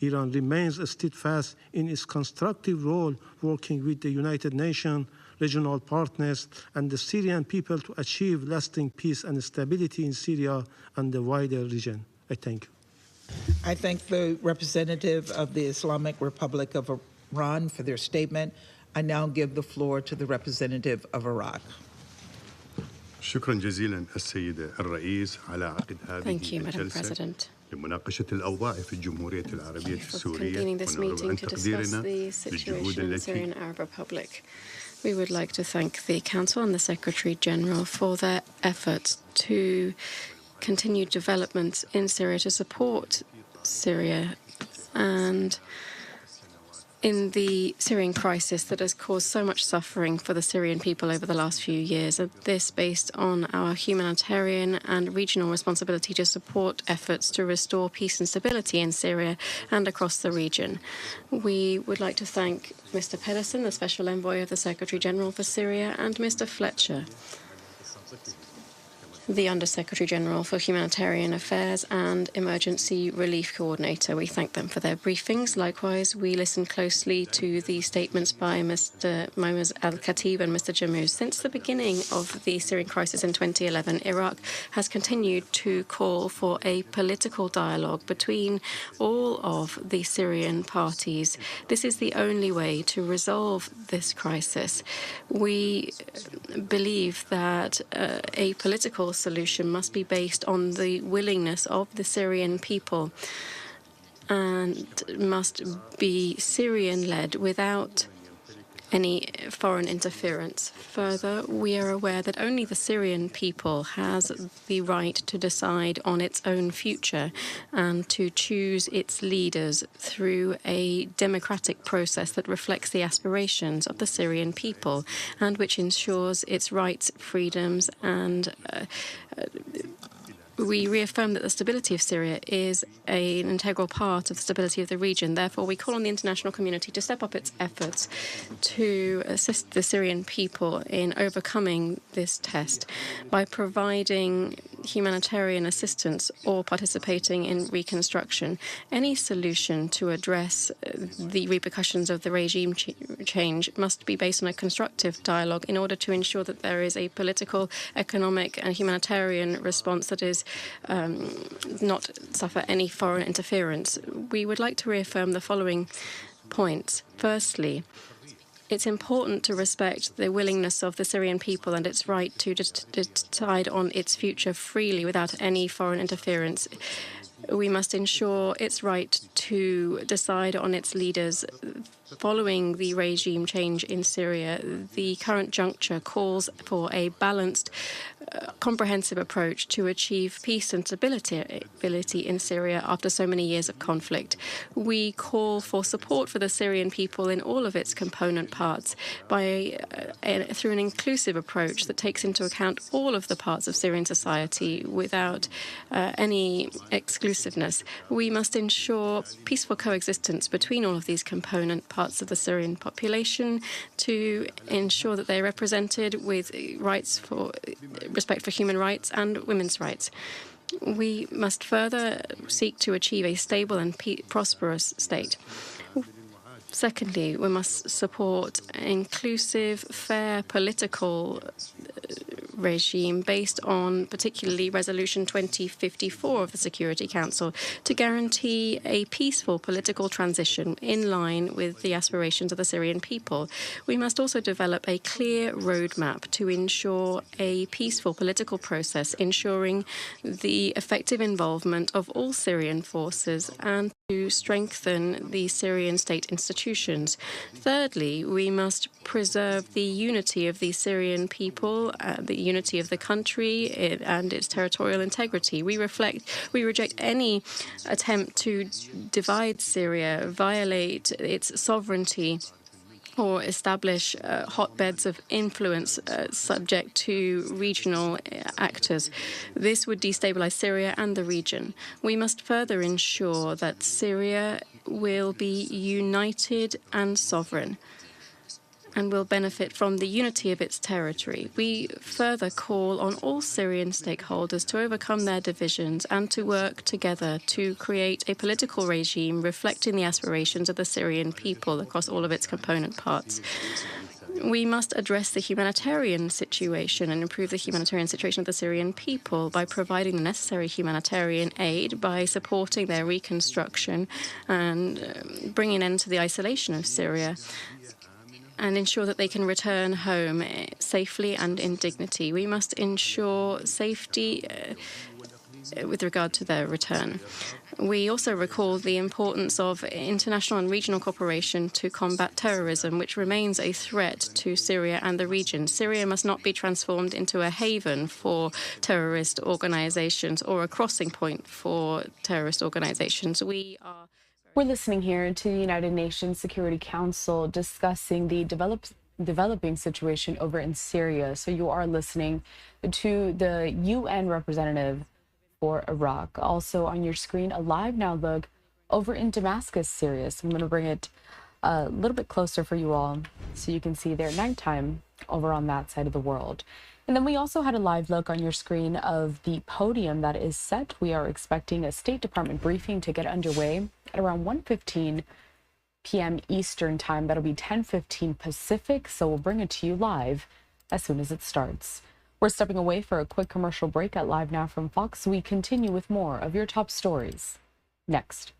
Iran remains steadfast in its constructive role, working with the United Nations, regional partners, and the Syrian people to achieve lasting peace and stability in Syria and the wider region. I thank you. I thank the representative of the Islamic Republic of Iran for their statement. I now give the floor to the representative of Iraq. شكرا جزيلا السيدة الرئيس على عقد هذه الجلسة لمناقشة الأوضاع في الجمهورية العربية السورية ونرجو أن تقديرنا للجهود التي We would like to thank the Council and the Secretary General for their efforts to continue developments in Syria to support Syria and in the Syrian crisis that has caused so much suffering for the Syrian people over the last few years. This based on our humanitarian and regional responsibility to support efforts to restore peace and stability in Syria and across the region. We would like to thank Mr. Pedersen, the Special Envoy of the Secretary General for Syria, and Mr. Fletcher, the Under-Secretary General for Humanitarian Affairs and Emergency Relief Coordinator. We thank them for their briefings. Likewise, we listened closely to the statements by Mr. Moaz Al-Khatib and Mr. Jammouz. Since the beginning of the Syrian crisis in 2011, Iraq has continued to call for a political dialogue between all of the Syrian parties. This is the only way to resolve this crisis. We believe that a political solution must be based on the willingness of the Syrian people and must be Syrian-led without any foreign interference. Further, we are aware that only the Syrian people has the right to decide on its own future and to choose its leaders through a democratic process that reflects the aspirations of the Syrian people and which ensures its rights, freedoms, and we reaffirm that the stability of Syria is an integral part of the stability of the region. Therefore, we call on the international community to step up its efforts to assist the Syrian people in overcoming this test by providing humanitarian assistance or participating in reconstruction. Any solution to address the repercussions of the regime change must be based on a constructive dialogue in order to ensure that there is a political, economic, and humanitarian response that is not suffer any foreign interference. We would like to reaffirm the following points. Firstly, it's important to respect the willingness of the Syrian people and its right to decide on its future freely without any foreign interference. We must ensure its right to decide on its leaders. Following the regime change in Syria, the current juncture calls for a balanced, comprehensive approach to achieve peace and stability in Syria after so many years of conflict. We call for support for the Syrian people in all of its component parts through an inclusive approach that takes into account all of the parts of Syrian society without any exclusiveness. We must ensure peaceful coexistence between all of these component parts of the Syrian population to ensure that they're represented with rights for respect for human rights and women's rights. We must further seek to achieve a stable and prosperous state. Secondly, we must support an inclusive, fair political regime based on particularly Resolution 2054 of the Security Council to guarantee a peaceful political transition in line with the aspirations of the Syrian people. We must also develop a clear roadmap to ensure a peaceful political process, ensuring the effective involvement of all Syrian forces and to strengthen the Syrian state institutions. Thirdly, we must preserve the unity of the Syrian people, the unity of the country and its territorial integrity. We reject any attempt to divide Syria, violate its sovereignty, or establish hotbeds of influence subject to regional actors. This would destabilize Syria and the region. We must further ensure that Syria will be united and sovereign and will benefit from the unity of its territory. We further call on all Syrian stakeholders to overcome their divisions and to work together to create a political regime reflecting the aspirations of the Syrian people across all of its component parts. We must address the humanitarian situation and improve the humanitarian situation of the Syrian people by providing the necessary humanitarian aid, by supporting their reconstruction and bringing an end to the isolation of Syria, and ensure that they can return home safely and in dignity. We must ensure safety with regard to their return. We also recall the importance of international and regional cooperation to combat terrorism, which remains a threat to Syria and the region. Syria must not be transformed into a haven for terrorist organizations or a crossing point for terrorist organizations. We're listening here to the United Nations Security Council discussing the developing situation over in Syria. So you are listening to the UN representative for Iraq. Also on your screen, a live now look over in Damascus, Syria. So I'm going to bring it a little bit closer for you all so you can see their nighttime over on that side of the world. And then we also had a live look on your screen of the podium that is set. We are expecting a State Department briefing to get underway at around 1:15 p.m. Eastern Time. That'll be 10:15 Pacific, so we'll bring it to you live as soon as it starts. We're stepping away for a quick commercial break at Live Now from Fox. We continue with more of your top stories next.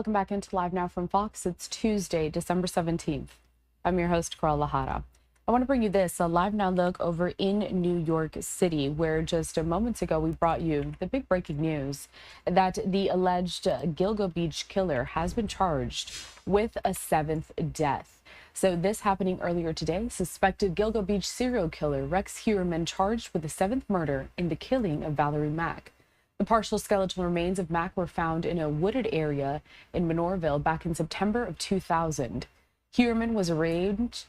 Welcome back into Live Now from Fox. It's Tuesday, December 17th. I'm your host, Carl Lahara. I want to bring you this, a Live Now look over in New York City, where just moments ago we brought you the big breaking news that the alleged Gilgo Beach killer has been charged with a 7th death. So this happening earlier today, suspected Gilgo Beach serial killer Rex Heuermann charged with the 7th murder in the killing of Valerie Mack. The partial skeletal remains of Mack were found in a wooded area in Menorville back in September of 2000. Heuermann was arraigned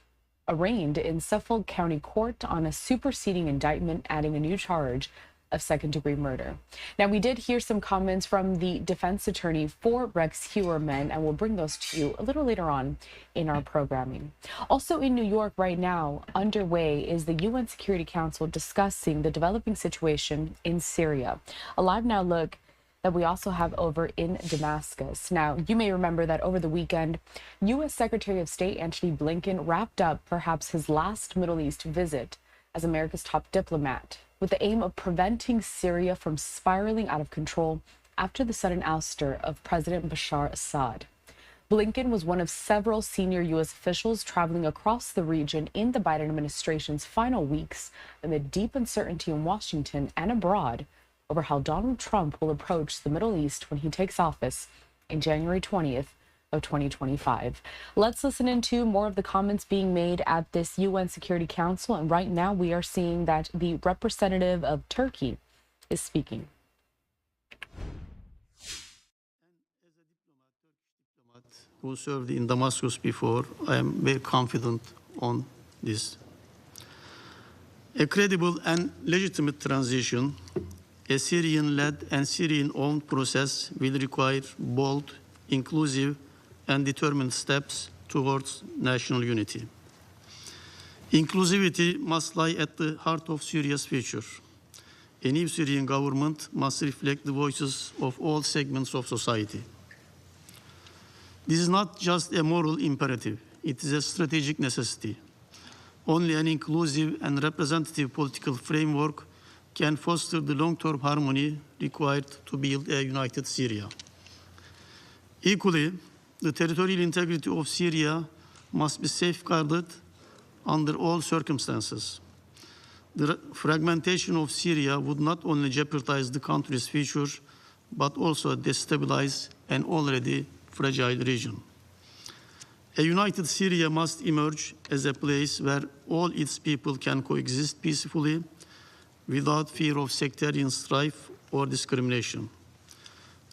in Suffolk County Court on a superseding indictment, adding a new charge of second-degree murder. Now, we did hear some comments from the defense attorney for Rex Heuermann, and we'll bring those to you a little later on in our programming. Also in New York right now, underway is the UN Security Council discussing the developing situation in Syria. A Live Now look that we also have over in Damascus. Now, you may remember that over the weekend, U.S. Secretary of State Antony Blinken wrapped up perhaps his last Middle East visit as America's top diplomat, with the aim of preventing Syria from spiraling out of control after the sudden ouster of President Bashar Assad. Blinken was one of several senior U.S. officials traveling across the region in the Biden administration's final weeks amid deep uncertainty in Washington and abroad over how Donald Trump will approach the Middle East when he takes office in January 20th of 2025. Let's listen into more of the comments being made at this UN Security Council. And right now we are seeing that the representative of Turkey is speaking. Who served in Damascus before, I am very confident on this. A credible and legitimate transition, a Syrian-led and Syrian-owned process will require bold, inclusive, and determined steps towards national unity. Inclusivity must lie at the heart of Syria's future. A new Syrian government must reflect the voices of all segments of society. This is not just a moral imperative, it is a strategic necessity. Only an inclusive and representative political framework can foster the long-term harmony required to build a united Syria. Equally, the territorial integrity of Syria must be safeguarded under all circumstances. The fragmentation of Syria would not only jeopardize the country's future, but also destabilize an already fragile region. A united Syria must emerge as a place where all its people can coexist peacefully without fear of sectarian strife or discrimination.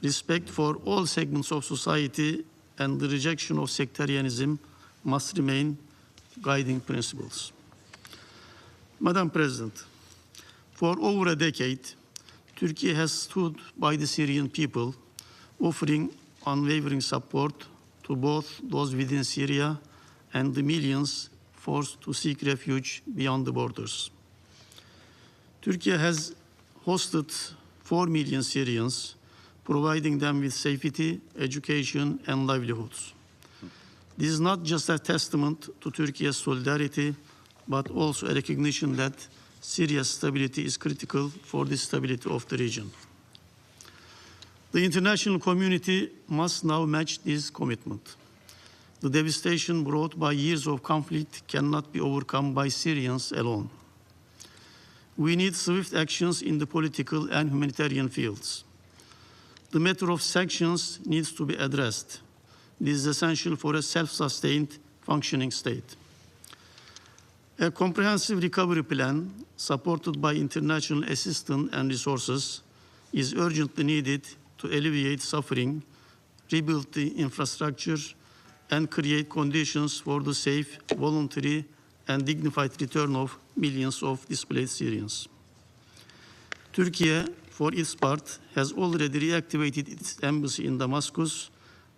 Respect for all segments of society and the rejection of sectarianism must remain guiding principles. Madam President, for over a decade, Turkey has stood by the Syrian people, offering unwavering support to both those within Syria and the millions forced to seek refuge beyond the borders. Turkey has hosted 4 million Syrians, providing them with safety, education, and livelihoods. This is not just a testament to Turkey's solidarity, but also a recognition that Syria's stability is critical for the stability of the region. The international community must now match this commitment. The devastation brought by years of conflict cannot be overcome by Syrians alone. We need swift actions in the political and humanitarian fields. The matter of sanctions needs to be addressed. This is essential for a self-sustained, functioning state. A comprehensive recovery plan, supported by international assistance and resources, is urgently needed to alleviate suffering, rebuild the infrastructure, and create conditions for the safe, voluntary, and dignified return of millions of displaced Syrians. Turkey, for its part, has already reactivated its embassy in Damascus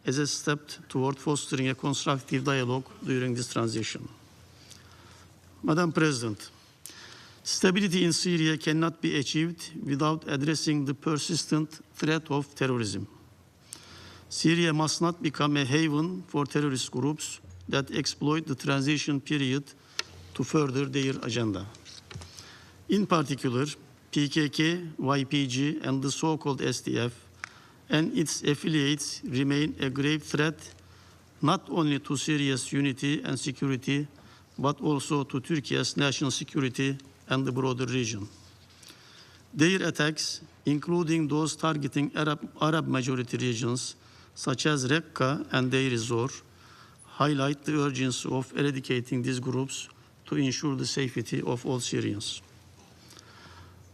as a step toward fostering a constructive dialogue during this transition. Madam President, stability in Syria cannot be achieved without addressing the persistent threat of terrorism. Syria must not become a haven for terrorist groups that exploit the transition period to further their agenda. In particular, PKK, YPG, and the so-called SDF and its affiliates remain a grave threat not only to Syria's unity and security, but also to Turkey's national security and the broader region. Their attacks, including those targeting Arab-majority regions, such as Raqqa and Deir ez-Zor, highlight the urgency of eradicating these groups to ensure the safety of all Syrians.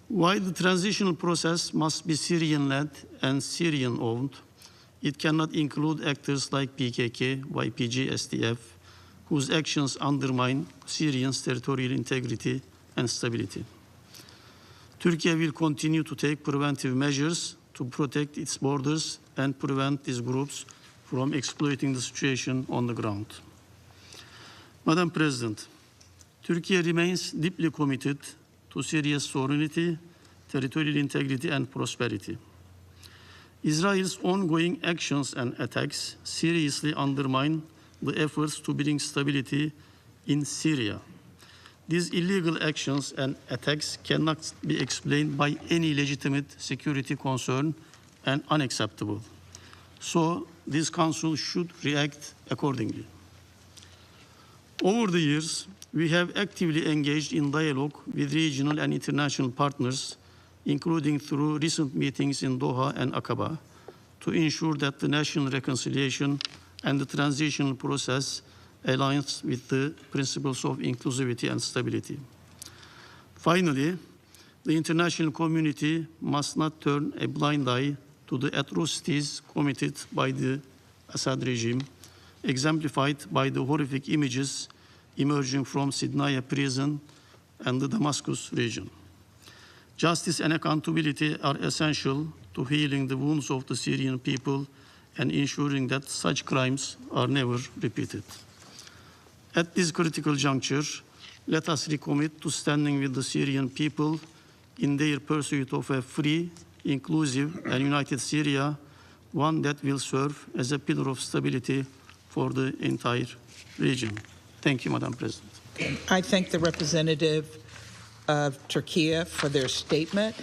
While the transitional process must be Syrian-led and Syrian-owned, it cannot include actors like PKK, YPG, SDF, whose actions undermine Syrians' territorial integrity and stability. Turkey will continue to take preventive measures to protect its borders and prevent these groups from exploiting the situation on the ground. Madam President, Turkey remains deeply committed to Syria's sovereignty, territorial integrity, and prosperity. Israel's ongoing actions and attacks seriously undermine the efforts to bring stability in Syria. These illegal actions and attacks cannot be explained by any legitimate security concern and unacceptable. So this Council should react accordingly. Over the years, we have actively engaged in dialogue with regional and international partners, including through recent meetings in Doha and Aqaba, to ensure that the national reconciliation and the transitional process aligns with the principles of inclusivity and stability. Finally, the international community must not turn a blind eye to the atrocities committed by the Assad regime, exemplified by the horrific images emerging from Sidnaya prison and the Damascus region. Justice and accountability are essential to healing the wounds of the Syrian people and ensuring that such crimes are never repeated. At this critical juncture, let us recommit to standing with the Syrian people in their pursuit of a free, inclusive, and united Syria, one that will serve as a pillar of stability for the entire region. Thank you, Madam President. I thank the representative of Turkey for their statement.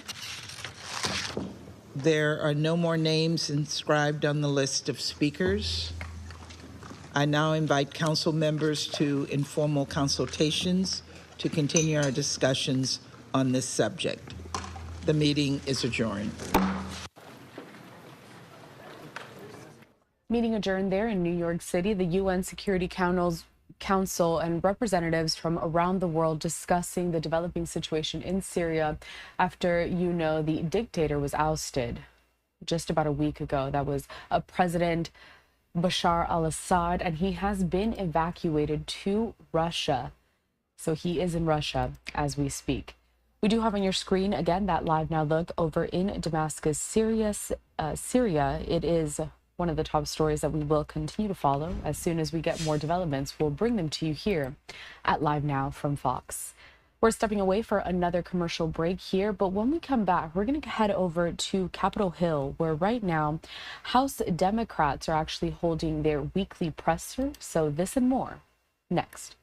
There are no more names inscribed on the list of speakers. I now invite council members to informal consultations to continue our discussions on this subject. The meeting is adjourned. Meeting adjourned there in New York City. The UN Security Council and representatives from around the world discussing the developing situation in Syria after, the dictator was ousted just about a week ago. That was President Bashar al-Assad, and he has been evacuated to Russia. So he is in Russia as we speak. We do have on your screen, again, that live now look over in Damascus, Syria. It is one of the top stories that we will continue to follow. As soon as we get more developments, we'll bring them to you here at Live Now from Fox. We're stepping away for another commercial break here, but when we come back, we're going to head over to Capitol Hill, where right now House Democrats are actually holding their weekly presser. So this and more next.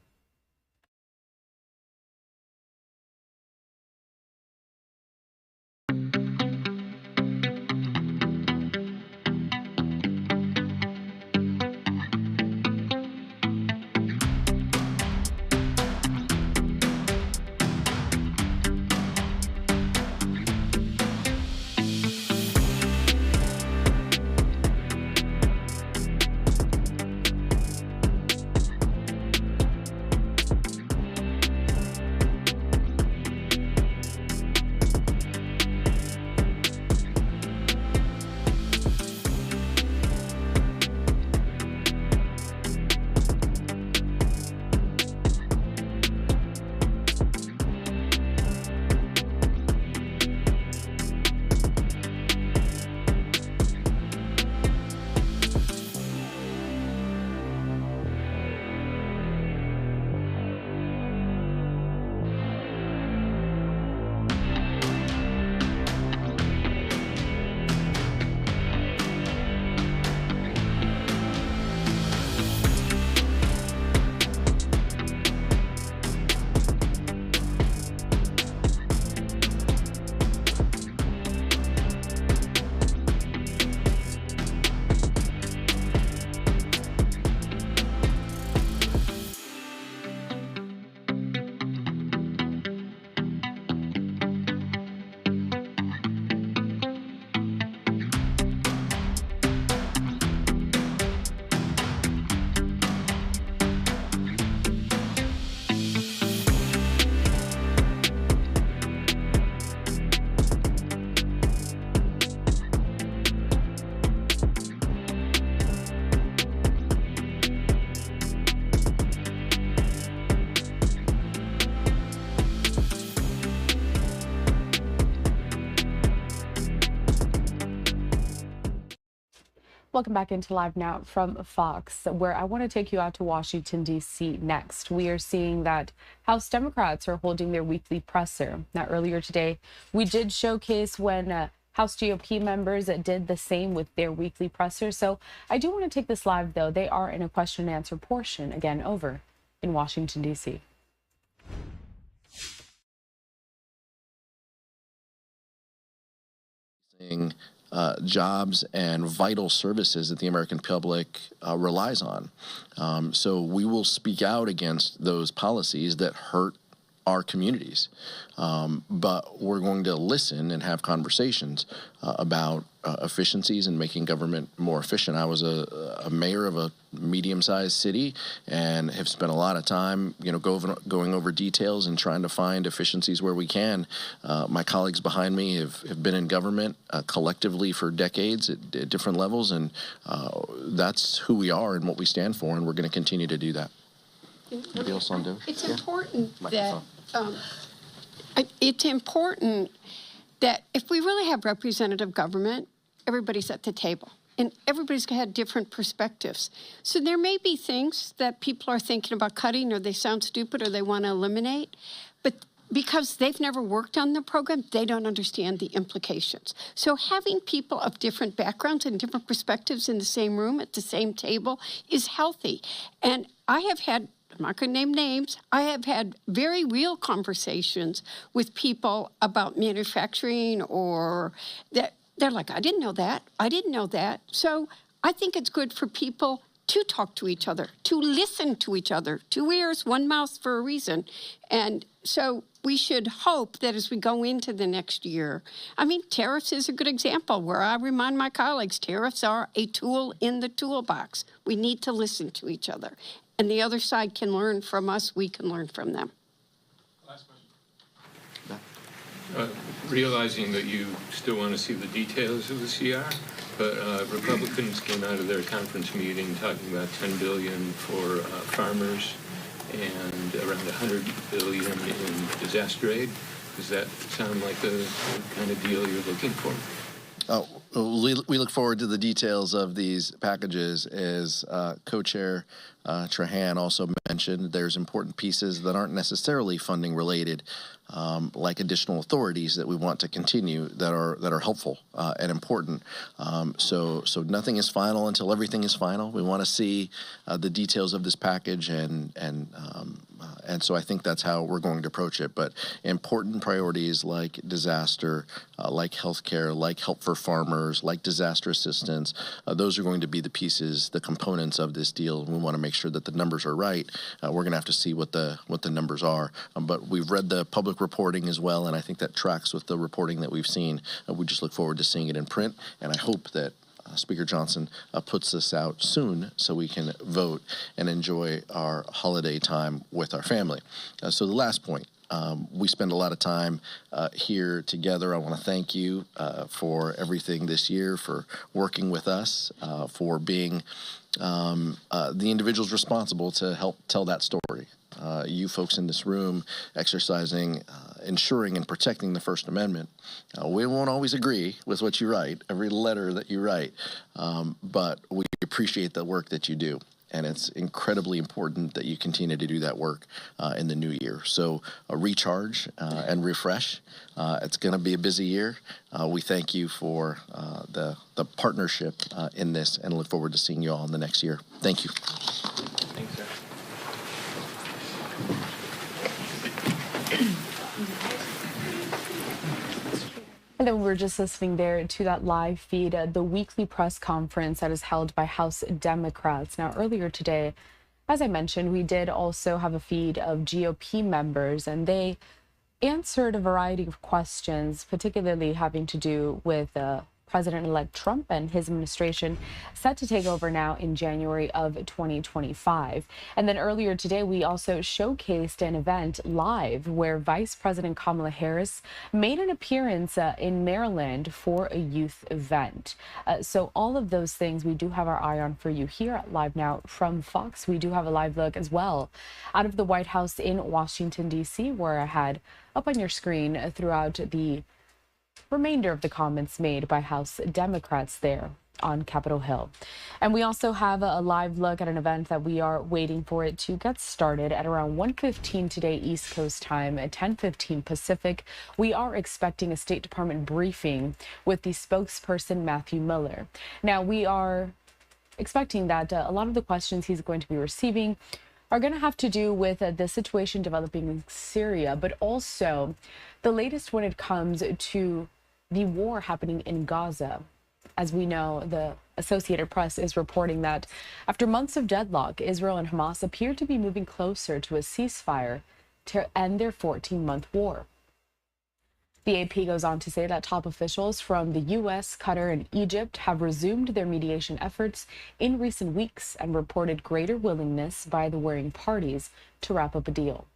Welcome back into Live Now from Fox, where I want to take you out to Washington, D.C. next. We are seeing that House Democrats are holding their weekly presser. Now, earlier today, we did showcase when House GOP members did the same with their weekly presser. So I do want to take this live, though. They are in a question and answer portion, again, over in Washington, D.C. Jobs and vital services that the American public relies on. So we will speak out against those policies that hurt our communities. But we're going to listen and have conversations about efficiencies and making government more efficient. I was a mayor of a medium-sized city and have spent a lot of time, going over details and trying to find efficiencies where we can. My colleagues behind me have been in government collectively for decades at different levels, and that's who we are and what we stand for, and we're going to continue to do that. It's important that it's important that if we really have representative government, everybody's at the table and everybody's had different perspectives. So there may be things that people are thinking about cutting, or they sound stupid, or they want to eliminate, but because they've never worked on the program, they don't understand the implications. So having people of different backgrounds and different perspectives in the same room at the same table is healthy. And I have had, I'm not going to name names, I have had very real conversations with people about manufacturing, or that they're like, I didn't know that. I didn't know that. So I think it's good for people to talk to each other, to listen to each other. 2 ears, 1 mouth for a reason. And so we should hope that as we go into the next year, tariffs is a good example where I remind my colleagues, tariffs are a tool in the toolbox. We need to listen to each other. And the other side can learn from us, we can learn from them. Last question. Realizing that you still want to see the details of the CR, but Republicans came out of their conference meeting talking about $10 billion for farmers and around $100 billion in disaster aid. Does that sound like the kind of deal you're looking for? We look forward to the details of these packages. As Co-Chair Trahan also mentioned, there's important pieces that aren't necessarily funding related, like additional authorities that we want to continue that are helpful and important. So nothing is final until everything is final. We want to see the details of this package, and so I think that's how we're going to approach it. But important priorities like disaster, like healthcare, like help for farmers, like disaster assistance, those are going to be the pieces, the components of this deal. We want to make sure that the numbers are right. We're going to have to see what the numbers are. But we've read the public reporting as well, and I think that tracks with the reporting that we've seen. We just look forward to seeing it in print, and I hope that Speaker Johnson puts this out soon so we can vote and enjoy our holiday time with our family. So the last point, we spend a lot of time here together. I want to thank you for everything this year, for working with us, for being the individuals responsible to help tell that story. You folks in this room exercising, ensuring and protecting the First Amendment. We won't always agree with what you write, every letter that you write, but we appreciate the work that you do. And it's incredibly important that you continue to do that work in the new year. So recharge and refresh. It's going to be a busy year. We thank you for the partnership in this, and look forward to seeing you all in the next year. Thank you. Thanks, sir. And then we're just listening there to that live feed, the weekly press conference that is held by House Democrats. Now, earlier today, as I mentioned, we did also have a feed of GOP members, and they answered a variety of questions, particularly having to do with President-elect Trump and his administration set to take over now in January of 2025. And then earlier today, we also showcased an event live where Vice President Kamala Harris made an appearance in Maryland for a youth event. So all of those things we do have our eye on for you here at Live Now from Fox. We do have a live look as well out of the White House in Washington, D.C., where I had up on your screen throughout the remainder of the comments made by House Democrats there. on Capitol Hill. And we also have a live look at an event that we are waiting for it to get started at around 1:15 today East Coast time at 10:15 Pacific. We are expecting a State Department briefing with the spokesperson Matthew Miller. Now, we are expecting that a lot of the questions he's going to be receiving are going to have to do with the situation developing in Syria, but also the latest when it comes to the war happening in Gaza. As we know, the Associated Press is reporting that after months of deadlock, Israel and Hamas appear to be moving closer to a ceasefire to end their 14-month war. The AP goes on to say that top officials from the U.S., Qatar, and Egypt have resumed their mediation efforts in recent weeks and reported greater willingness by the warring parties to wrap up a deal.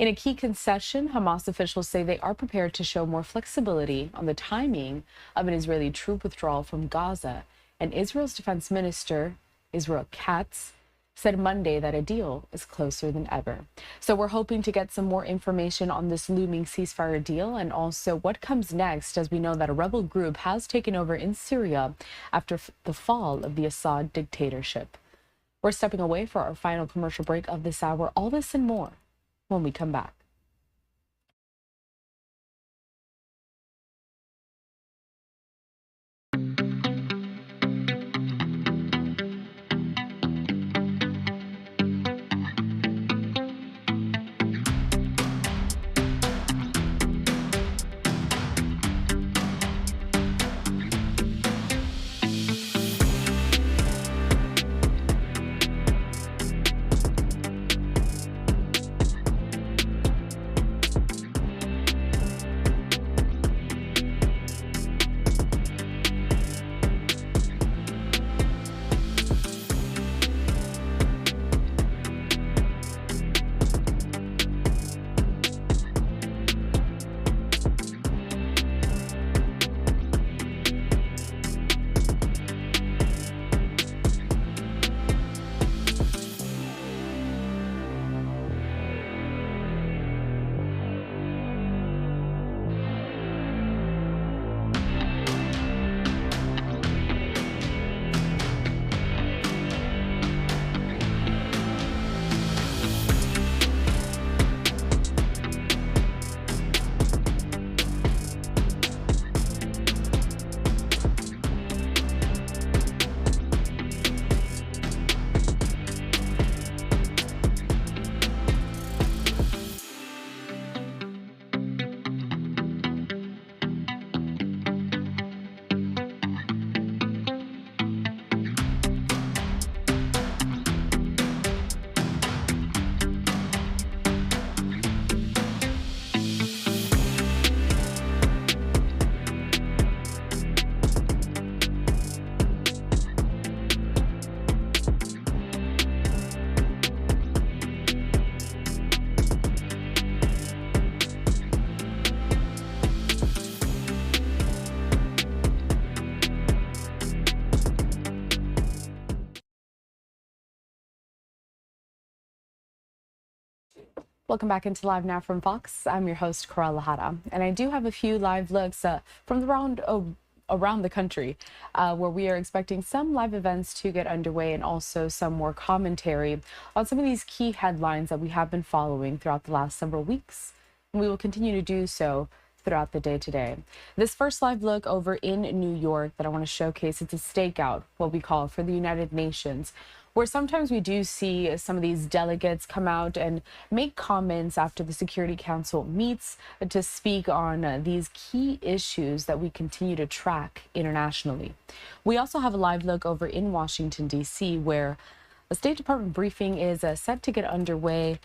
In a key concession, Hamas officials say they are prepared to show more flexibility on the timing of an Israeli troop withdrawal from Gaza, and Israel's defense minister, Israel Katz, said Monday that a deal is closer than ever. So we're hoping to get some more information on this looming ceasefire deal and also what comes next, as we know that a rebel group has taken over in Syria after the fall of the Assad dictatorship. We're stepping away for our final commercial break of this hour. All this and more when we come back. Welcome back into Live Now from Fox. I'm your host, Corella Lahara, and I do have a few live looks from around the country where we are expecting some live events to get underway and also some more commentary on some of these key headlines that we have been following throughout the last several weeks. And we will continue to do so throughout the day today. This first live look over in New York that I want to showcase, it's a stakeout, what we call, for the United Nations, where sometimes we do see some of these delegates come out and make comments after the Security Council meets to speak on these key issues that we continue to track internationally. We also have a live look over in Washington, D.C., where a State Department briefing is set to get underway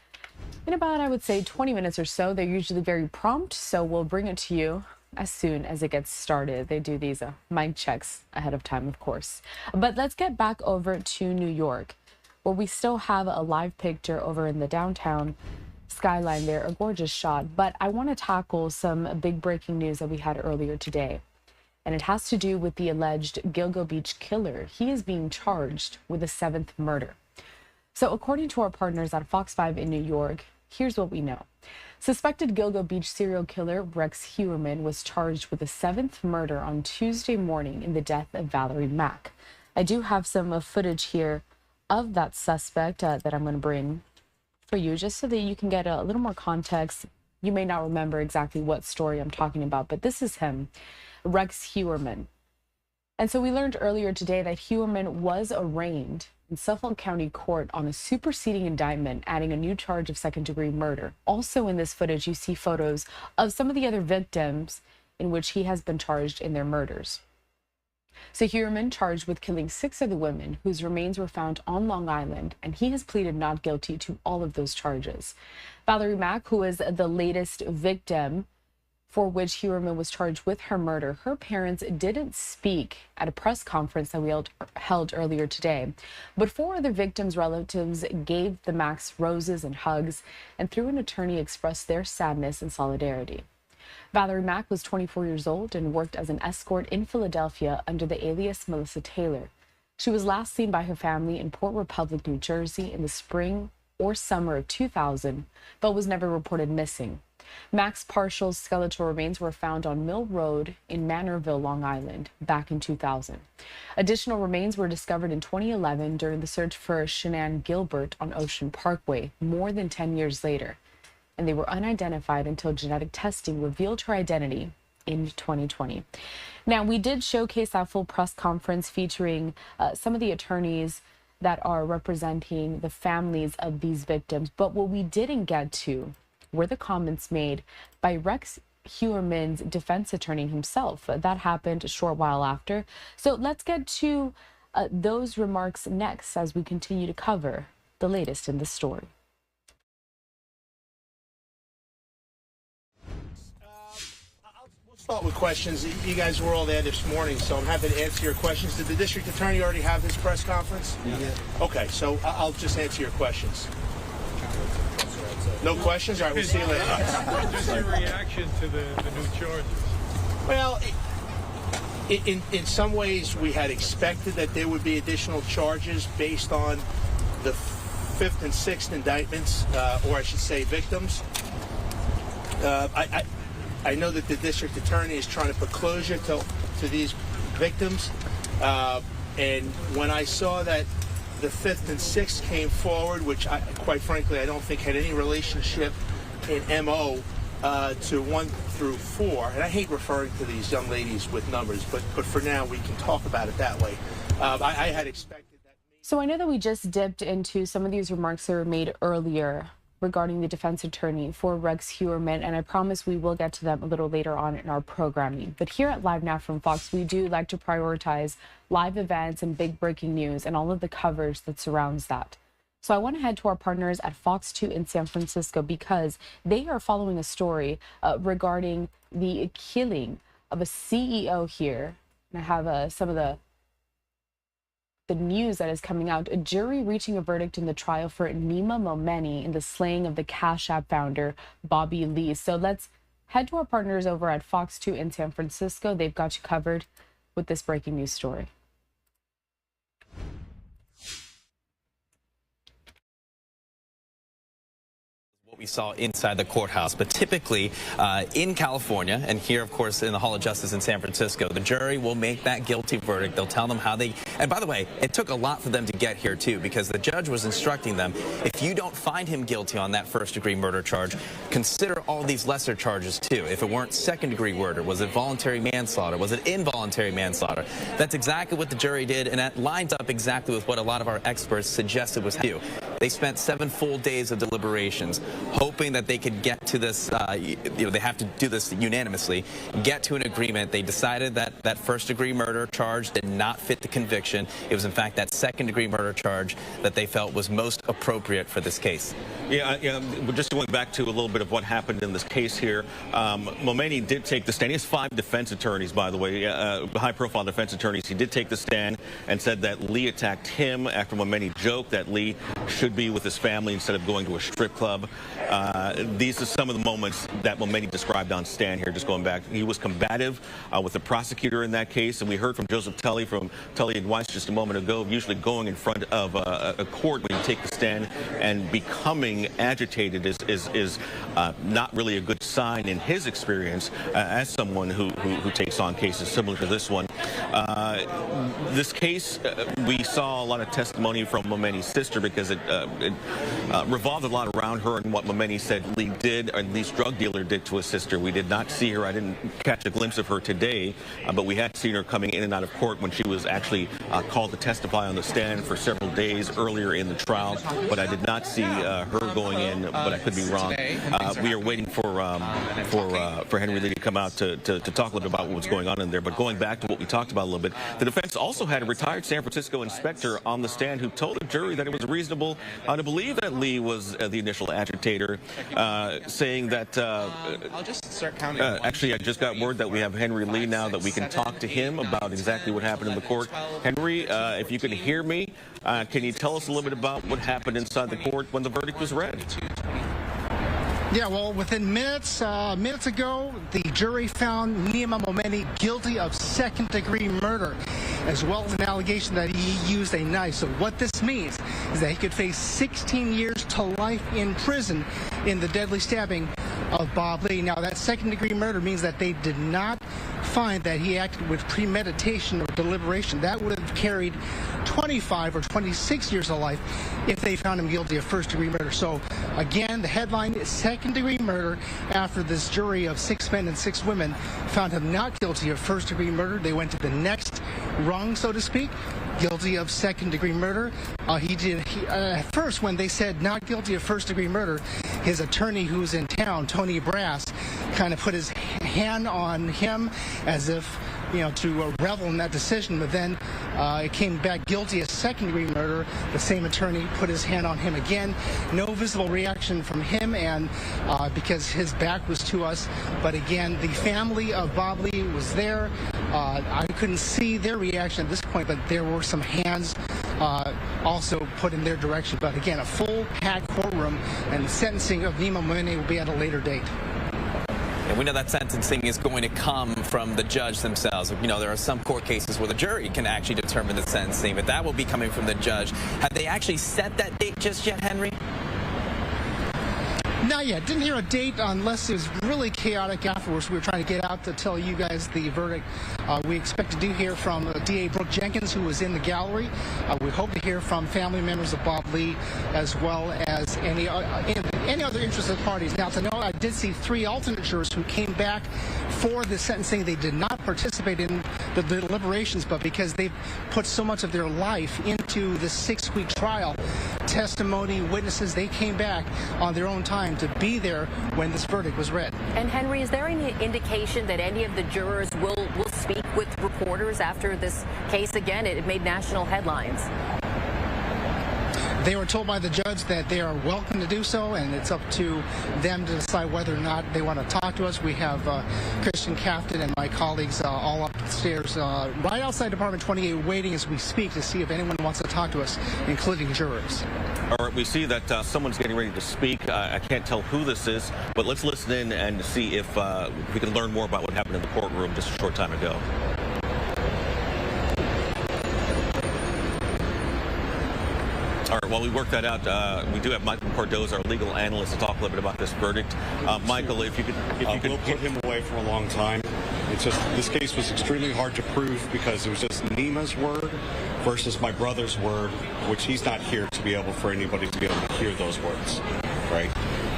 in about, I would say, 20 minutes or so. They're usually very prompt, so we'll bring it to you as soon as it gets started. They do these mic checks ahead of time, of course. But let's get back over to New York, where we still have a live picture over in the downtown skyline there, a gorgeous shot. But I want to tackle some big breaking news that we had earlier today. And it has to do with the alleged Gilgo Beach killer. He is being charged with a 7th murder. So according to our partners at Fox 5 in New York, Here's what we know. Suspected Gilgo Beach serial killer Rex Heuermann was charged with a 7th murder on Tuesday morning in the death of Valerie Mack. I do have some footage here of that suspect that I'm going to bring for you just so that you can get a little more context. You may not remember exactly what story I'm talking about, but this is him, Rex Heuermann. And so we learned earlier today that Heuermann was arraigned in Suffolk County Court on a superseding indictment, adding a new charge of second-degree murder. Also in this footage, you see photos of some of the other victims in which he has been charged in their murders. So Heuermann charged with killing 6 of the women whose remains were found on Long Island, and he has pleaded not guilty to all of those charges. Valerie Mack, who is the latest victim for which Heuermann was charged with her murder, her parents didn't speak at a press conference that we held earlier today. But 4 other victims' relatives gave the Macks roses and hugs, and through an attorney expressed their sadness and solidarity. Valerie Mack was 24 years old and worked as an escort in Philadelphia under the alias Melissa Taylor. She was last seen by her family in Port Republic, New Jersey in the spring or summer of 2000, but was never reported missing. Mack's partial skeletal remains were found on Mill Road in Manorville, Long Island, back in 2000. Additional remains were discovered in 2011 during the search for Shanann Gilbert on Ocean Parkway, more than 10 years later, and they were unidentified until genetic testing revealed her identity in 2020. Now, we did showcase that full press conference featuring some of the attorneys that are representing the families of these victims, but what we didn't get to were the comments made by Rex Heuermann's defense attorney himself. That happened a short while after. So let's get to those remarks next as we continue to cover the latest in the story. Start with questions. You guys were all there this morning, so I'm happy to answer your questions. Did the district attorney already have his press conference? Yeah. Okay, so I'll just answer your questions. No questions? All right, we'll see you later. Just your reaction to the new charges. Well, in some ways, we had expected that there would be additional charges based on the 5th and 6th indictments, or I should say victims. I know that the district attorney is trying to put closure to these victims, and when I saw that the 5th and 6th came forward, which quite frankly I don't think had any relationship in MO to 1 through 4, and I hate referring to these young ladies with numbers, but for now we can talk about it that way. I had expected that. So I know that we just dipped into some of these remarks that were made earlier regarding the defense attorney for Rex Heuermann, and I promise we will get to them a little later on in our programming. But here at Live Now from Fox, we do like to prioritize live events and big breaking news and all of the coverage that surrounds that. So I want to head to our partners at Fox 2 in San Francisco because they are following a story regarding the killing of a CEO here. And I have some of the news that is coming out. A jury reaching a verdict in the trial for Nima Momeni in the slaying of the Cash App founder, Bobby Lee. So let's head to our partners over at Fox 2 in San Francisco. They've got you covered with this breaking news story. What we saw inside the courthouse, but typically in California, and here of course in the Hall of Justice in San Francisco, the jury will make that guilty verdict. They'll tell them how they, and by the way, it took a lot for them to get here too, because the judge was instructing them, if you don't find him guilty on that first-degree murder charge, consider all these lesser charges too. If it weren't second-degree murder, was it voluntary manslaughter, was it involuntary manslaughter? That's exactly what the jury did, and that lines up exactly with what a lot of our experts suggested was due. They spent 7 full days of deliberations, hoping that they could get to this, they have to do this unanimously, get to an agreement. They decided that that first-degree murder charge did not fit the conviction. It was, in fact, that second-degree murder charge that they felt was most appropriate for this case. Yeah, just going back to a little bit of what happened in this case here, Momeni did take the stand. He has 5 defense attorneys, by the way, high-profile defense attorneys. He did take the stand and said that Lee attacked him after Momeni joked that Lee should could be with his family instead of going to a strip club. These are some of the moments that Momeni described on stand here, just going back. He was combative with the prosecutor in that case, and we heard from Joseph Tully from Tully and Weiss just a moment ago, usually going in front of a court when you take the stand and becoming agitated is not really a good sign in his experience as someone who takes on cases similar to this one. This case, we saw a lot of testimony from Momeni's sister because it revolved a lot around her and what Momeni said Lee did, or at least drug dealer did to his sister. We did not see her. I didn't catch a glimpse of her today, but we had seen her coming in and out of court when she was actually called to testify on the stand for several days earlier in the trial, but I did not see her going in, but I could be wrong. We are waiting for Henry Lee to come out to talk a little bit about what's going on in there. But going back to what we talked about a little bit, the defense also had a retired San Francisco inspector on the stand who told the jury that it was reasonable to believe that Lee was the initial agitator, saying that actually I just got word that we have Henry Lee now, that we can talk to him about exactly what happened in the court. Henry, if you can hear me, can you tell us a little bit about what happened inside the court when the verdict was read? Yeah, well, within minutes ago, the jury found Nima Momeni guilty of second-degree murder, as well as an allegation that he used a knife. So what this means is that he could face 16 years to life in prison in the deadly stabbing of Bob Lee. Now, that second-degree murder means that they did not find that he acted with premeditation or deliberation. That would have carried 25 or 26 years of life if they found him guilty of first-degree murder. So, again, the headline is second-degree murder after this jury of 6 men and 6 women found him not guilty of first-degree murder. They went to the next rung, so to speak, guilty of second-degree murder. At first, when they said not guilty of first-degree murder, his attorney who's in town, Tony Brass, kind of put his hand on him as if, to revel in that decision. But then it came back guilty of second-degree murder. The same attorney put his hand on him again. No visible reaction from him, and because his back was to us. But again, the family of Bob Lee was there. I couldn't see their reaction at this point, but there were some hands also put in their direction. But again, a full packed courtroom, and the sentencing of Nima Momeni will be at a later date. And we know that sentencing is going to come from the judge themselves. There are some court cases where the jury can actually determine the sentencing, but that will be coming from the judge. Have they actually set that date just yet, Henry? Not yet. Didn't hear a date unless it was really chaotic afterwards. We were trying to get out to tell you guys the verdict. We expect to do hear from DA Brooke Jenkins, who was in the gallery. We hope to hear from family members of Bob Lee, as well as any other interested parties. Now, to know, I did see 3 alternate jurors who came back for the sentencing. They did not participate in the deliberations, but because they've put so much of their life into the 6-week trial, testimony, witnesses, they came back on their own time to be there when this verdict was read. And Henry, is there any indication that any of the jurors will speak with reporters after this case? Again, it made national headlines. They were told by the judge that they are welcome to do so, and it's up to them to decide whether or not they want to talk to us. We have Christian Captain and my colleagues all upstairs right outside Department 28 waiting as we speak to see if anyone wants to talk to us, including jurors. All right, we see that someone's getting ready to speak. I can't tell who this is, but let's listen in and see if we can learn more about what happened in the courtroom just a short time ago. All right, while we work that out, we do have Michael Cardoza, our legal analyst, to talk a little bit about this verdict. Michael, if you could we'll put him away for a long time. It's just, this case was extremely hard to prove because it was just Nima's word versus my brother's word, which he's not here to be able for anybody to be able to hear those words, right?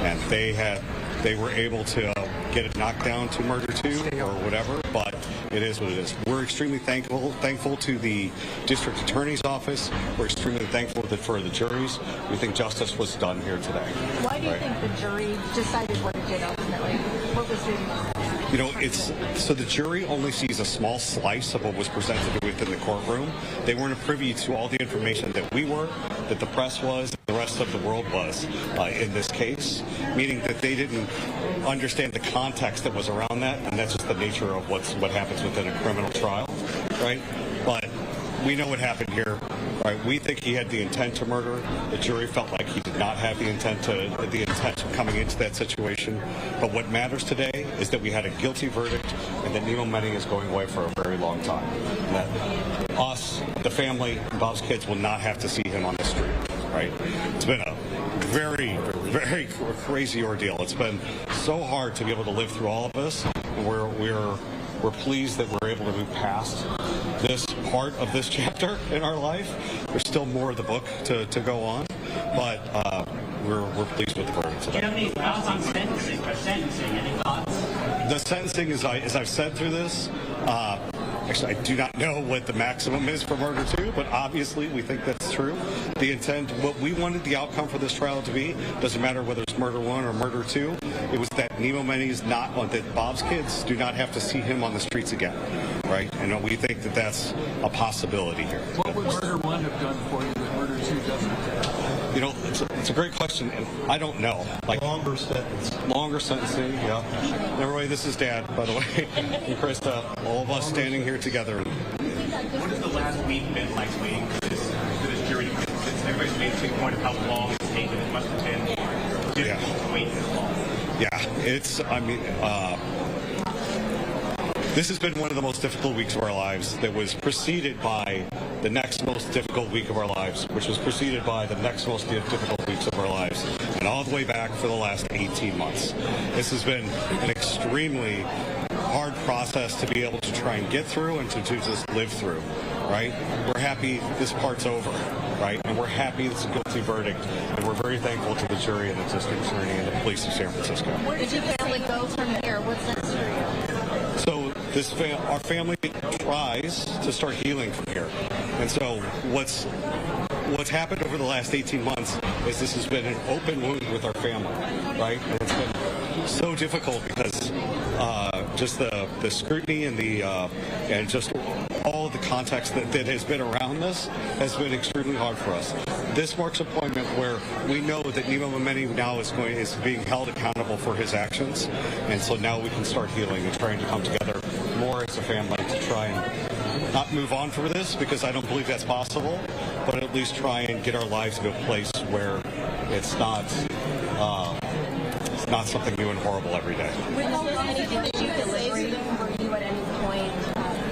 And they were able to get it knocked down to murder 2 or whatever, but it is what it is. We're extremely thankful to the district attorney's office. We're extremely thankful for the juries. We think justice was done here today. Why do you think the jury decided what it did ultimately? What was the... So the jury only sees a small slice of what was presented within the courtroom. They weren't privy to all the information that we were, that the press was, the rest of the world was in this case, meaning that they didn't understand the context that was around that, and that's just the nature of what happens within a criminal trial, right? But we know what happened here. Right? We think he had the intent to murder. The jury felt like he did not have the intent coming into that situation. But what matters today is that we had a guilty verdict and that Nemo Meni is going away for a very long time. And that us, the family, and Bob's kids will not have to see him on the street. Right? It's been a very, very crazy ordeal. It's been so hard to be able to live through all of this. And we're pleased that we're able to move past this part of this chapter in our life. There's still more of the book to go on, but we're pleased with the verdict today. Do you have any thoughts on sentencing? Any thoughts? The sentencing, as I've said through this, actually, I do not know what the maximum is for murder 2, but obviously we think that's true. The intent, what we wanted the outcome for this trial to be, doesn't matter whether it's murder 1 or murder 2, it was that Nemo Meni is not, that Bob's kids do not have to see him on the streets again, right? And we think that that's a possibility here. What would murder 1 have done for you that murder 2 doesn't? You know, it's a great question, and I don't know. Like longer sentencing, yeah. Everybody, this is Dad, by the way, and Krista, all of us standing here together. What has the last week been like waiting for this jury? Everybody's made a big point of how long it's taken. It must have been difficult to wait this long. Yeah, this has been one of the most difficult weeks of our lives that was preceded by the next most difficult week of our lives, which was preceded by the next most difficult weeks of our lives, and all the way back for the last 18 months. This has been an extremely hard process to be able to try and get through and to just live through, right? We're happy this part's over, right? And we're happy it's a guilty verdict, and we're very thankful to the jury and the district attorney and the police of San Francisco. Where did your family go from here? What's next for you? So our family tries to start healing from here. And so what's happened over the last 18 months is this has been an open wound with our family, right? And it's been so difficult because just the scrutiny and and just all of the context that has been around this has been extremely hard for us. This marks a point where we know that Nemo Meni now is being held accountable for his actions, and so now we can start healing and trying to come together more as a family to try and not move on from this, because I don't believe that's possible, but at least try and get our lives to a place where it's not something new and horrible every day. With all this anything that you can say to them, were you at any point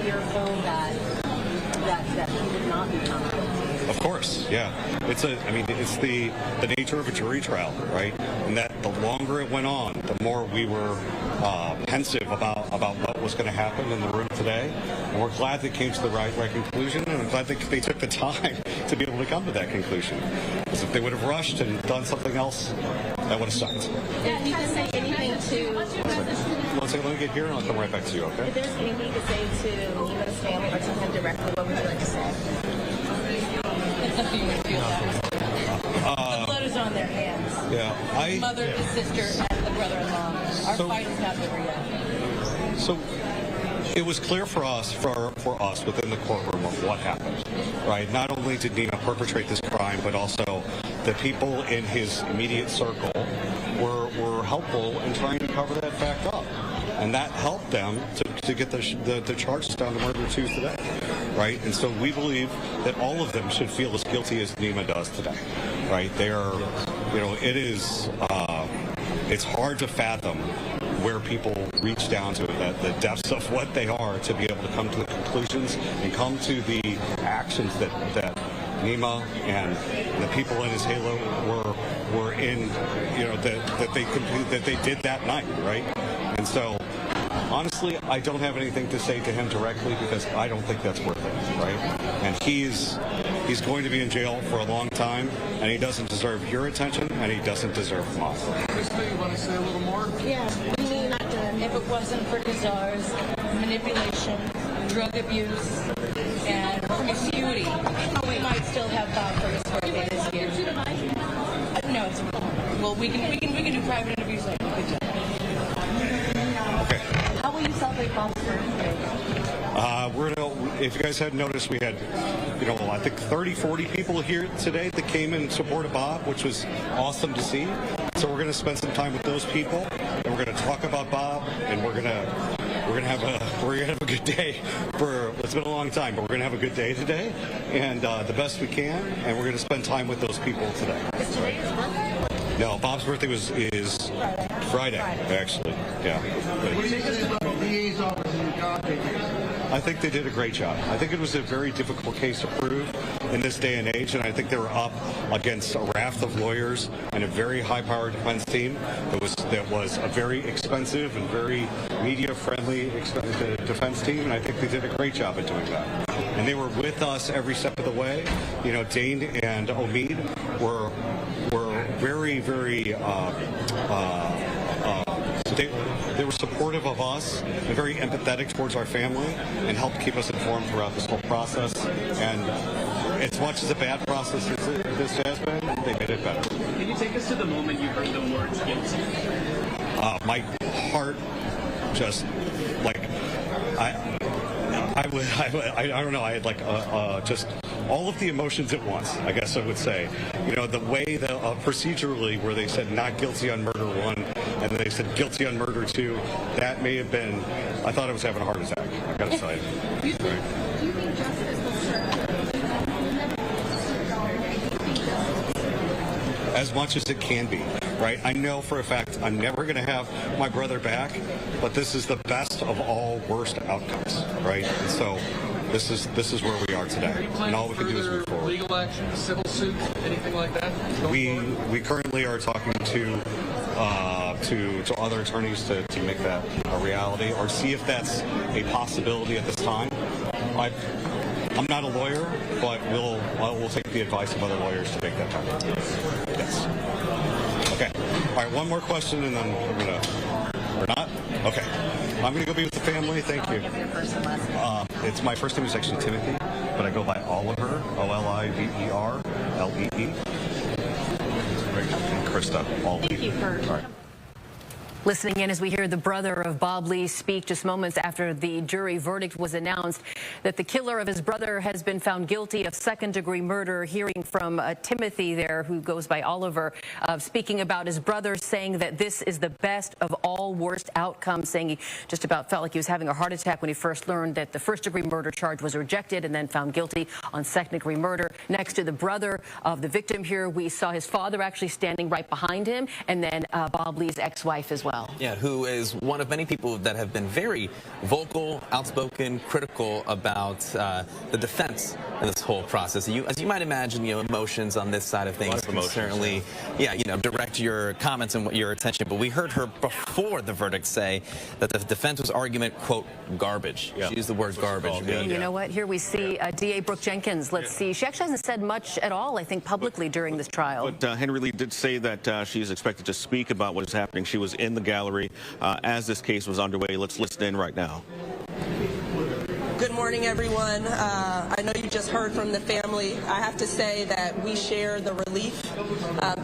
fearful that he would not be comfortable? Of course, yeah. It's the nature of a jury trial, right? And that the longer it went on, the more we were pensive about what was going to happen in the room today. And we're glad they came to the right conclusion, and I'm glad they took the time to be able to come to that conclusion. Because if they would have rushed and done something else, that would have sucked. Yeah, you can say anything to... One second, let me get here and I'll come right back to you, okay? If there's anything to say to Nemo's family or to him directly, what would you like to say? Nothing would feel that. The blood is on their hands. Yeah, the mother, the sister, and the brother-in-law. Our fight is not over yet. So it was clear for us within the courtroom of what happened, right? Not only did Nemo perpetrate this crime, but also the people in his immediate circle were helpful in trying to cover that fact up. And that helped them to get the charges down to murder 2 today, right? And so we believe that all of them should feel as guilty as Nemo does today, right? They are, it's hard to fathom where people reach down to the depths of what they are to be able to come to the conclusions and come to the actions that Nemo and the people in his halo were in, that they did that night, right? And so, honestly, I don't have anything to say to him directly because I don't think that's worth it, right? And he's going to be in jail for a long time, and he doesn't deserve your attention, and he doesn't deserve mine. Krista, you want to say a little more? Yeah, what do you mean not doing? If it wasn't for Kazar's manipulation, drug abuse, and promiscuity, we might still have Bob for his birthday this year. No, it's well, we can do private interviews later. Good job. Okay. How will you celebrate Bob's birthday? If you guys hadn't noticed, we had, I think 30, 40 people here today that came in support of Bob, which was awesome to see. So we're going to spend some time with those people, and we're going to talk about Bob, and we're going to we're gonna have a good day. It's been a long time, but we're gonna have a good day today, and the best we can, and we're gonna spend time with those people today. Is today his birthday? No, Bob's birthday is Friday, actually. Yeah. What do you think about the DA's office and the job they did? I think they did a great job. I think it was a very difficult case to prove in this day and age, and I think they were up against a raft of lawyers and a very high-powered defense team that was a very expensive and very media-friendly defense team, and I think they did a great job at doing that. And they were with us every step of the way. You know, Dane and Omid were very, very they were supportive of us and very empathetic towards our family and helped keep us informed throughout this whole process. And as much as a bad process as this has been, they made it better. Can you take us to the moment you heard the words guilty? My heart just like I don't know. I had like just all of the emotions at once, I guess I would say. You know, the way that procedurally where they said not guilty on murder 1 and then they said guilty on murder 2, that may have been, I thought I was having a heart attack, I gotta say. Do you think justice will serve? As much as it can be, right? I know for a fact I'm never going to have my brother back, but this is the best of all worst outcomes, right? And so this is where we are today, and all we can do is move forward. Legal action, civil suit, anything like that? We currently are talking to other attorneys to make that a reality, or see if that's a possibility at this time. I'm not a lawyer, but we'll take the advice of other lawyers to make that happen. Yes. Okay. All right, one more question, and then we're gonna. Or not? Okay. I'm gonna go be with the family. Thank you. It's my first name is actually Timothy, but I go by Oliver, Oliverlee. And Krista, all Thank you, Kurt. All right. Listening in as we hear the brother of Bob Lee speak just moments after the jury verdict was announced that the killer of his brother has been found guilty of second-degree murder. Hearing from Timothy there, who goes by Oliver, speaking about his brother, saying that this is the best of all worst outcomes, saying he just about felt like he was having a heart attack when he first learned that the first-degree murder charge was rejected and then found guilty on second-degree murder. Next to the brother of the victim here, we saw his father actually standing right behind him, and then Bob Lee's ex-wife as well. Yeah, who is one of many people that have been very vocal, outspoken, critical about the defense in this whole process. As you might imagine, emotions on this side of things can certainly, direct your comments and your attention. But we heard her before the verdict say that the defense was argument, quote, garbage. Yeah. She used the word garbage. You know what? Here we see DA Brooke Jenkins. Let's see. She actually hasn't said much at all, I think, publicly during this trial. But Henry Lee did say that she's expected to speak about what is happening. She was in the gallery as this case was underway. Let's listen in right now. Good morning, everyone. I know you just heard from the family. I have to say that we share the relief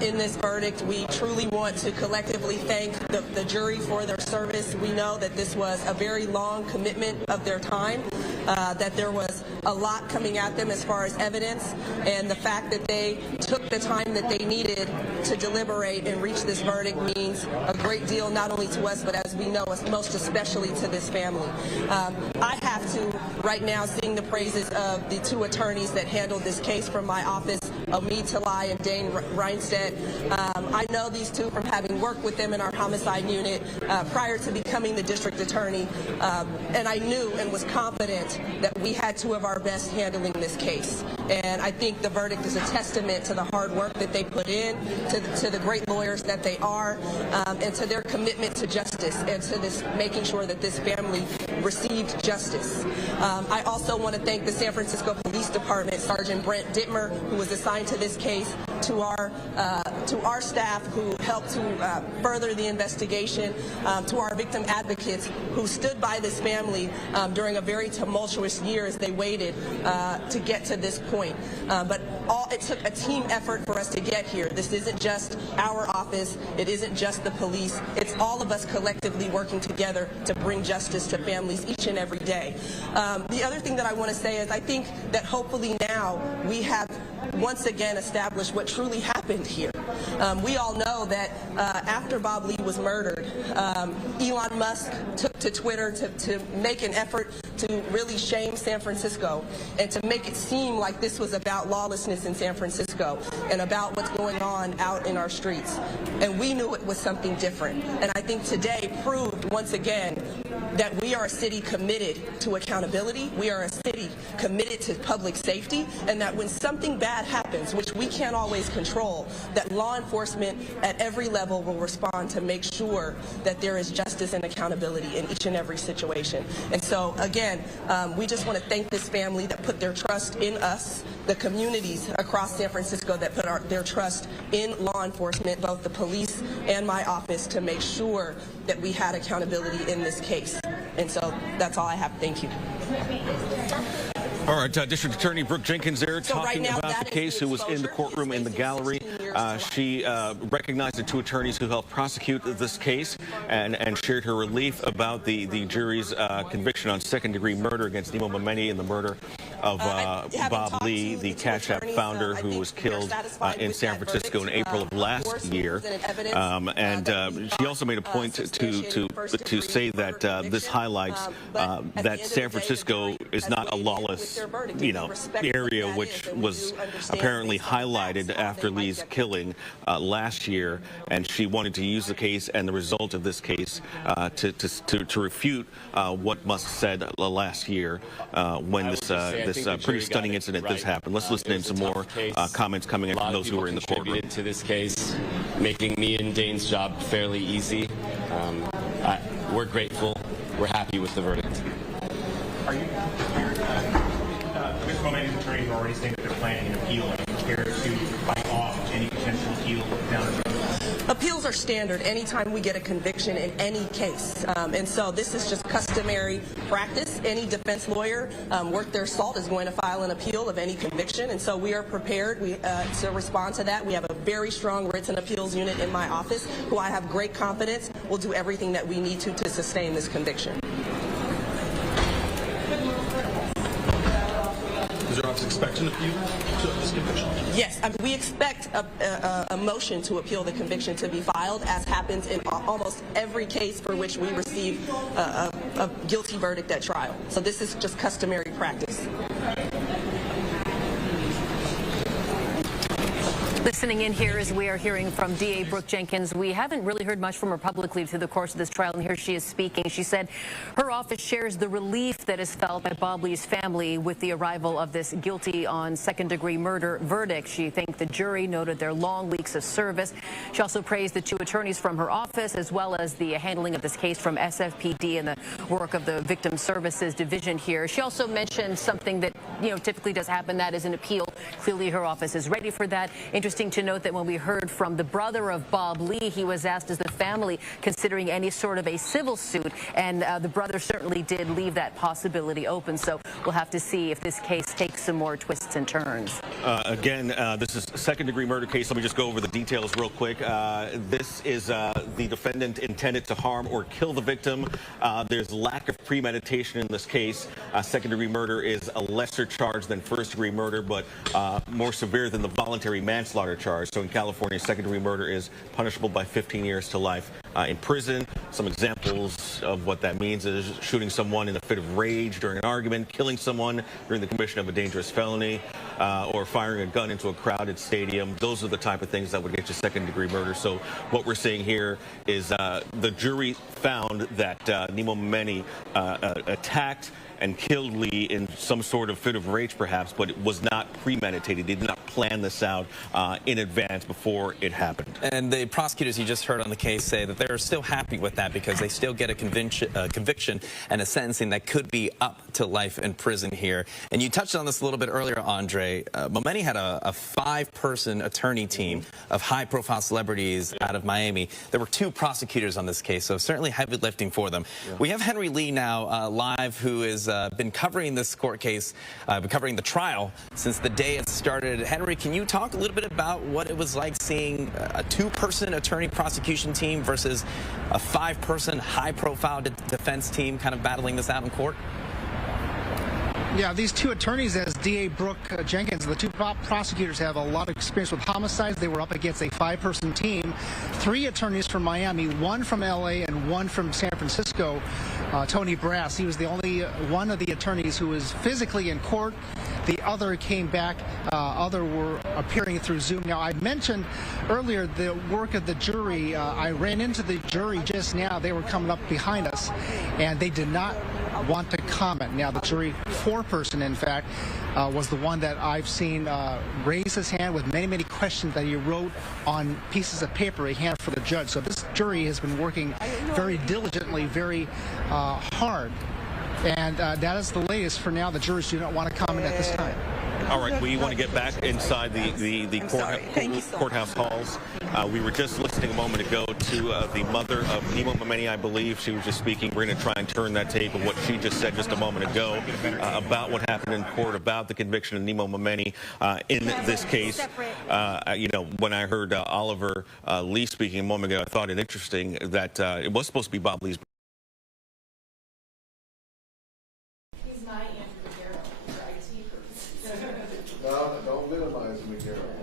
in this verdict. We truly want to collectively thank the jury for their service. We know that this was a very long commitment of their time, that there was a lot coming at them as far as evidence, and the fact that they took the time that they needed to deliberate and reach this verdict means a great deal, not only to us, but as we know, most especially to this family. I have to right now sing the praises of the two attorneys that handled this case from my office, Omid Talai and Dane Reinstedt. I know these two from having worked with them in our homicide unit prior to becoming the district attorney, and I knew and was confident that we had two of our best handling this case. And I think the verdict is a testament to the hard work that they put in, to the great lawyers that they are, and to their commitment to justice and to this making sure that this family received justice. I also want to thank the San Francisco Police Department, Sergeant Brent Dittmer, who was assigned to this case, to our staff who helped to further the investigation, to our victim advocates who stood by this family during a very tumultuous year as they waited to get to this point. But it took a team effort for us to get here. This isn't just our office. It isn't just the police. It's all of us collectively working together to bring justice to families each and every day. The other thing that I want to say is I think that hopefully now we have once again established what truly happened happened here. We all know that after Bob Lee was murdered, Elon Musk took to Twitter to make an effort to really shame San Francisco and to make it seem like this was about lawlessness in San Francisco and about what's going on out in our streets. And we knew it was something different. And I think today proved once again that we are a city committed to accountability. We are a city committed to public safety, and that when something bad happens, which we can't always control, that law enforcement at every level will respond to make sure that there is justice and accountability in each and every situation. And so, again, we just want to thank this family that put their trust in us, the communities across San Francisco that put their trust in law enforcement, both the police and my office, to make sure that we had accountability in this case. And so that's all I have. Thank you. All right, District Attorney Brooke Jenkins there talking about the case, who was in the courtroom in the gallery. She recognized the two attorneys who helped prosecute this case and shared her relief about the jury's conviction on second-degree murder against Nemo Momeni in the murder of Bob Lee, the Cash App founder who was killed in San Francisco in April of last year. And she also made a point to say that this highlights that San Francisco is not a lawless, area, which was apparently highlighted after Lee's killing last year. And she wanted to use the case and the result of this case to refute what Musk said last year when this pretty stunning incident happened. Let's listen to some more comments coming in from those who were in the courtroom. To this case, making me and Dane's job fairly easy. We're grateful. We're happy with the verdict. Are you Mr. Momeni's attorneys are already saying that they're planning an appeal and prepared to fight off any potential appeal down the road? Appeals are standard anytime we get a conviction in any case. And so this is just customary practice. Any defense lawyer worth their salt is going to file an appeal of any conviction. And so we are prepared to respond to that. We have a very strong writs and appeals unit in my office who I have great confidence will do everything that we need to sustain this conviction. Does your office expect an appeal to this conviction? Yes, we expect a motion to appeal the conviction to be filed, as happens in almost every case for which we receive a guilty verdict at trial. So this is just customary practice. Listening in here as we are hearing from DA Brooke Jenkins, we haven't really heard much from her publicly through the course of this trial, and here she is speaking. She said her office shares the relief that is felt by Bob Lee's family with the arrival of this guilty on second-degree murder verdict. She thanked the jury, noted their long weeks of service. She also praised the two attorneys from her office, as well as the handling of this case from SFPD and the work of the Victim Services Division here. She also mentioned something that, typically does happen, that is an appeal. Clearly, her office is ready for that. Interesting to note that when we heard from the brother of Bob Lee, he was asked, is the family considering any sort of a civil suit? And the brother certainly did leave that possibility open. So we'll have to see if this case takes some more twists and turns. Again, this is a second-degree murder case. Let me just go over the details real quick. This is the defendant intended to harm or kill the victim. There's lack of premeditation in this case. Second-degree murder is a lesser charge than first-degree murder, but more severe than the voluntary manslaughter charge. So in California, second-degree murder is punishable by 15 years to life in prison. Some examples of what that means is shooting someone in a fit of rage during an argument, killing someone during the commission of a dangerous felony, or firing a gun into a crowded stadium. Those are the type of things that would get you second-degree murder. So what we're seeing here is the jury found that Nemo Momeni attacked and killed Lee in some sort of fit of rage, perhaps, but it was not premeditated. They did not plan this out in advance before it happened. And the prosecutors you just heard on the case say that they're still happy with that because they still get a conviction and a sentencing that could be up to life in prison here. And you touched on this a little bit earlier, Andre. Momeni had a 5-person attorney team of high-profile celebrities out of Miami. There were 2 prosecutors on this case, so certainly heavy lifting for them. Yeah. We have Henry Lee now live, who has been covering this court case, covering the trial since the day it started. Henry, can you talk a little bit about what it was like seeing a 2-person attorney prosecution team versus a 5-person high-profile defense team kind of battling this out in court? Yeah, these two attorneys, as D.A. Brooke Jenkins, the two prosecutors have a lot of experience with homicides. They were up against a 5-person team. 3 attorneys from Miami, 1 from L.A. and 1 from San Francisco. Tony Brass, he was the only one of the attorneys who was physically in court. The other came back. Other were appearing through Zoom. Now, I mentioned earlier the work of the jury. I ran into the jury just now. They were coming up behind us, and they did not want to comment. Now, the jury, 4-person, in fact, was the one that I've seen raise his hand with many, many questions that he wrote on pieces of paper he handed for the judge. So this jury has been working very diligently, very hard. And that is the latest for now. The jurors do not want to comment at this time. All right, we want to get back inside the courthouse halls. We were just listening a moment ago to the mother of Nemo Momeni, I believe. She was just speaking. We're going to try and turn that tape of what she just said just a moment ago about what happened in court, about the conviction of Nemo Momeni in this case. You know, when I heard Oliver Lee speaking a moment ago, I thought it interesting that it was supposed to be Bob Lee's. No, don't minimize McGarrett.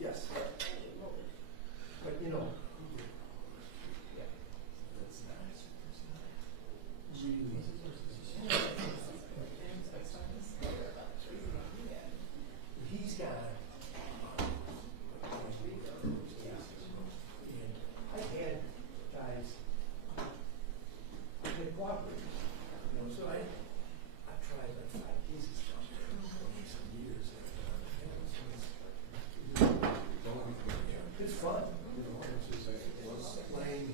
Yes. But you know, he's got and I had guys that cooperate, you know, so I've tried like 5 cases now for some years. It's fun, you know, it's just playing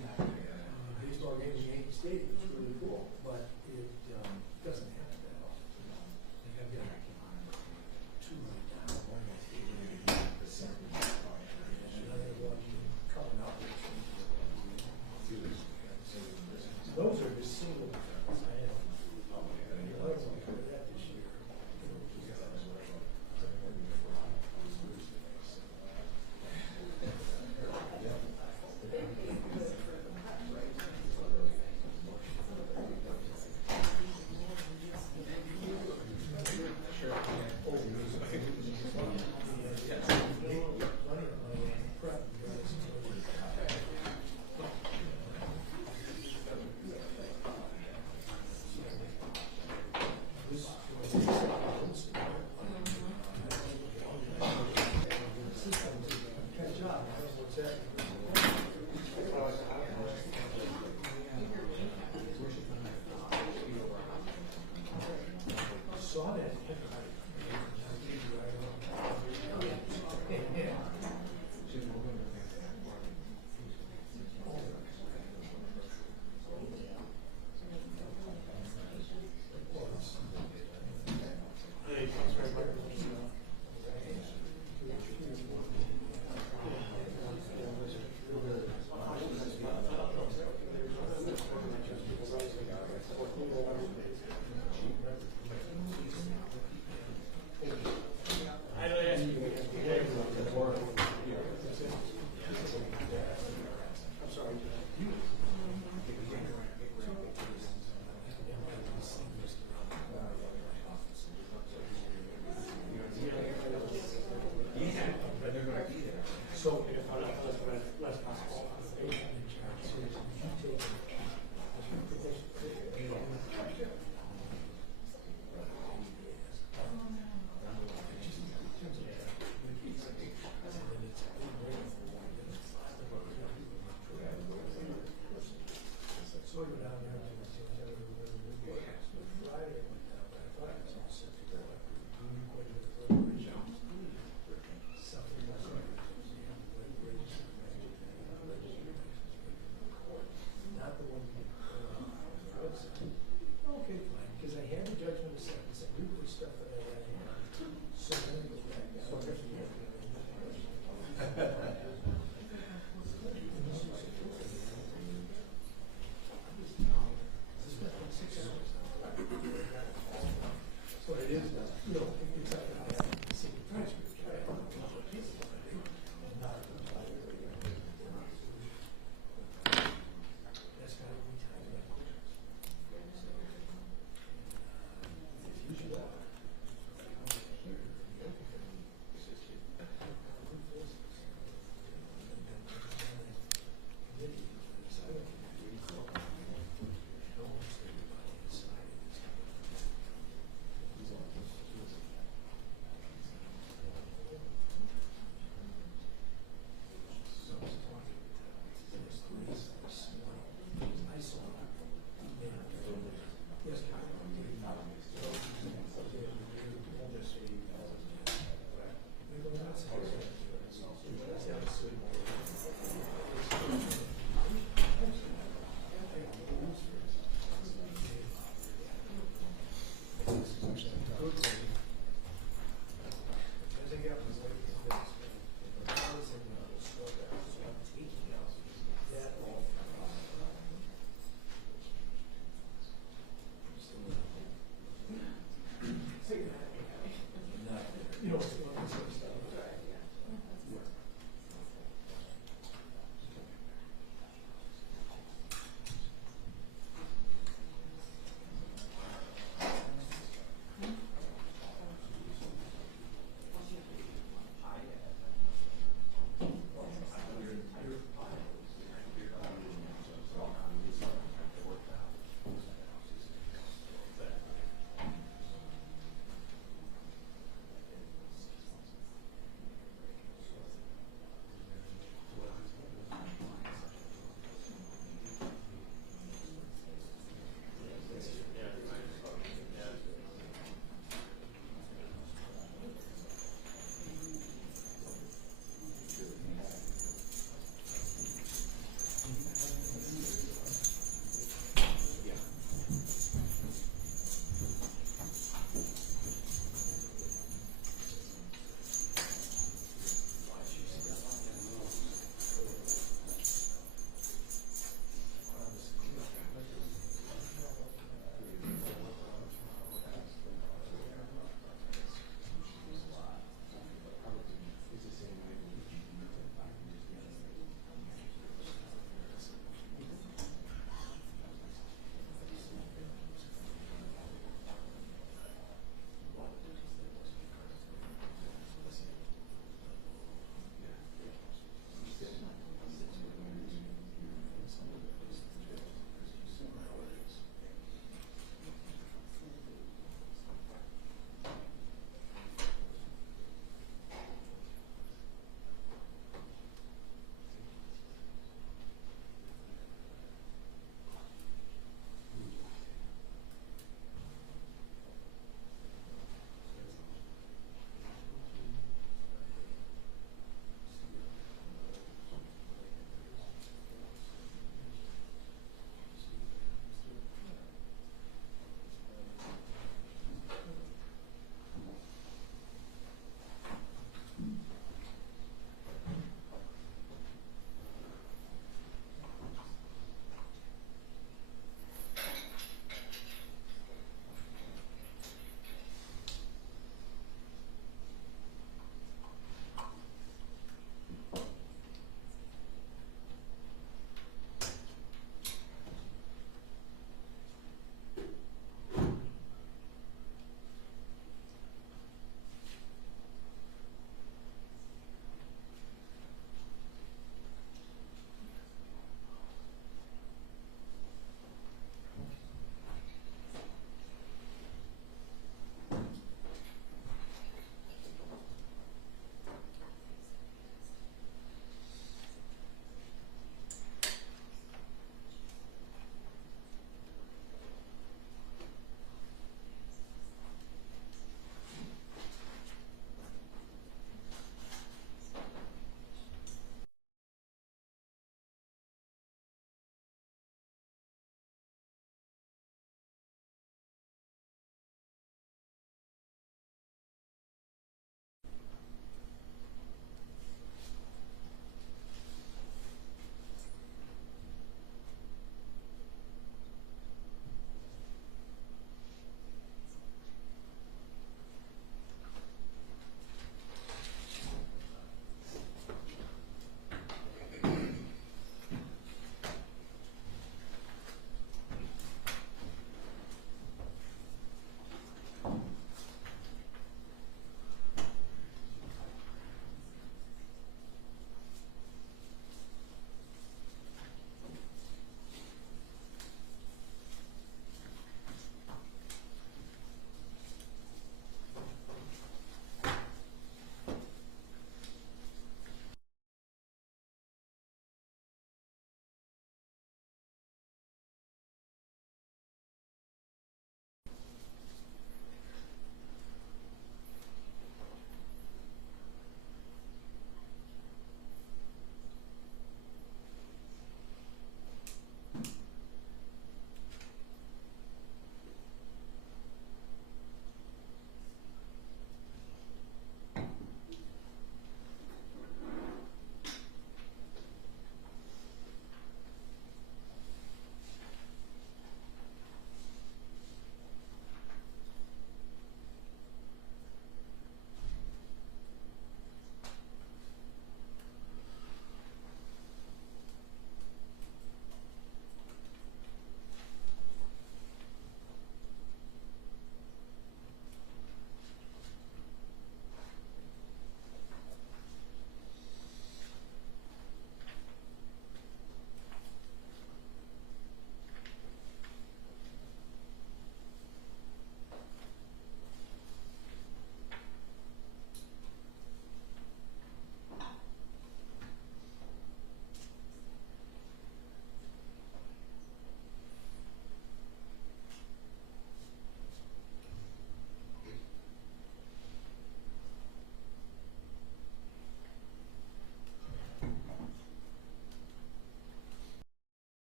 baseball games in Yankee Stadium. It's really cool, but it doesn't happen that often. Like I've got 2 right now, one that's 80%, and another one coming up. Those are just single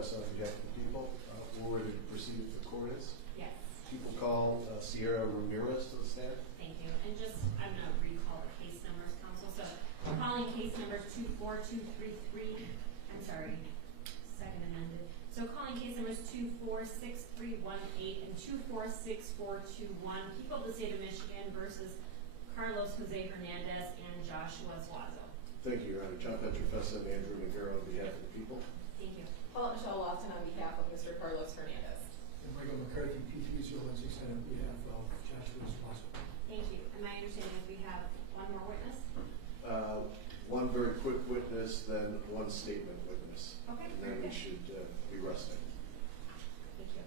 Trifessa on behalf of the people. We're ready to proceed if the court is. Yes. People call Sierra Ramirez to the stand. Thank you. And just, I'm going to recall the case numbers, counsel. So calling case numbers 24233, I'm sorry, second amended. So calling case numbers 246318 and 246421, people of the state of Michigan versus Carlos Jose Hernandez and Joshua Zuazo. Thank you, Your Honor. John Petrofessa and Andrew McGarrow on behalf of the people. Thank you. Paula Michelle Lawson on behalf of Mr. Carlos Hernandez. And Michael McCarthy, P3016 on behalf of Joshua Zuazo. Thank you. And my understanding is we have one more witness? One very quick witness, then one statement witness. Okay. And then we should be resting. Thank you.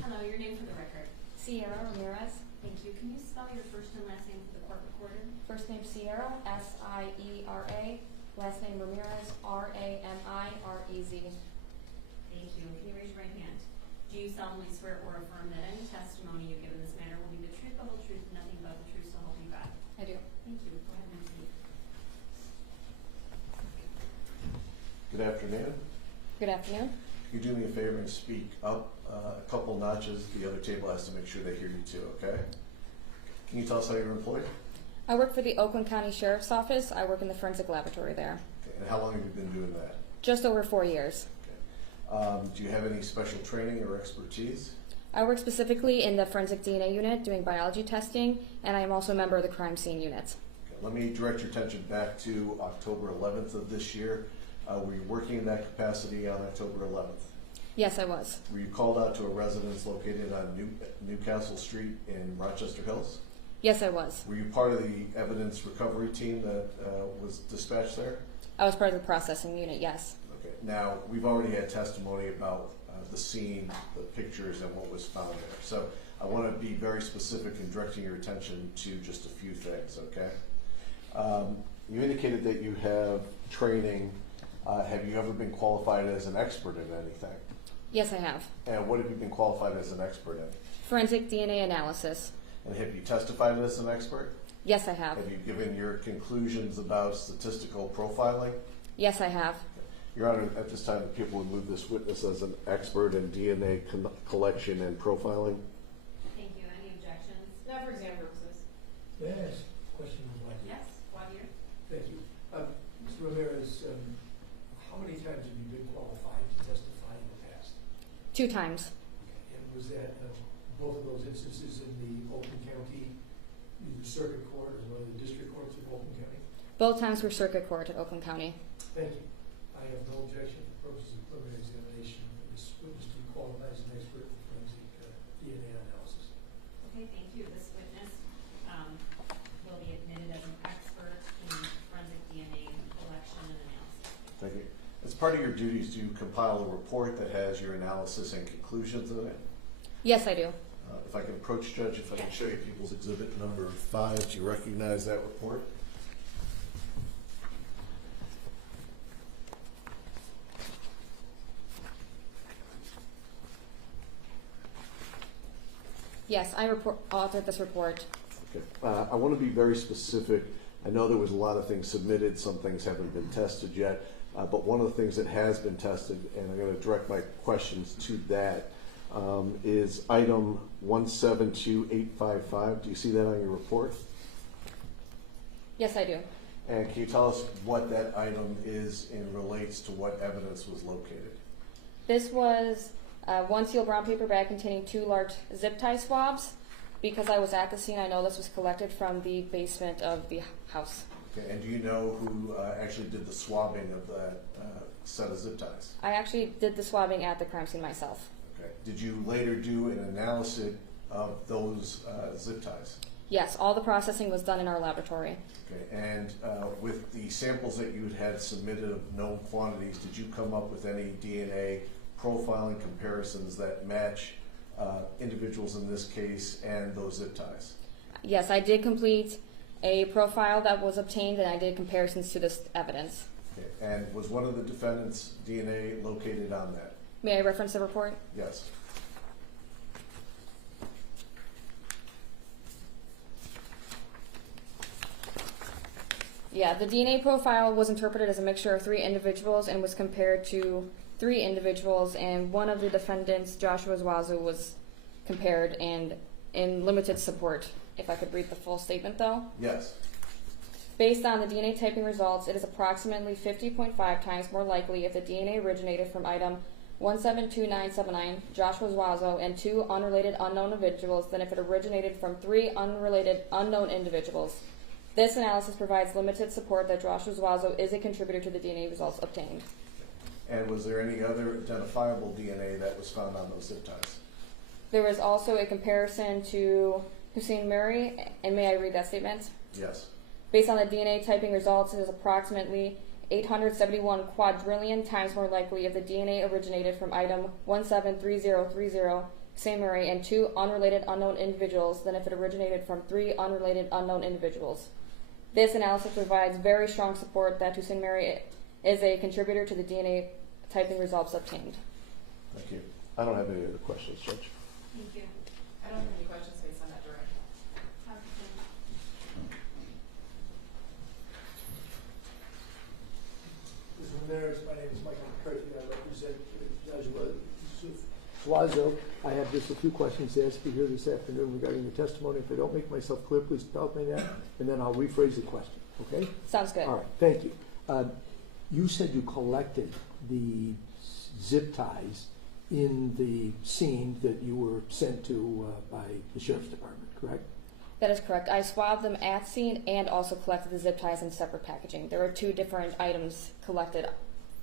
Hello, your name for the record. Sierra Ramirez. Thank you. Can you spell your first and last name for the court recorder? First name Sierra, S-I-E-R-A. Last name Ramirez, R-A-M-I-R-E-Z. Thank you. Can you raise your right hand? Do you solemnly swear or affirm that any testimony you give in this matter will be the truth, the whole truth, and nothing but the truth, so help you God? I do. Thank you. Go ahead and proceed. Good afternoon. Good afternoon. If you do me a favor and speak up a couple notches, the other table has to make sure they hear you too, okay? Can you tell us how you're employed? I work for the Oakland County Sheriff's Office. I work in the forensic laboratory there. Okay. And how long have you been doing that? Just over 4 years. Do you have any special training or expertise? I work specifically in the forensic DNA unit doing biology testing, and I am also a member of the crime scene unit. Okay. Let me direct your attention back to October 11th of this year. Were you working in that capacity on October 11th? Yes, I was. Were you called out to a residence located on Newcastle Street in Rochester Hills? Yes, I was. Were you part of the evidence recovery team that was dispatched there? I was part of the processing unit, yes. Okay. Now, we've already had testimony about the scene, the pictures, and what was found there. So I want to be very specific in directing your attention to just a few things, okay? You indicated that you have training. Have you ever been qualified as an expert in anything? Yes, I have. And what have you been qualified as an expert in? Forensic DNA analysis. And have you testified as an expert? Yes, I have. Have you given your conclusions about statistical profiling? Yes, I have. Your Honor, at this time, the people would move this witness as an expert in DNA collection and profiling. Thank you. Any objections? Not for exam purposes. May I ask a question of Wadi? Yes, Wadi. Thank you. Mr. Ramirez, how many times have you been qualified to testify in the past? 2 times. And was that both of those instances in the Oakland County, either circuit court or one of the district courts of Oakland County? Both times were circuit court at Oakland County. Thank you. I have no objection for purposes of preliminary examination for this witness to be qualified as an expert in forensic DNA analysis. Okay, thank you. This witness will be admitted as an expert in forensic DNA collection and analysis. Thank you. As part of your duties, do you compile a report that has your analysis and conclusions in it? Yes, I do. If I can approach, Judge, if I can show you People's Exhibit number 5, do you recognize that report? Yes, I authored this report. Okay. I want to be very specific. I know there was a lot of things submitted. Some things haven't been tested yet. But one of the things that has been tested, and I'm going to direct my questions to that, is item 172855. Do you see that on your report? Yes, I do. And can you tell us what that item is and relates to what evidence was located? This was 1 sealed brown paper bag containing 2 large zip tie swabs. Because I was at the scene, I know this was collected from the basement of the house. Okay. And do you know who actually did the swabbing of that set of zip ties? I actually did the swabbing at the crime scene myself. Okay. Did you later do an analysis of those zip ties? Yes, all the processing was done in our laboratory. Okay, and with the samples that you had submitted of known quantities, did you come up with any DNA profiling comparisons that match individuals in this case and those zip ties? Yes, I did complete a profile that was obtained, and I did comparisons to this evidence. Okay, and was one of the defendants' DNA located on that? May I reference the report? Yes. Yeah, the DNA profile was interpreted as a mixture of 3 individuals and was compared to 3 individuals, and one of the defendants, Joshua Zwazo, was compared and in limited support. If I could read the full statement though? Yes. Based on the DNA typing results, it is approximately 50.5 times more likely if the DNA originated from item 172979, Joshua Zwazo, and 2 unrelated unknown individuals than if it originated from 3 unrelated unknown individuals. This analysis provides limited support that Joshua Zwazo is a contributor to the DNA results obtained. And was there any other identifiable DNA that was found on those zip ties? There was also a comparison to Hussein Murray, and may I read that statement? Yes. Based on the DNA typing results, it is approximately 871 quadrillion times more likely if the DNA originated from item 173030, Hussein Murray, and 2 unrelated unknown individuals than if it originated from 3 unrelated unknown individuals. This analysis provides very strong support that Hussein Murray is a contributor to the DNA typing results obtained. Thank you. I don't have any other questions, Judge. Thank you. I don't have any questions based on that direct. Mr. Hernandez, my name is Michael McCarthy. I represent Joshua Zwazo. I have just a few questions to ask you here this afternoon regarding the testimony. If I don't make myself clear, please tell me that, and then I'll rephrase the question, okay? Sounds good. All right, thank you. You said you collected the zip ties in the scene that you were sent to by the Sheriff's Department, correct? That is correct. I swabbed them at scene and also collected the zip ties in separate packaging. There were 2 different items collected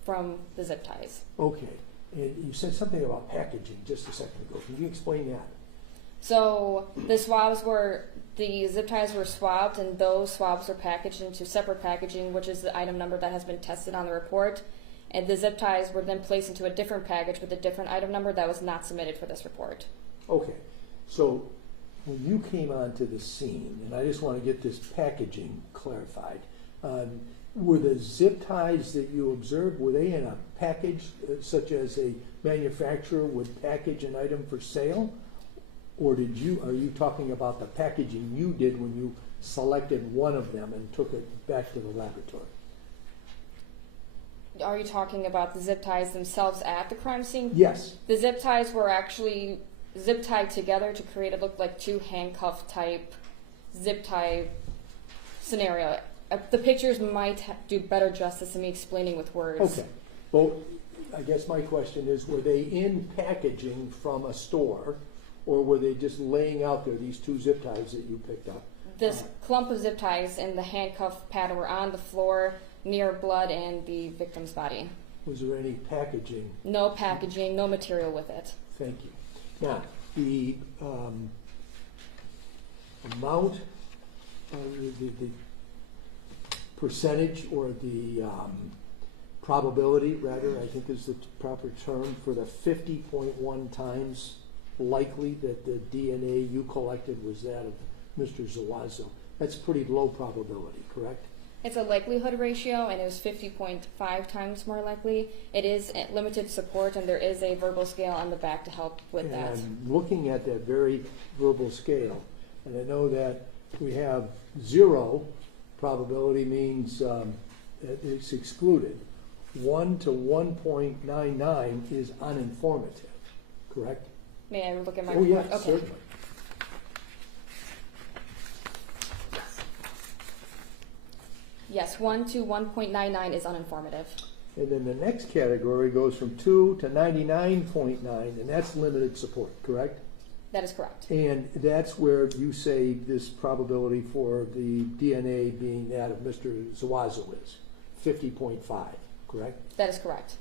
from the zip ties. Okay. And you said something about packaging just a second ago. Can you explain that? So the zip ties were swabbed, and those swabs were packaged into separate packaging, which is the item number that has been tested on the report. And the zip ties were then placed into a different package with a different item number that was not submitted for this report. Okay. So when you came onto the scene, and I just want to get this packaging clarified, were the zip ties that you observed, were they in a package such as a manufacturer would package an item for sale? Or are you talking about the packaging you did when you selected one of them and took it back to the laboratory? Are you talking about the zip ties themselves at the crime scene? Yes. The zip ties were actually zip tied together to create it look like 2 handcuff type zip tie scenario. The pictures might do better justice than me explaining with words. Okay. Well, I guess my question is, were they in packaging from a store, or were they just laying out there, these 2 zip ties that you picked up? This clump of zip ties and the handcuff pattern were on the floor near blood and the victim's body. Was there any packaging? No packaging, no material with it. Thank you. Now, the amount, the percentage, or the probability, rather, I think is the proper term, for the 50.1 times likely that the DNA you collected was that of Mr. Zwazo. That's pretty low probability, correct? It's a likelihood ratio, and it was 50.5 times more likely. It is limited support, and there is a verbal scale on the back to help with that. And looking at that very verbal scale, and I know that we have 0 probability means it's excluded. 1 to 1.99 is uninformative, correct? May I look at my report? report? Yes, okay. Certainly. Yes, 1 to 1.99 is uninformative. And then the next category goes from 2 to 99.9, and that's limited support, correct? That is correct. And that's where you say this probability for the DNA being that of Mr. Zwazo is 50.5, correct? That is correct.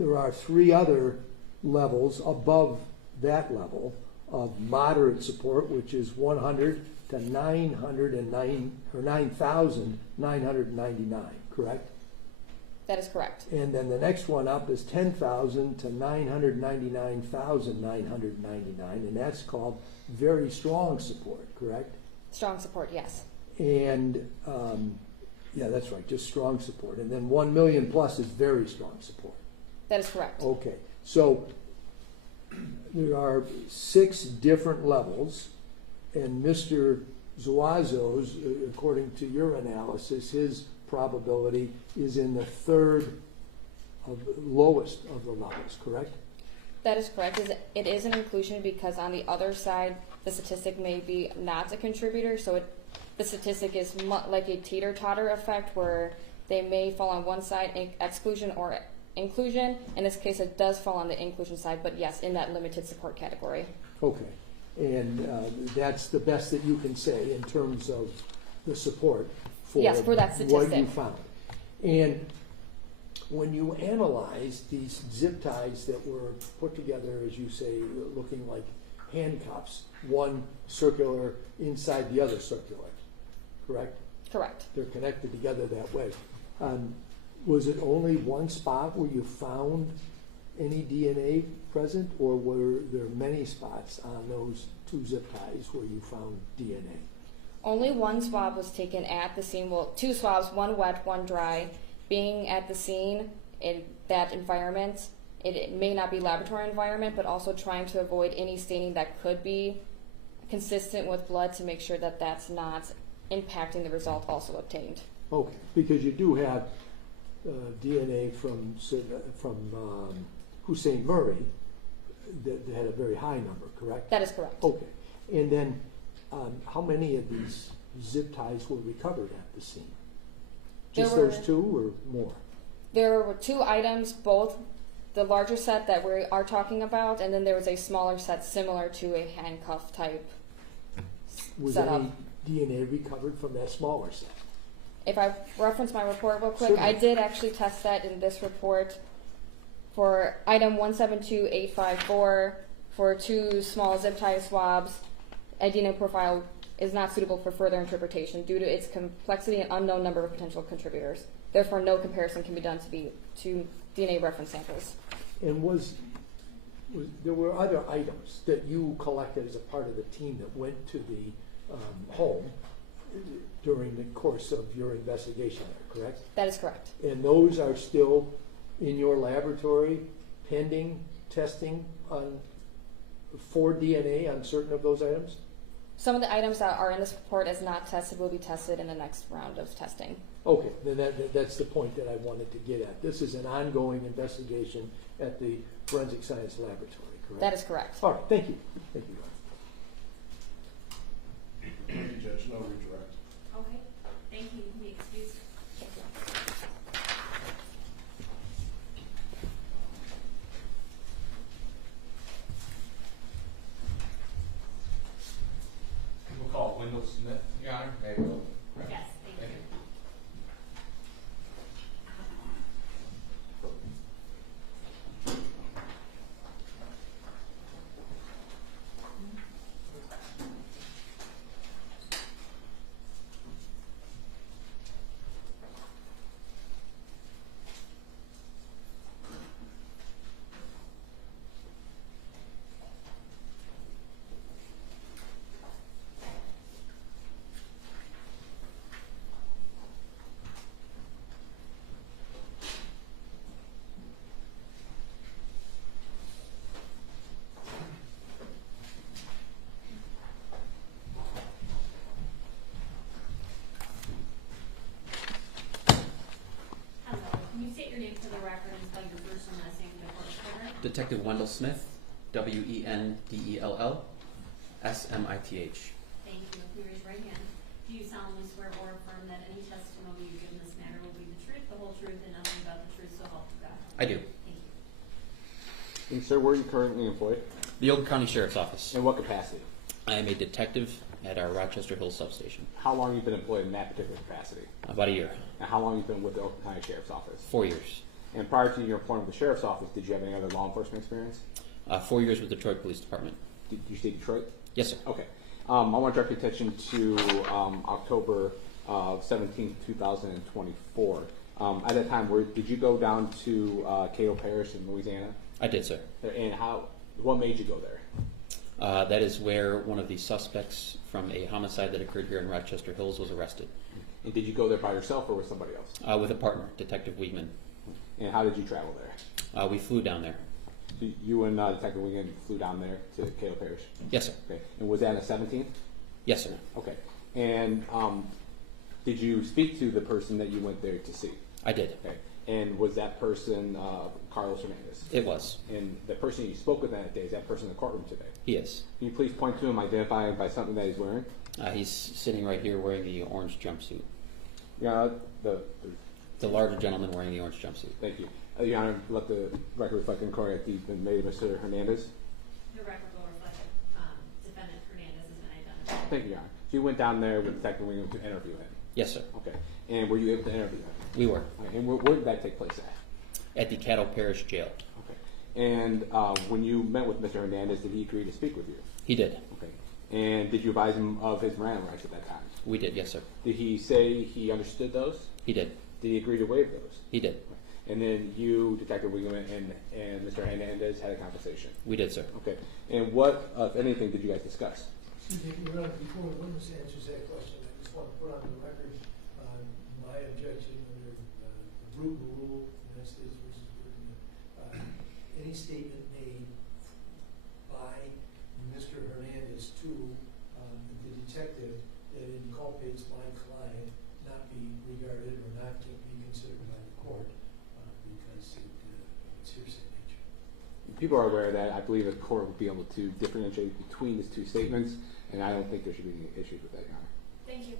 There are 3 other levels above that level of moderate support, which is 100, to 909 or 9,999, correct? That is correct. And then the next one up is 10,000 to 999,999, and that's called very strong support, correct? Strong support, yes. And yeah, that's right, just strong support. And then 1 million plus is very strong support. That is correct. Okay, so there are 6 different levels, and Mr. Zuazo's, according to your analysis, his probability is in the 3rd of lowest of the levels, correct? That is correct. It is an inclusion because on the other side, the statistic may be not a contributor, so the statistic is like a teeter-totter effect where they may fall on one side, exclusion or inclusion. In this case, it does fall on the inclusion side, but yes, in that limited support category. Okay, and that's the best that you can say in terms of the support for, yes, for that statistic. What you found. And when you analyze these zip ties that were put together, as you say, looking like handcuffs, one circular inside the other circular, correct? Correct. They're connected together that way. Was it only one spot where you found any DNA present, or were there many spots on those 2 zip ties where you found DNA? Only one swab was taken at the scene. Well, 2 swabs, one wet, one dry. Being at the scene in that environment, it may not be laboratory environment, but also trying to avoid any staining that could be consistent with blood to make sure that that's not impacting the result also obtained. Okay, because you do have DNA from Hussein Murray that had a very high number, correct? That is correct. Okay, and then how many of these zip ties were recovered at the scene? Just those 2 or more? There were 2 items, both the larger set that we are talking about, and then there was a smaller set similar to a handcuff type setup. Was any DNA recovered from that smaller set? If I reference my report real quick, Certainly. I did actually test that in this report for item 172854 for 2 small zip tie swabs. A DNA profile is not suitable for further interpretation due to its complexity and unknown number of potential contributors. Therefore, no comparison can be done to DNA reference samples. And there were other items that you collected as a part of the team that went to the home during the course of your investigation there, correct? That is correct. And those are still in your laboratory pending testing for DNA on certain of those items? Some of the items that are in this report as not tested will be tested in the next round of testing. Okay, then that's the point that I wanted to get at. This is an ongoing investigation at the Forensic Science Laboratory, correct? That is correct. All right, thank you. Thank you. Thank you, Judge. No redirect. Okay, thank you. Be excused. We'll call Wendell Smith, Your Honor. There you go. Yes, thank you. Detective Wendell Smith, Wendell, Smith. Thank you. If you raise your right hand, do you solemnly swear or affirm that any testimony you give in this matter will be the truth, the whole truth, and nothing but the truth, so help you God? I do. Thank you. And sir, where are you currently employed? The Oakland County Sheriff's Office. In what capacity? I am a detective at our Rochester Hills substation. How long have you been employed in that particular capacity? About a year. And how long have you been with the Oakland County Sheriff's Office? 4 years. And prior to your employment with the Sheriff's Office, did you have any other law enforcement experience? 4 years with the Detroit Police Department. Did you say Detroit? Yes, sir. Okay. I want to direct your attention to October 17th, 2024. At that time, did you go down to Cato Parish in Louisiana? I did, sir. And what made you go there? That is where one of the suspects from a homicide that occurred here in Rochester Hills was arrested. And did you go there by yourself or with somebody else? With a partner, Detective Wiegman. And how did you travel there? We flew down there. So you and Detective Wiegman flew down there to Cato Parish? Yes, sir. Okay. And was that on the 17th? Yes, sir. Okay. And did you speak to the person that you went there to see? I did. Okay. And was that person Carlos Hernandez? It was. And the person you spoke with that day, is that person in the courtroom today? He is. Can you please point to him, identify him by something that he's wearing? He's sitting right here wearing the orange jumpsuit. Yeah, the larger gentleman wearing the orange jumpsuit. Thank you. Your Honor, let the record reflect in court that you've been made Mr. Hernandez. The record will reflect defendant Hernandez has been identified. Thank you, Your Honor. So you went down there with Detective Wiegman to interview him? Yes, sir. Okay. And were you able to interview him? We were. Okay. And where did that take place at? At the Caddo Parish Jail. Okay. And when you met with Mr. Hernandez, did he agree to speak with you? He did. Okay. And did you advise him of his Miranda rights at that time? We did, yes, sir. Did he say he understood those? He did. Did he agree to waive those? He did. And then you, Detective Wiegman, and Mr. Hernandez had a conversation? We did, sir. Okay. And what, if anything, did you guys discuss? Excuse me, Your Honor, before the witness answers that question, I just want to put on the record my objection under the brutal rule, United States versus Britain, any statement made by Mr. Hernandez to the detective that inculpates my client not be regarded or not to be considered by the court because it's hearsay nature. People are aware of that. I believe the court will be able to differentiate between these two statements, and I don't think there should be any issues with that, Your Honor. Thank you.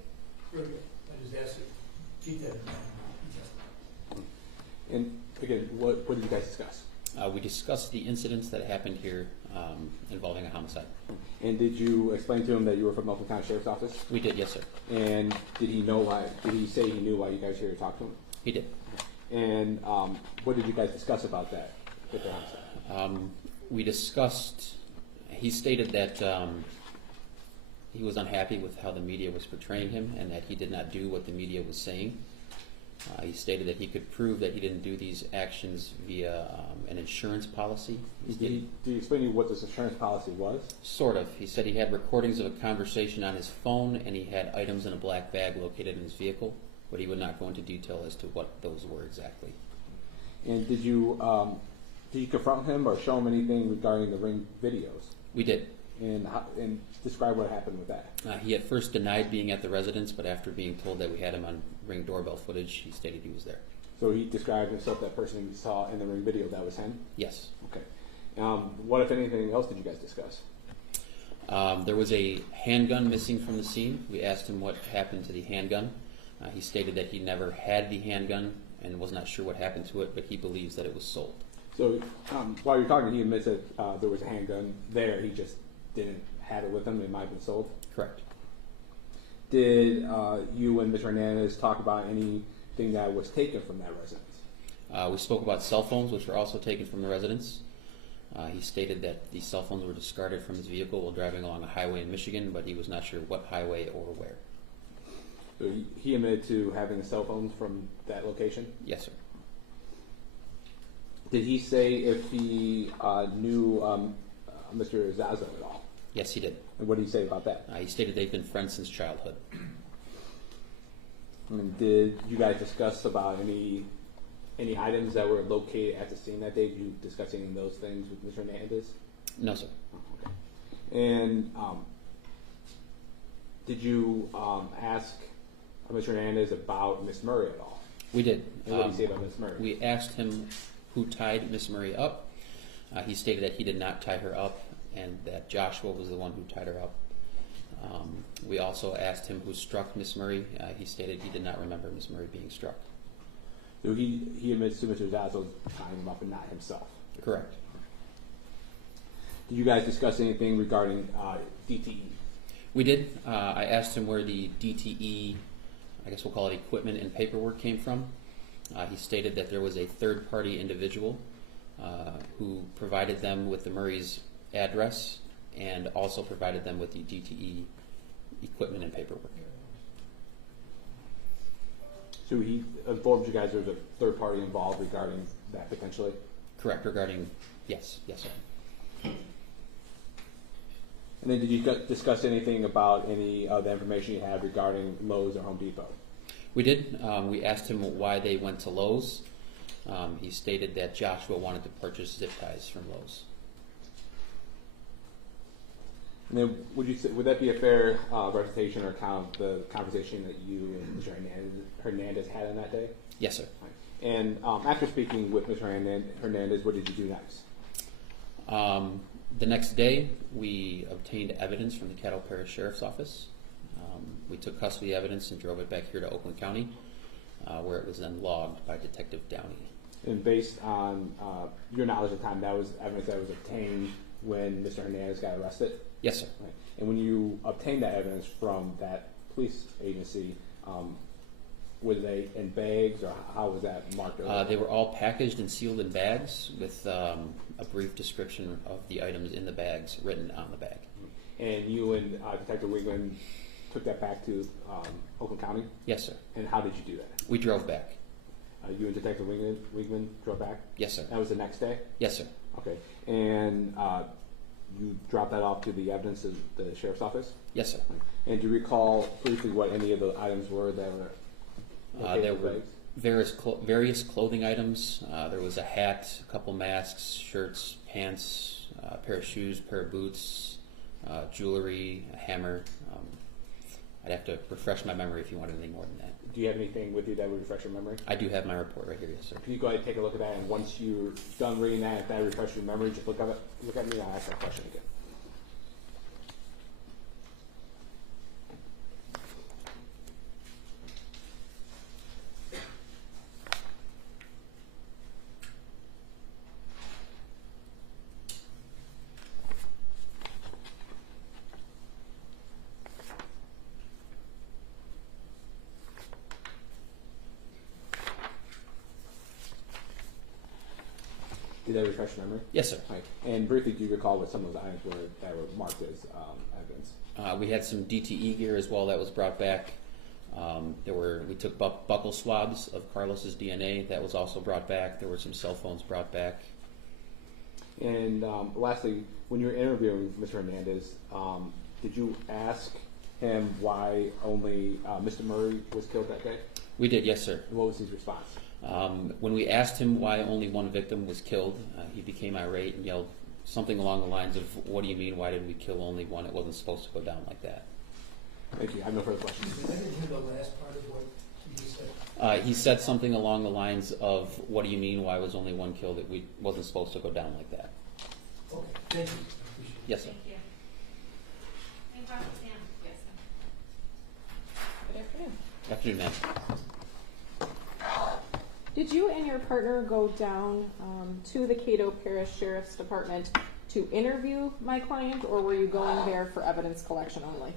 Very good. I just asked it. Keep that in mind. And again, what did you guys discuss? We discussed the incidents that happened here involving a homicide. And did you explain to him that you were from Milton County Sheriff's Office? We did, yes, sir. And did he know why? Did he say he knew why you guys were here to talk to him? He did. And what did you guys discuss about that with the homicide? We discussed. He stated that he was unhappy with how the media was portraying him, and that he did not do what the media was saying. He stated that he could prove that he didn't do these actions via an insurance policy. Did he explain to you what this insurance policy was? Sort of. He said he had recordings of a conversation on his phone, and he had items in a black bag located in his vehicle, but he would not go into detail as to what those were exactly. And did you confront him or show him anything regarding the Ring videos? We did. And describe what happened with that. He at first denied being at the residence, but after being told that we had him on Ring doorbell footage, he stated he was there. So he described himself, that person you saw in the Ring video, that was him? Yes. Okay. What, if anything else, did you guys discuss? There was a handgun missing from the scene. We asked him what happened to the handgun. He stated that he never had the handgun and was not sure what happened to it, but he believes that it was sold. So while you're talking, he admits that there was a handgun there. He just didn't have it with him. It might have been sold? Correct. Did you and Mr. Hernandez talk about anything that was taken from that residence? We spoke about cell phones, which were also taken from the residence. He stated that the cell phones were discarded from his vehicle while driving along a highway in Michigan, but he was not sure what highway or where. So he admitted to having the cell phones from that location? Yes, sir. Did he say if he knew Mr. Zazo at all? Yes, he did. And what did he say about that? He stated they've been friends since childhood. And did you guys discuss about any items that were located at the scene that day? Did you discuss any of those things with Mr. Hernandez? No, sir. Oh, okay. And did you ask Mr. Hernandez about Miss Murray at all? We did. And what did he say about Miss Murray? We asked him who tied Miss Murray up. He stated that he did not tie her up and that Joshua was the one who tied her up. We also asked him who struck Miss Murray. He stated he did not remember Miss Murray being struck. So he admits to Mr. Zazo tying him up and not himself? Correct. Did you guys discuss anything regarding DTE? We did. I asked him where the DTE, I guess we'll call it equipment and paperwork, came from. He stated that there was a third-party individual who provided them with the Murray's address and also provided them with the DTE equipment and paperwork. So he informed you guys there was a third party involved regarding that potentially? Correct, regarding, yes, sir. And then did you discuss anything about any of the information you had regarding Lowe's or Home Depot? We did. We asked him why they went to Lowe's. He stated that Joshua wanted to purchase zip ties from Lowe's. And then would that be a fair representation or account of the conversation that you and Mr. Hernandez had on that day? Yes, sir. And after speaking with Mr. Hernandez, what did you do next? The next day, we obtained evidence from the Caddo Parish Sheriff's Office. We took custody evidence and drove it back here to Oakland County, where it was then logged by Detective Downey. And based on your knowledge at the time, that was evidence that was obtained when Mr. Hernandez got arrested? Yes, sir. Right. And when you obtained that evidence from that police agency, were they in bags, or how was that marked? They were all packaged and sealed in bags with a brief description of the items in the bags written on the bag. And you and Detective Wiegman took that back to Oakland County? Yes, sir. And how did you do that? We drove back. You and Detective Wiegman drove back? Yes, sir. That was the next day? Yes, sir. Okay. And you dropped that off to the evidence of the sheriff's office? Yes, sir. And do you recall briefly what any of the items were that were there were various clothing items. There was a hat, a couple masks, shirts, pants, a pair of shoes, pair of boots, jewelry, a hammer. I'd have to refresh my memory if you want anything more than that. Do you have anything with you that would refresh your memory? I do have my report right here, yes, sir. Can you go ahead and take a look at that, and once you're done reading that, if that refreshes your memory, just look at me and I'll ask that question again. Did that refresh your memory? Yes, sir. Right. And briefly, do you recall what some of those items were that were marked as evidence? We had some DTE gear as well that was brought back. We took buckle swabs of Carlos's DNA that was also brought back. There were some cell phones brought back. And lastly, when you were interviewing Mr. Hernandez, did you ask him why only Mr. Murray was killed that day? We did, yes, sir. And what was his response? When we asked him why only one victim was killed, he became irate and yelled something along the lines of, "What do you mean, why did we kill only one? It wasn't supposed to go down like that." Thank you. I have no further questions. I didn't hear the last part of what you just said. He said something along the lines of, "What do you mean, why was only one killed? It wasn't supposed to go down like that." Okay, thank you. Appreciate it. Yes, sir. Thank you. Any questions, Sam? Yes. Good afternoon. Afternoon, ma'am. Did you and your partner go down to the Caddo Parish Sheriff's Department to interview my client, or were you going there for evidence collection only?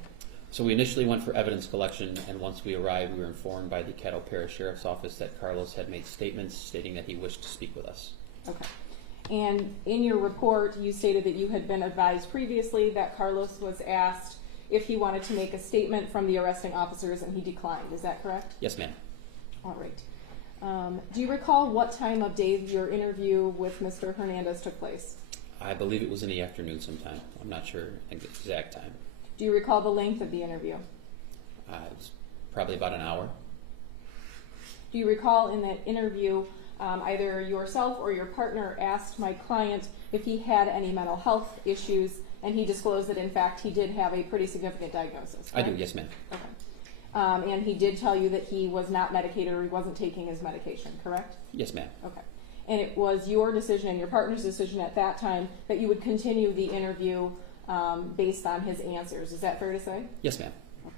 So we initially went for evidence collection, and once we arrived, we were informed by the Caddo Parish Sheriff's Office that Carlos had made statements stating that he wished to speak with us. Okay. And in your report, you stated that you had been advised previously that Carlos was asked if he wanted to make a statement from the arresting officers, and he declined. Is that correct? Yes, ma'am. All right. Do you recall what time of day your interview with Mr. Hernandez took place? I believe it was in the afternoon sometime. I'm not sure the exact time. Do you recall the length of the interview? It was probably about an hour. Do you recall in that interview, either yourself or your partner asked my client if he had any mental health issues, and he disclosed that in fact he did have a pretty significant diagnosis? Right? I do, yes, ma'am. Okay. And he did tell you that he was not medicated or he wasn't taking his medication, correct? Yes, ma'am. Okay. And it was your decision and your partner's decision at that time that you would continue the interview based on his answers. Is that fair to say? Yes, ma'am. Okay.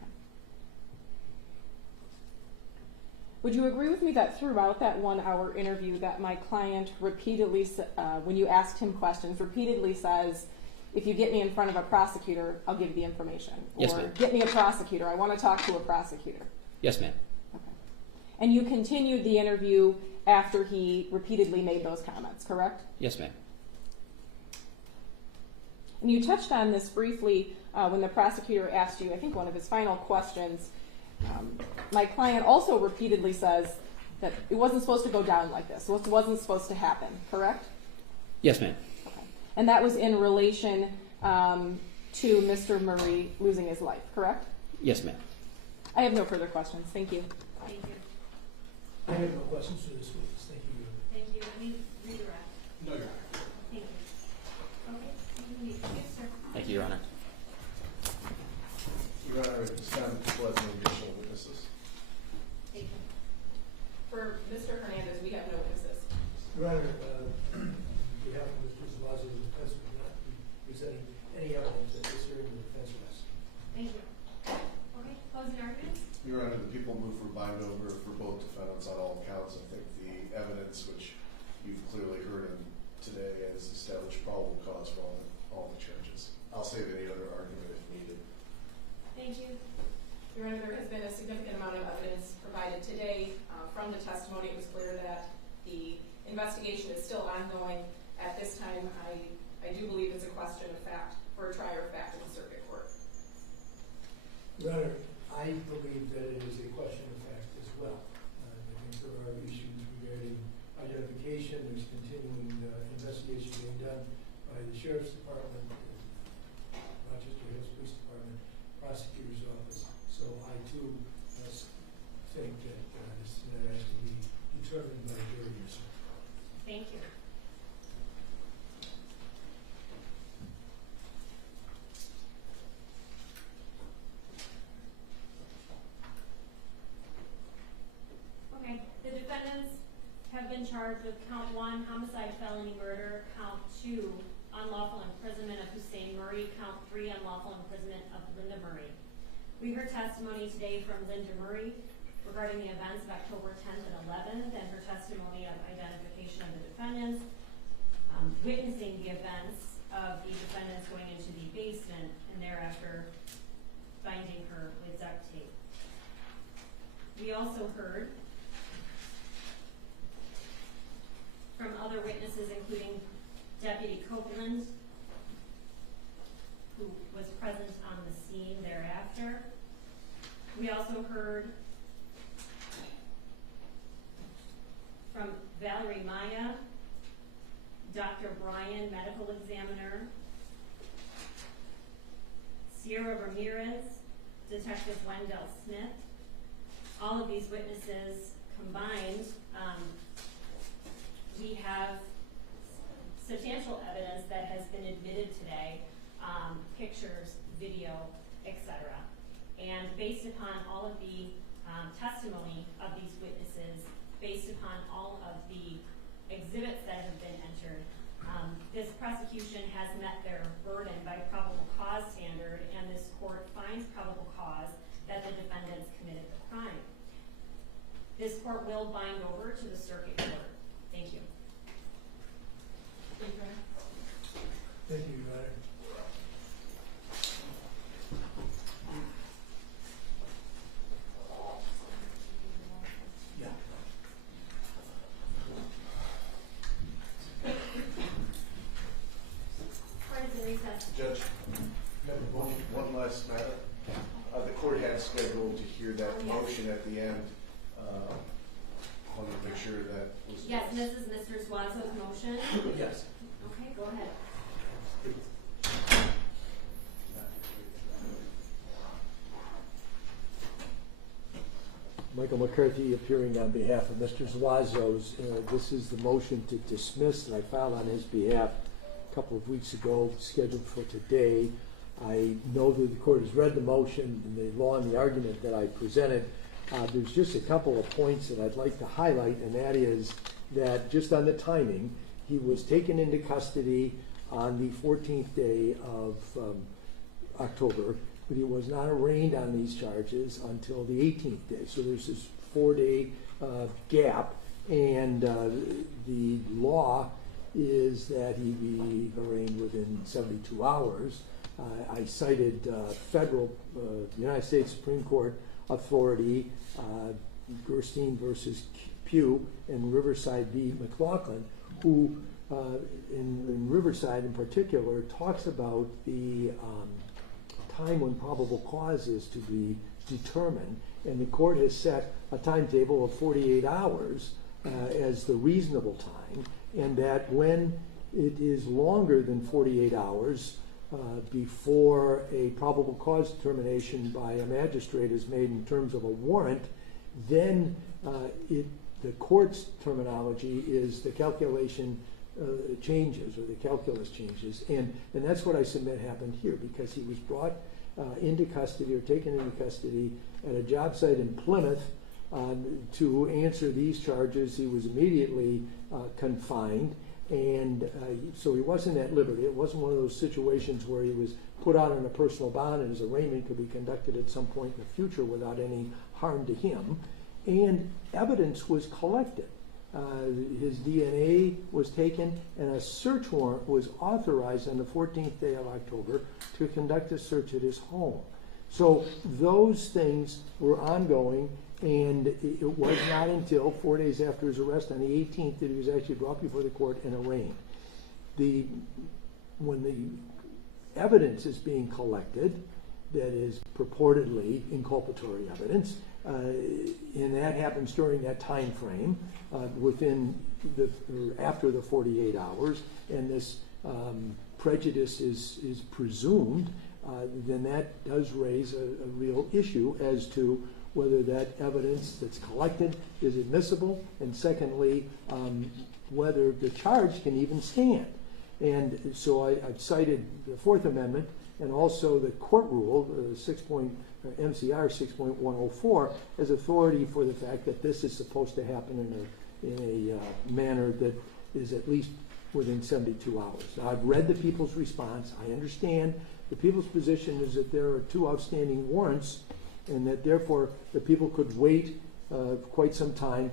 Would you agree with me that throughout that 1 hour interview that my client repeatedly, when you asked him questions, repeatedly says, "If you get me in front of a prosecutor, I'll give the information." Yes, or ma'am. "Get me a prosecutor, I want to talk to a prosecutor." Yes, ma'am. Okay. And you continued the interview after he repeatedly made those comments, correct? Yes, ma'am. And you touched on this briefly when the prosecutor asked you, I think one of his final questions, my client also repeatedly says that it wasn't supposed to go down like this. It wasn't supposed to happen, correct? Yes, ma'am. Okay. And that was in relation to Mr. Murray losing his life, correct? Yes, ma'am. I have no further questions. Thank you. Thank you. I have no questions for this witness. Thank you. Thank you. Let me redirect. No, Your Honor. Thank you. Okay. Yes, sir. Thank you, Your Honor. Your Honor, at this time, people have no additional witnesses. Thank you. For Mr. Hernandez, we have no witnesses. Your Honor, on behalf of Mr. Zalazo, the defense will not be presenting any evidence at this hearing of the defense arrest. Thank you. Okay. Closing arguments. Your Honor, the people move for bind over for both defendants on all counts. I think the evidence, which you've clearly heard in today, has established probable cause for all the charges. I'll save any other argument if needed. Thank you. Your Honor, there has been a significant amount of evidence provided today. From the testimony, it was clear that the investigation is still ongoing. At this time, I do believe it's a question of fact for a trier of fact in the circuit court. Your Honor, I believe that it is a question of fact as well. I think there are issues regarding identification. There's continuing investigation being done by the Sheriff's Department, Rochester Hills Police Department, Prosecutor's Office. So I too think that this matter has to be determined by a jury. Thank you. Okay, the defendants have been charged with count 1, homicide, felony murder, count 2, unlawful imprisonment of Hussein Murray, count 3, unlawful imprisonment of Linda Murray. We heard testimony today from Linda Murray regarding the events of October 10th and 11th, and her testimony of identification of the defendants, witnessing the events of the defendants going into the basement and thereafter binding her with duct tape. We also heard from other witnesses, including Deputy Copeland, who was present on the scene thereafter. We also heard from Valerie Maya, Dr. Brian, medical examiner, Sierra Ramirez, Detective Wendell Smith. All of these witnesses combined, we have substantial evidence that has been admitted today, pictures, video, etc. And based upon all of the testimony of these witnesses, based upon all of the exhibits that have been entered, this prosecution has met their burden by probable cause standard, and this court finds probable cause that the defendants committed the crime. This court will bind over to the circuit court. Thank you. Thank you, Your Honor. Judge, one last matter. The court had scheduled to hear that motion at the end. I wanted to make sure that was... Yes, this is Mr. Suazo's motion. Yes. Okay, go ahead. Michael McCarthy appearing on behalf of Mr. Zuazo's. This is the motion to dismiss that I filed on his behalf a couple of weeks ago, scheduled for today. I know that the court has read the motion and the law and the argument that I presented. There's just a couple of points that I'd like to highlight, and that is that just on the timing, he was taken into custody on the 14th day of October, but he was not arraigned on these charges until the 18th day. So there's this 4-day gap, and the law is that he be arraigned within 72 hours. I cited federal United States Supreme Court authority, Gerstein versus Pugh and Riverside v. McLaughlin, who in Riverside in particular talks about the time when probable cause is to be determined, and the court has set a timetable of 48 hours as the reasonable time, and that when it is longer than 48 hours before a probable cause determination by a magistrate is made in terms of a warrant, then the court's terminology is the calculation changes, or the calculus changes, and that's what I submit happened here, because he was brought into custody, or taken into custody at a job site in Plymouth to answer these charges. He was immediately confined, and so he wasn't at liberty. It wasn't one of those situations where he was put out on a personal bond and his arraignment could be conducted at some point in the future without any harm to him. And evidence was collected. His DNA was taken, and a search warrant was authorized on the 14th day of October to conduct a search at his home. So those things were ongoing, and it was not until 4 days after his arrest on the 18th that he was actually brought before the court and arraigned. When the evidence is being collected, that is purportedly inculpatory evidence, and that happens during that time frame, after the 48 hours, and this prejudice is presumed, then that does raise a real issue as to whether that evidence that's collected is admissible, and secondly, whether the charge can even stand. And so I've cited the Fourth Amendment and also the court rule, MCR 6.104, as authority for the fact that this is supposed to happen in a manner that is at least within 72 hours. Now, I've read the people's response. I understand the people's position is that there are 2 outstanding warrants, and that therefore the people could wait quite some time,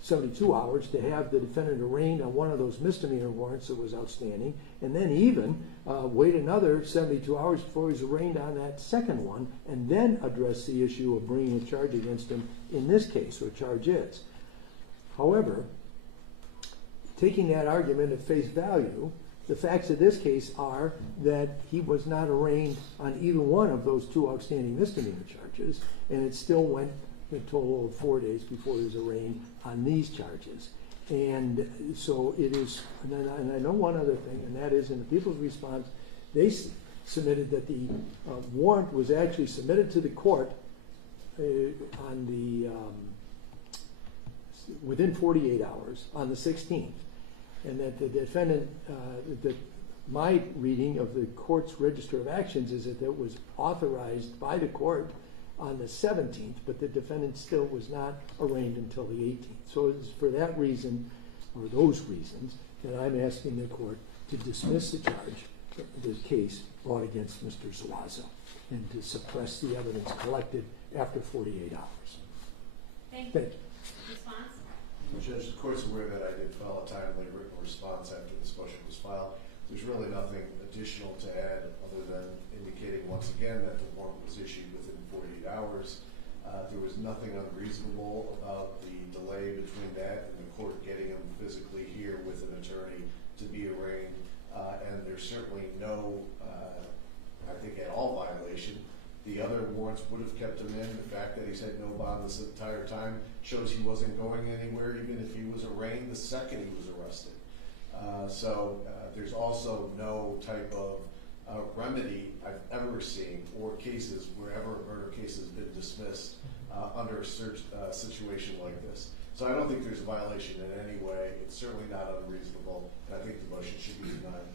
72 hours, to have the defendant arraigned on one of those misdemeanor warrants that was outstanding, and then even wait another 72 hours before he's arraigned on that second one, and then address the issue of bringing a charge against him in this case, or charges. However, taking that argument at face value, the facts of this case are that he was not arraigned on either one of those 2 outstanding misdemeanor charges, and it still went a total of 4 days before he was arraigned on these charges. And so it is, and I know one other thing, and that is in the people's response, they submitted that the warrant was actually submitted to the court within 48 hours on the 16th, and that the defendant, that my reading of the court's register of actions is that it was authorized by the court on the 17th, but the defendant still was not arraigned until the 18th. So it's for that reason, or those reasons, that I'm asking the court to dismiss the charge, the case brought against Mr. Zuazo, and to suppress the evidence collected after 48 hours. Thank you. Response? Judge, the court's aware that I did file a timely written response after this motion was filed. There's really nothing additional to add other than indicating once again that the warrant was issued within 48 hours. There was nothing unreasonable about the delay between that and the court getting him physically here with an attorney to be arraigned. And there's certainly no, I think, at all violation. The other warrants would have kept him in. The fact that he's had no bond this entire time shows he wasn't going anywhere, even if he was arraigned the second he was arrested. So there's also no type of remedy I've ever seen, or cases wherever a murder case has been dismissed under a search situation like this. So I don't think there's a violation in any way. It's certainly not unreasonable, and I think the motion should be denied.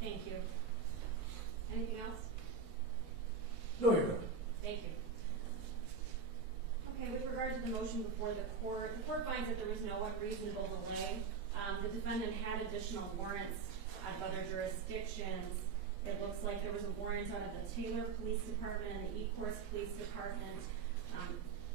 Thank you. Anything else? No, Your Honor. Thank you. Okay, with regard to the motion before the court finds that there was no unreasonable delay. The defendant had additional warrants out of other jurisdictions. It looks like there was a warrant out of the Taylor Police Department and the Ecorse Police Department.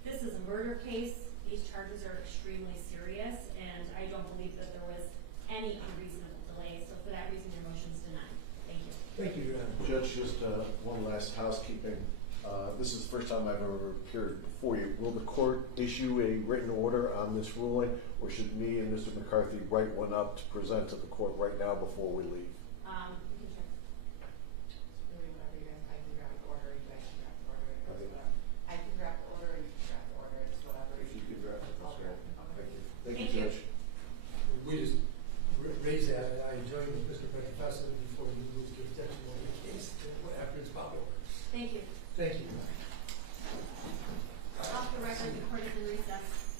This is a murder case. These charges are extremely serious, and I don't believe that there was any unreasonable delay. So for that reason, your motion is denied. Thank you. Thank you, Your Honor. Judge, just one last housekeeping. This is the first time I've ever appeared before you. Will the court issue a written order on this ruling, or should me and Mr. McCarthy write one up to present to the court right now before we leave? You can check. process